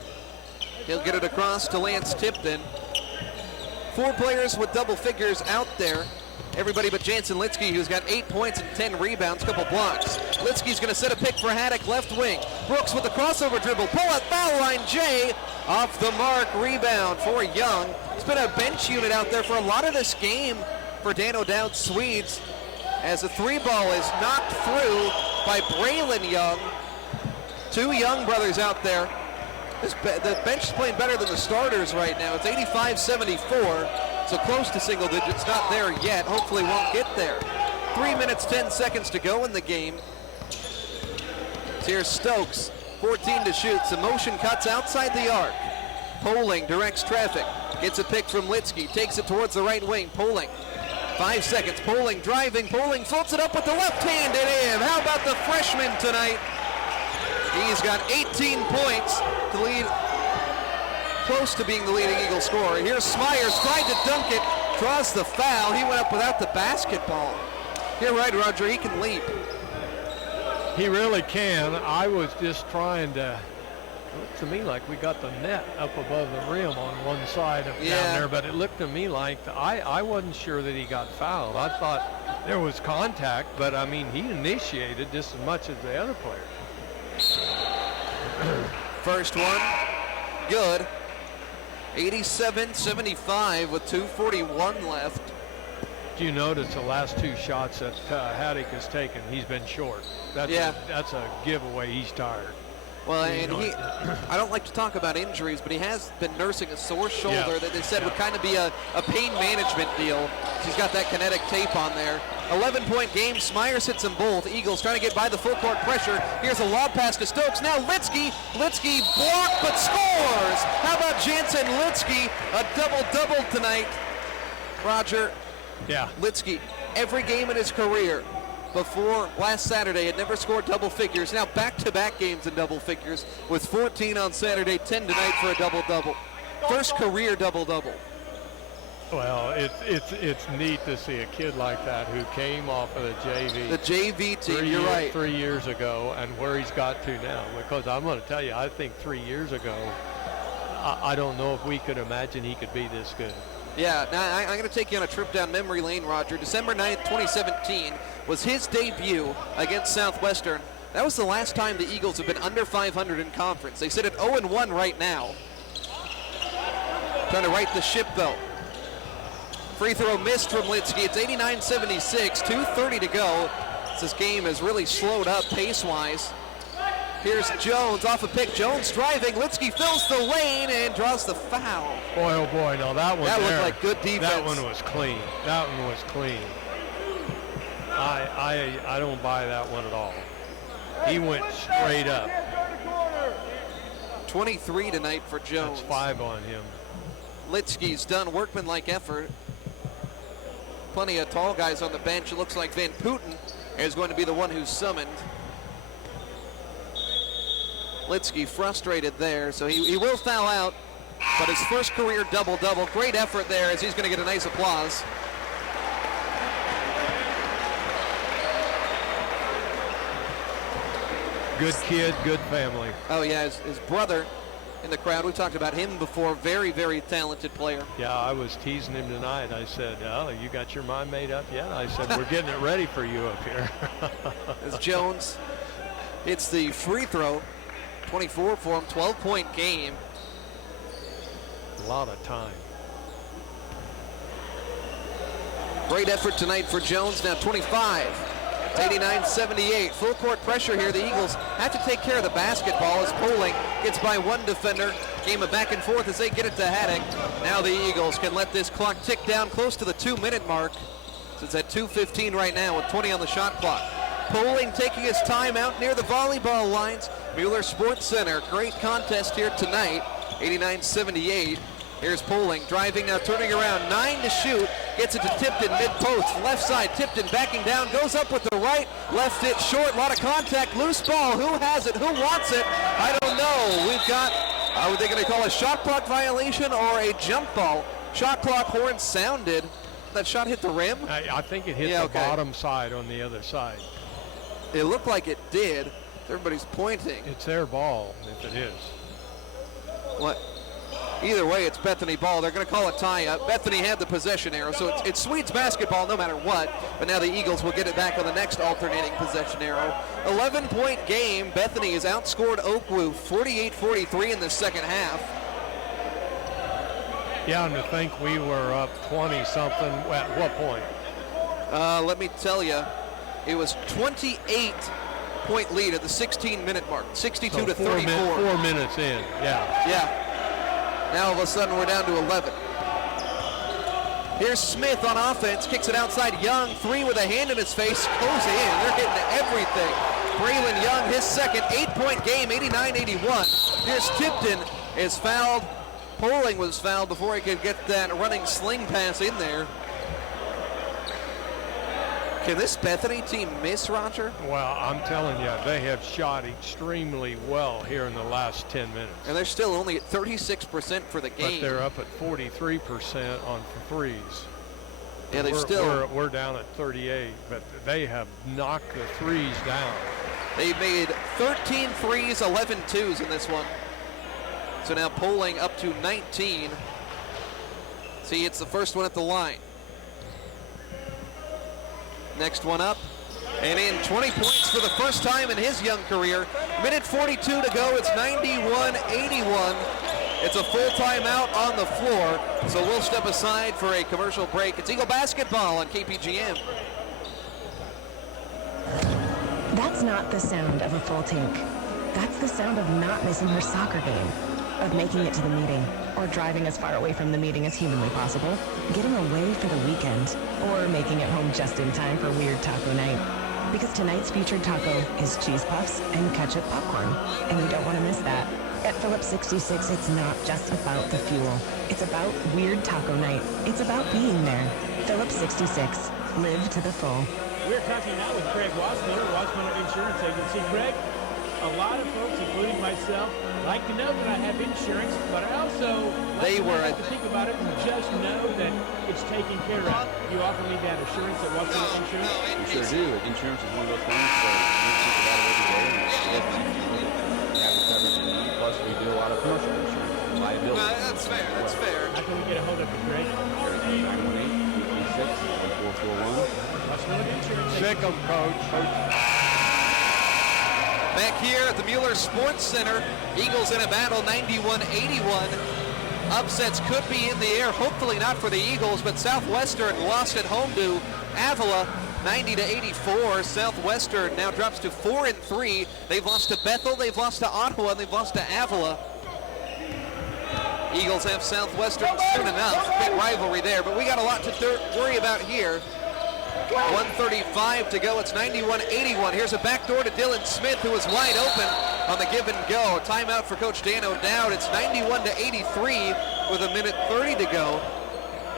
He'll get it across to Lance Tipton. 4 players with double figures out there. Everybody but Jansen Litsky, who's got 8 points and 10 rebounds, couple blocks. Litsky's going to set a pick for Haddock, left wing. Brooks with the crossover dribble. Pull up, foul line, Jay. Off the mark, rebound for Young. It's been a bench unit out there for a lot of this game for Dan O'Dowd's Swedes, as the 3 ball is knocked through by Braylon Young. 2 Young brothers out there. The bench is playing better than the starters right now. It's 85-74, so close to single digits. Not there yet. Hopefully won't get there. 3 minutes, 10 seconds to go in the game. Here's Stokes, 14 to shoot. Some motion cuts outside the arc. Poling directs traffic. Gets a pick from Litsky. Takes it towards the right wing. Poling. 5 seconds. Poling driving. Poling floats it up with the left hand and in. How about the freshman tonight? He's got 18 points to lead, close to being the leading Eagle scorer. Here's Smyers, tried to dunk it, draws the foul. He went up without the basketball. You're right, Roger, he can leap. He really can. I was just trying to, it looked to me like we got the net up above the rim on one side of down there, but it looked to me like I wasn't sure that he got fouled. I thought there was contact, but I mean, he initiated just as much as the other player. First one, good. 87-75 with 2:41 left. Do you notice the last two shots that Haddock has taken, he's been short. That's a giveaway. He's tired. Well, and I don't like to talk about injuries, but he has been nursing a sore shoulder that they said would kind of be a pain management deal. He's got that kinetic tape on there. 11-point game. Smyers hits them both. Eagles trying to get by the full court pressure. Here's a lob pass to Stokes. Now Litsky blocked but scores. How about Jansen Litsky? A double-double tonight. Roger. Yeah. Litsky, every game in his career before last Saturday had never scored double figures. Now back-to-back games in double figures with 14 on Saturday, 10 tonight for a double-double. First career double-double. Well, it's neat to see a kid like that who came off of the JV. The JV team, you're right. 3 years ago, and where he's got to now. Because I'm going to tell you, I think 3 years ago, I don't know if we could imagine he could be this good. Yeah, now I'm going to take you on a trip down memory lane, Roger. December 9th, 2017 was his debut against Southwestern. That was the last time the Eagles have been under 500 in conference. They sit at 0-1 right now. Trying to right the ship, though. Free throw missed from Litsky. It's 89-76, 2:30 to go. This game has really slowed up pace-wise. Here's Jones off a pick. Jones driving. Litsky fills the lane and draws the foul. Boy, oh boy, no, that one. That looked like good defense. That one was clean. That one was clean. I don't buy that one at all. He went straight up. 23 tonight for Jones. That's 5 on him. Litsky's done workmanlike effort. Plenty of tall guys on the bench. It looks like Van Putten is going to be the one who's summoned. Litsky frustrated there, so he will foul out, but his first career double-double. Great effort there as he's going to get a nice applause. Good kid, good family. Oh yeah, his brother in the crowd. We've talked about him before. Very, very talented player. Yeah, I was teasing him tonight. I said, oh, you got your mind made up yet? I said, we're getting it ready for you up here. As Jones hits the free throw. 24 for him, 12-point game. A lot of time. Great effort tonight for Jones, now 25. It's 89-78. Full court pressure here. The Eagles have to take care of the basketball as Poling gets by one defender. Game of back and forth as they get it to Haddock. Now the Eagles can let this clock tick down close to the 2-minute mark. So it's at 2:15 right now with 20 on the shot clock. Poling taking his time out near the volleyball lines. Mueller Sports Center, great contest here tonight, 89-78. Here's Poling, driving now, turning around, 9 to shoot, gets it to Tipton, mid-post, left side, Tipton backing down, goes up with the right, left it short, a lot of contact, loose ball, who has it, who wants it? I don't know. We've got, are they going to call a shot clock violation or a jump ball? Shot clock horn sounded. That shot hit the rim? I think it hit the bottom side on the other side. It looked like it did. Everybody's pointing. It's their ball, if it is. What? Either way, it's Bethany ball. They're going to call a tie-up. Bethany had the possession arrow, so it's Swedes basketball no matter what. But now the Eagles will get it back on the next alternating possession arrow. 11-point game. Bethany has outscored OKWU 48-43 in the second half. Yeah, and to think we were up 20-something. At what point? Let me tell you. It was 28-point lead at the 16-minute mark, 62 to 34. 4 minutes in, yeah. Yeah. Now all of a sudden we're down to 11. Here's Smith on offense, kicks it outside. Young, 3 with a hand in his face, goes in. They're getting everything. Braylon Young, his second 8-point game, 89-81. Here's Tipton is fouled. Poling was fouled before he could get that running sling pass in there. Can this Bethany team miss, Roger? Well, I'm telling you, they have shot extremely well here in the last 10 minutes. And they're still only at 36% for the game. But they're up at 43% on threes. Yeah, we're down at 38, but they have knocked the threes down. They made 13 threes, 11 twos in this one. So now Poling up to 19. See, it's the first one at the line. Next one up, and in 20 points for the first time in his young career, Minute 42 to go. It's 91-81. It's a full timeout on the floor, so we'll step aside for a commercial break. It's Eagle basketball on KPGM. That's not the sound of a full tank. That's the sound of not missing her soccer game, of making it to the meeting, or driving as far away from the meeting as humanly possible, getting away for the weekend, or making it home just in time for Weird Taco Night. Because tonight's featured taco is cheese puffs and ketchup popcorn, and you don't want to miss that. At Phillips 66, it's not just about the fuel. It's about Weird Taco Night. It's about being there. Phillips 66. Live to the full. We're talking now with Craig Wasmiller, Wasmiller Insurance Agency. Craig, a lot of folks, including myself, like to know that I have insurance, but I also like to think about it and just know that it's taken care of. You offer me that assurance at Wasmiller Insurance? We sure do. Insurance is one of those things where we think about it every day, and we have coverage we need. Plus, we do a lot of commercial insurance and liability. That's fair. That's fair. How can we get a hold of you, Craig? 918-236-1441. Sick 'em, Coach. Back here at the Mueller Sports Center, Eagles in a battle, 91-81. Upsets could be in the air, hopefully not for the Eagles, but Southwestern lost at home to Avila, 90-84. Southwestern now drops to 4-3. They've lost to Bethel, they've lost to Ottawa, and they've lost to Avila. Eagles have Southwestern soon enough. Big rivalry there, but we got a lot to worry about here. 1:35 to go. It's 91-81. Here's a backdoor to Dylan Smith, who is wide open on the give and go. Timeout for Coach Dan O'Dowd. It's 91-83 with a minute 30 to go.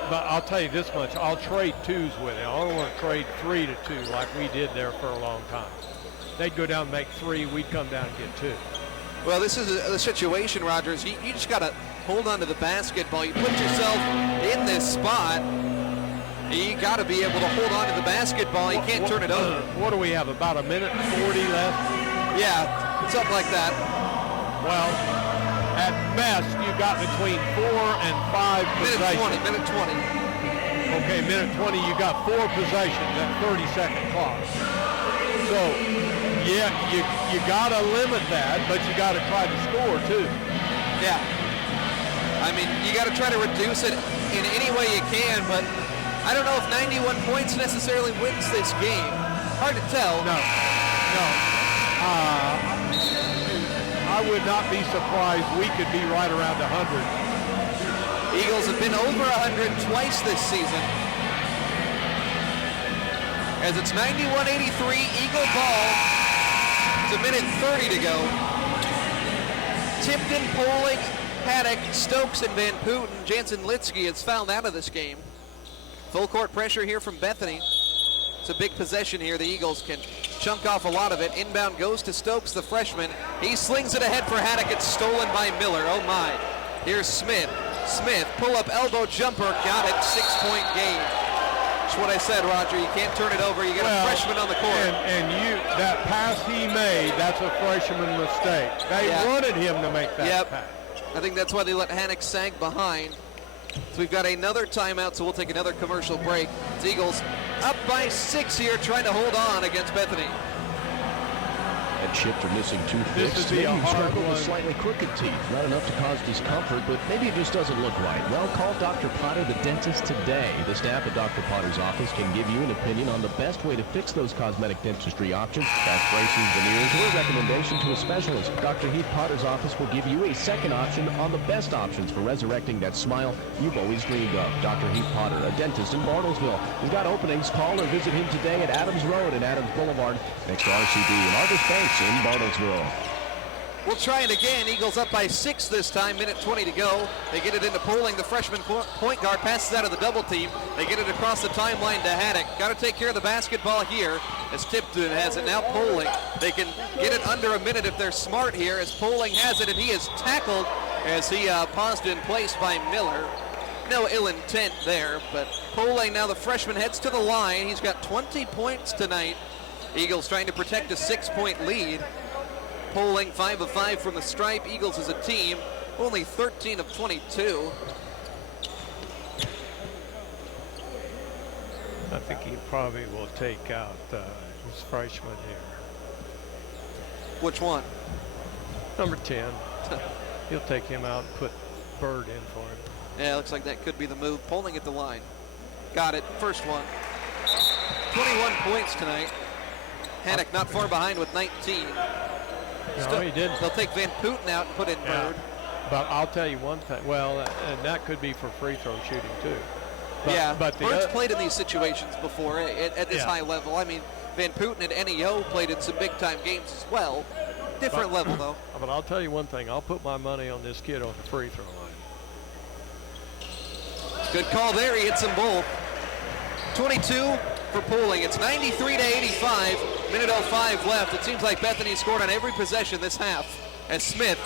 But I'll tell you this much. I'll trade twos with it. I don't want to trade 3 to 2 like we did there for a long time. They'd go down and make 3. We'd come down and get 2. Well, this is a situation, Rogers. You just got to hold on to the basketball. You put yourself in this spot. You got to be able to hold on to the basketball. You can't turn it over. What do we have, about a minute 40 left? Yeah, something like that. Well, at best, you got between 4 and 5 possessions. Minute 20. Okay, minute 20, you got 4 possessions at 30-second clock. So, yeah, you got to limit that, but you got to try to score, too. Yeah. I mean, you got to try to reduce it in any way you can, but I don't know if 91 points necessarily wins this game. Hard to tell. No. I would not be surprised we could be right around 100. Eagles have been over 100 twice this season. As it's 91-83, Eagle ball. It's a minute 30 to go. Tipton, Poling, Haddock, Stokes, and Van Putten. Jansen Litsky is fouled out of this game. Full court pressure here from Bethany. It's a big possession here. The Eagles can chunk off a lot of it. Inbound goes to Stokes, the freshman. He slings it ahead for Haddock. It's stolen by Miller. Oh my. Here's Smith. Smith, pull-up elbow jumper. Got it. 6-point game. That's what I said, Roger. You can't turn it over. You got a freshman on the court. And that pass he made, that's a freshman mistake. They wanted him to make that pass. I think that's why they let Haddock sag behind. So we've got another timeout, so we'll take another commercial break. It's Eagles up by 6 here, trying to hold on against Bethany. Head chipped or missing toothpicks. Maybe you struggle with slightly crooked teeth. Not enough to cause discomfort, but maybe it just doesn't look right. Well, call Dr. Potter, the dentist, today. The staff at Dr. Potter's office can give you an opinion on the best way to fix those cosmetic dentistry options. That's braces, veneers, or a recommendation to a specialist. Dr. Heath Potter's office will give you a second option on the best options for resurrecting that smile you've always dreamed of. Dr. Heath Potter, a dentist in Bartlesville. He's got openings. Call or visit him today at Adams Road and Adams Boulevard next to RCD and Argus Banks in Bartlesville. We'll try it again. Eagles up by 6 this time. Minute 20 to go. They get it into Poling. The freshman point guard passes out of the double team. They get it across the timeline to Haddock. Got to take care of the basketball here as Tipton has it. Now Poling. They can get it under a minute if they're smart here as Poling has it, and he is tackled as he paused in place by Miller. No ill intent there, but Poling, now the freshman, heads to the line. He's got 20 points tonight. Eagles trying to protect a 6-point lead. Poling 5 of 5 from the stripe. Eagles as a team only 13 of 22. I think he probably will take out his freshman here. Which one? Number 10. He'll take him out and put Bird in for him. Yeah, looks like that could be the move. Polling at the line. Got it. First one. 21 points tonight. Haddock not far behind with 19. No, he didn't. They'll take Van Putten out and put in Bird. But I'll tell you one thing. Well, and that could be for free throw shooting too. But Bird's played in these situations before at this high level. I mean, Van Putten and NEO played in some big-time games as well. Different level, though. But I'll tell you one thing. I'll put my money on this kid on the free throw line. Good call there. He hits them both. 22 for Pooling. It's 93-85. Minute 05 left. It seems like Bethany scored on every possession this half as Smith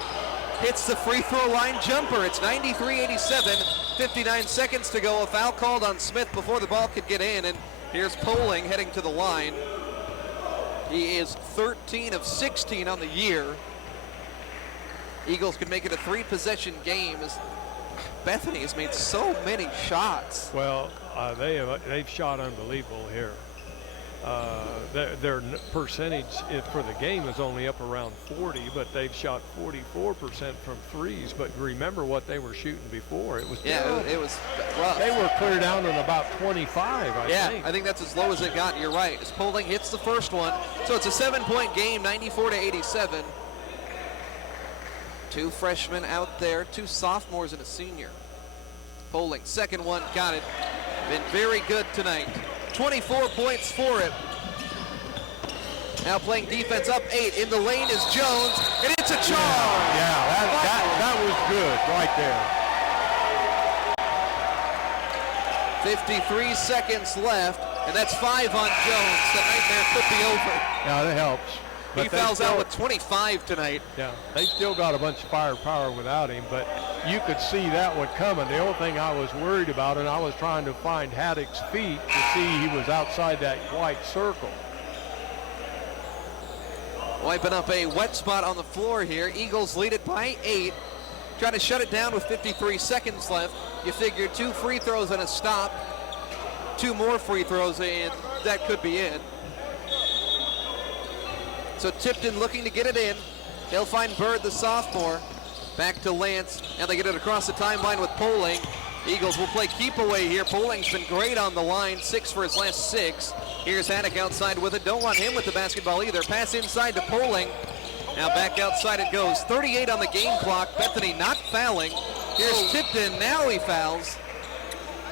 hits the free throw line jumper. It's 93-87. 59 seconds to go. A foul called on Smith before the ball could get in. And here's Pooling heading to the line. He is 13 of 16 on the year. Eagles can make it a 3-possession game as Bethany has made so many shots. Well, they've shot unbelievable here. Their percentage for the game is only up around 40, but they've shot 44% from threes. But remember what they were shooting before. It was it was rough. They were clear down to about 25, I think. I think that's as low as it got. You're right. As Pooling hits the first one. So it's a 7-point game, 94-87. 2 freshmen out there, 2 sophomores and a senior. Pooling, second one, got it. Been very good tonight. 24 points for it. Now playing defense up 8. In the lane is Jones, and it's a charge. Yeah, that was good right there. 53 seconds left, and that's 5 on Jones. The nightmare could be over. Yeah, that helps. He fouls out with 25 tonight. Yeah, they still got a bunch of firepower without him, but you could see that one coming. The only thing I was worried about, and I was trying to find Haddock's feet to see he was outside that white circle. Wiping up a wet spot on the floor here. Eagles lead it by 8. Trying to shut it down with 53 seconds left. You figure 2 free throws and a stop. 2 more free throws, and that could be in. So Tipton looking to get it in. They'll find Bird, the sophomore. Back to Lance. Now they get it across the timeline with Pooling. Eagles will play keep away here. Pooling's been great on the line. 6 for his last 6. Here's Haddock outside with it. Don't want him with the basketball either. Pass inside to Pooling. Now back outside it goes. 38 on the game clock. Bethany not fouling. Here's Tipton. Now he fouls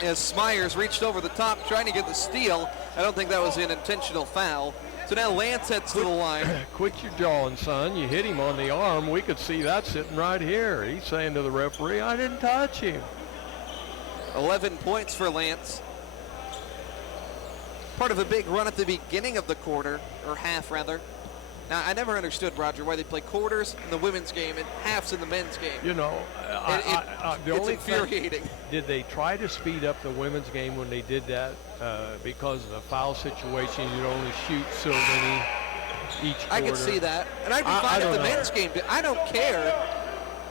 as Smyers reached over the top trying to get the steal. I don't think that was an intentional foul. So now Lance heads to the line. Quit your jawing, son. You hit him on the arm. We could see that sitting right here. He's saying to the referee, I didn't touch him. 11 points for Lance. Part of a big run at the beginning of the quarter, or half rather. Now, I never understood, Roger, why they play quarters in the women's game and halves in the men's game. You know, it's infuriating. Did they try to speed up the women's game when they did that? Because of the foul situation, you'd only shoot so many each quarter. I could see that. And I'd be fine if the men's game did. I don't care.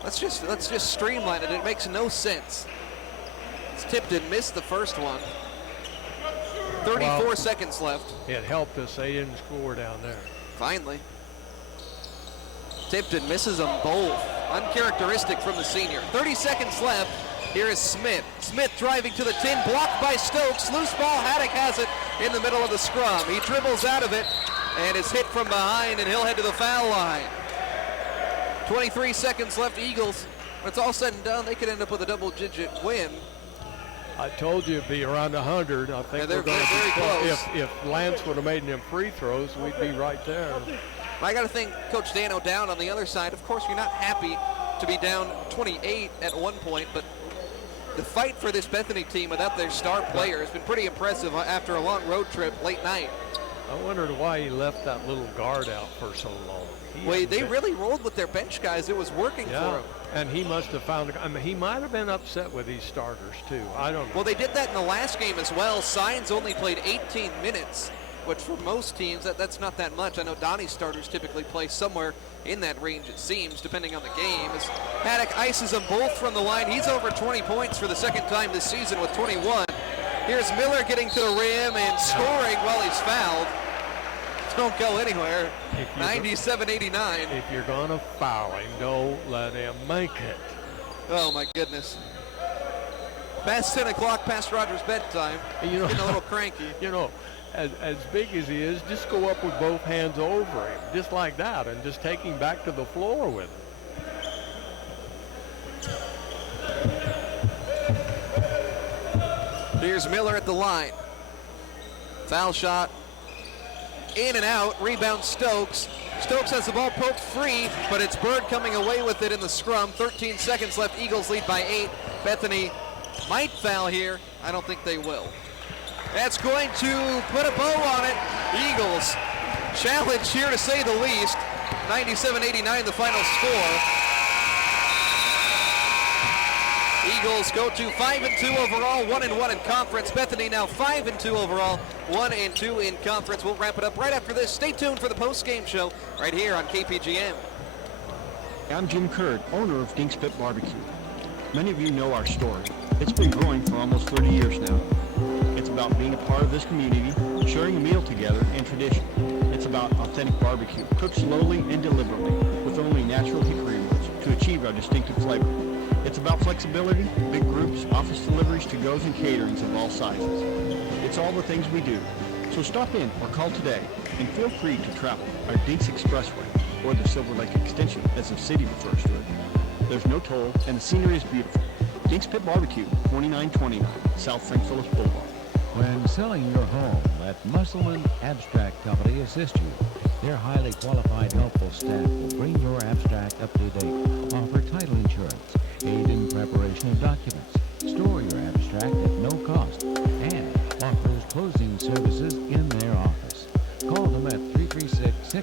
Let's just streamline it. It makes no sense. Tipton missed the first one. 34 seconds left. It helped us. They didn't score down there. Finally. Tipton misses them both. Uncharacteristic from the senior. 30 seconds left. Here is Smith. Smith driving to the tin, blocked by Stokes. Loose ball, Haddock has it in the middle of the scrum. He dribbles out of it and is hit from behind, and he'll head to the foul line. 23 seconds left, Eagles. When it's all said and done, they could end up with a double-digit win. I told you it'd be around 100. I think they're going to be close. If Lance would have made them free throws, we'd be right there. I got to think Coach Dano down on the other side. Of course, you're not happy to be down 28 at one point, but the fight for this Bethany team without their star player has been pretty impressive after a long road trip late night. I wondered why he left that little guard out for so long. They really rolled with their bench guys. It was working for him. And he must have found, he might have been upset with these starters too. I don't know. Well, they did that in the last game as well. Signs only played 18 minutes, which for most teams, that's not that much. I know Donnie's starters typically play somewhere in that range, it seems, depending on the game. As Haddock ices them both from the line. He's over 20 points for the second time this season with 21. Here's Miller getting to the rim and scoring while he's fouled. don't go anywhere. 97-89. If you're going to foul him, don't let him make it. Oh, my goodness. Past 10 o'clock, past Roger's bedtime. You know, getting a little cranky. You know, as big as he is, just go up with both hands over him, just like that, and just take him back to the floor with him. Here's Miller at the line. Foul shot. In and out. Rebound Stokes. Stokes has the ball poked free, but it's Bird coming away with it in the scrum. 13 seconds left. Eagles lead by 8. Bethany might foul here. I don't think they will. That's going to put a bow on it. Eagles challenge here to say the least. 97-89 the final score. Eagles go to 5-2 overall, 1-1 in conference. Bethany now 5-2 overall, 1-2 in conference. We'll wrap it up right after this. Stay tuned for the post-game show right here on KPGM. I'm Jim Curd, owner of Dink's Pit Barbecue. Many of you know our story. It's been growing for almost 30 years now. It's about being a part of this community, sharing a meal together, and tradition. It's about authentic barbecue, cooked slowly and deliberately with only natural hickory wood to achieve our distinctive flavor. It's about flexibility, big groups, office deliveries, to-goes, and caterings of all sizes. It's all the things we do. So stop in or call today, and feel free to travel our Dinks Expressway, or the Silver Lake Extension, as the city refers to it. There's no toll, and the scenery is beautiful. Dinks Pit Barbecue, 2929 South St. Philip Boulevard. When selling your home, let Musselman Abstract Company assist you. Their highly qualified, helpful staff will bring your abstract up to date, offer title insurance, aid in preparation of documents,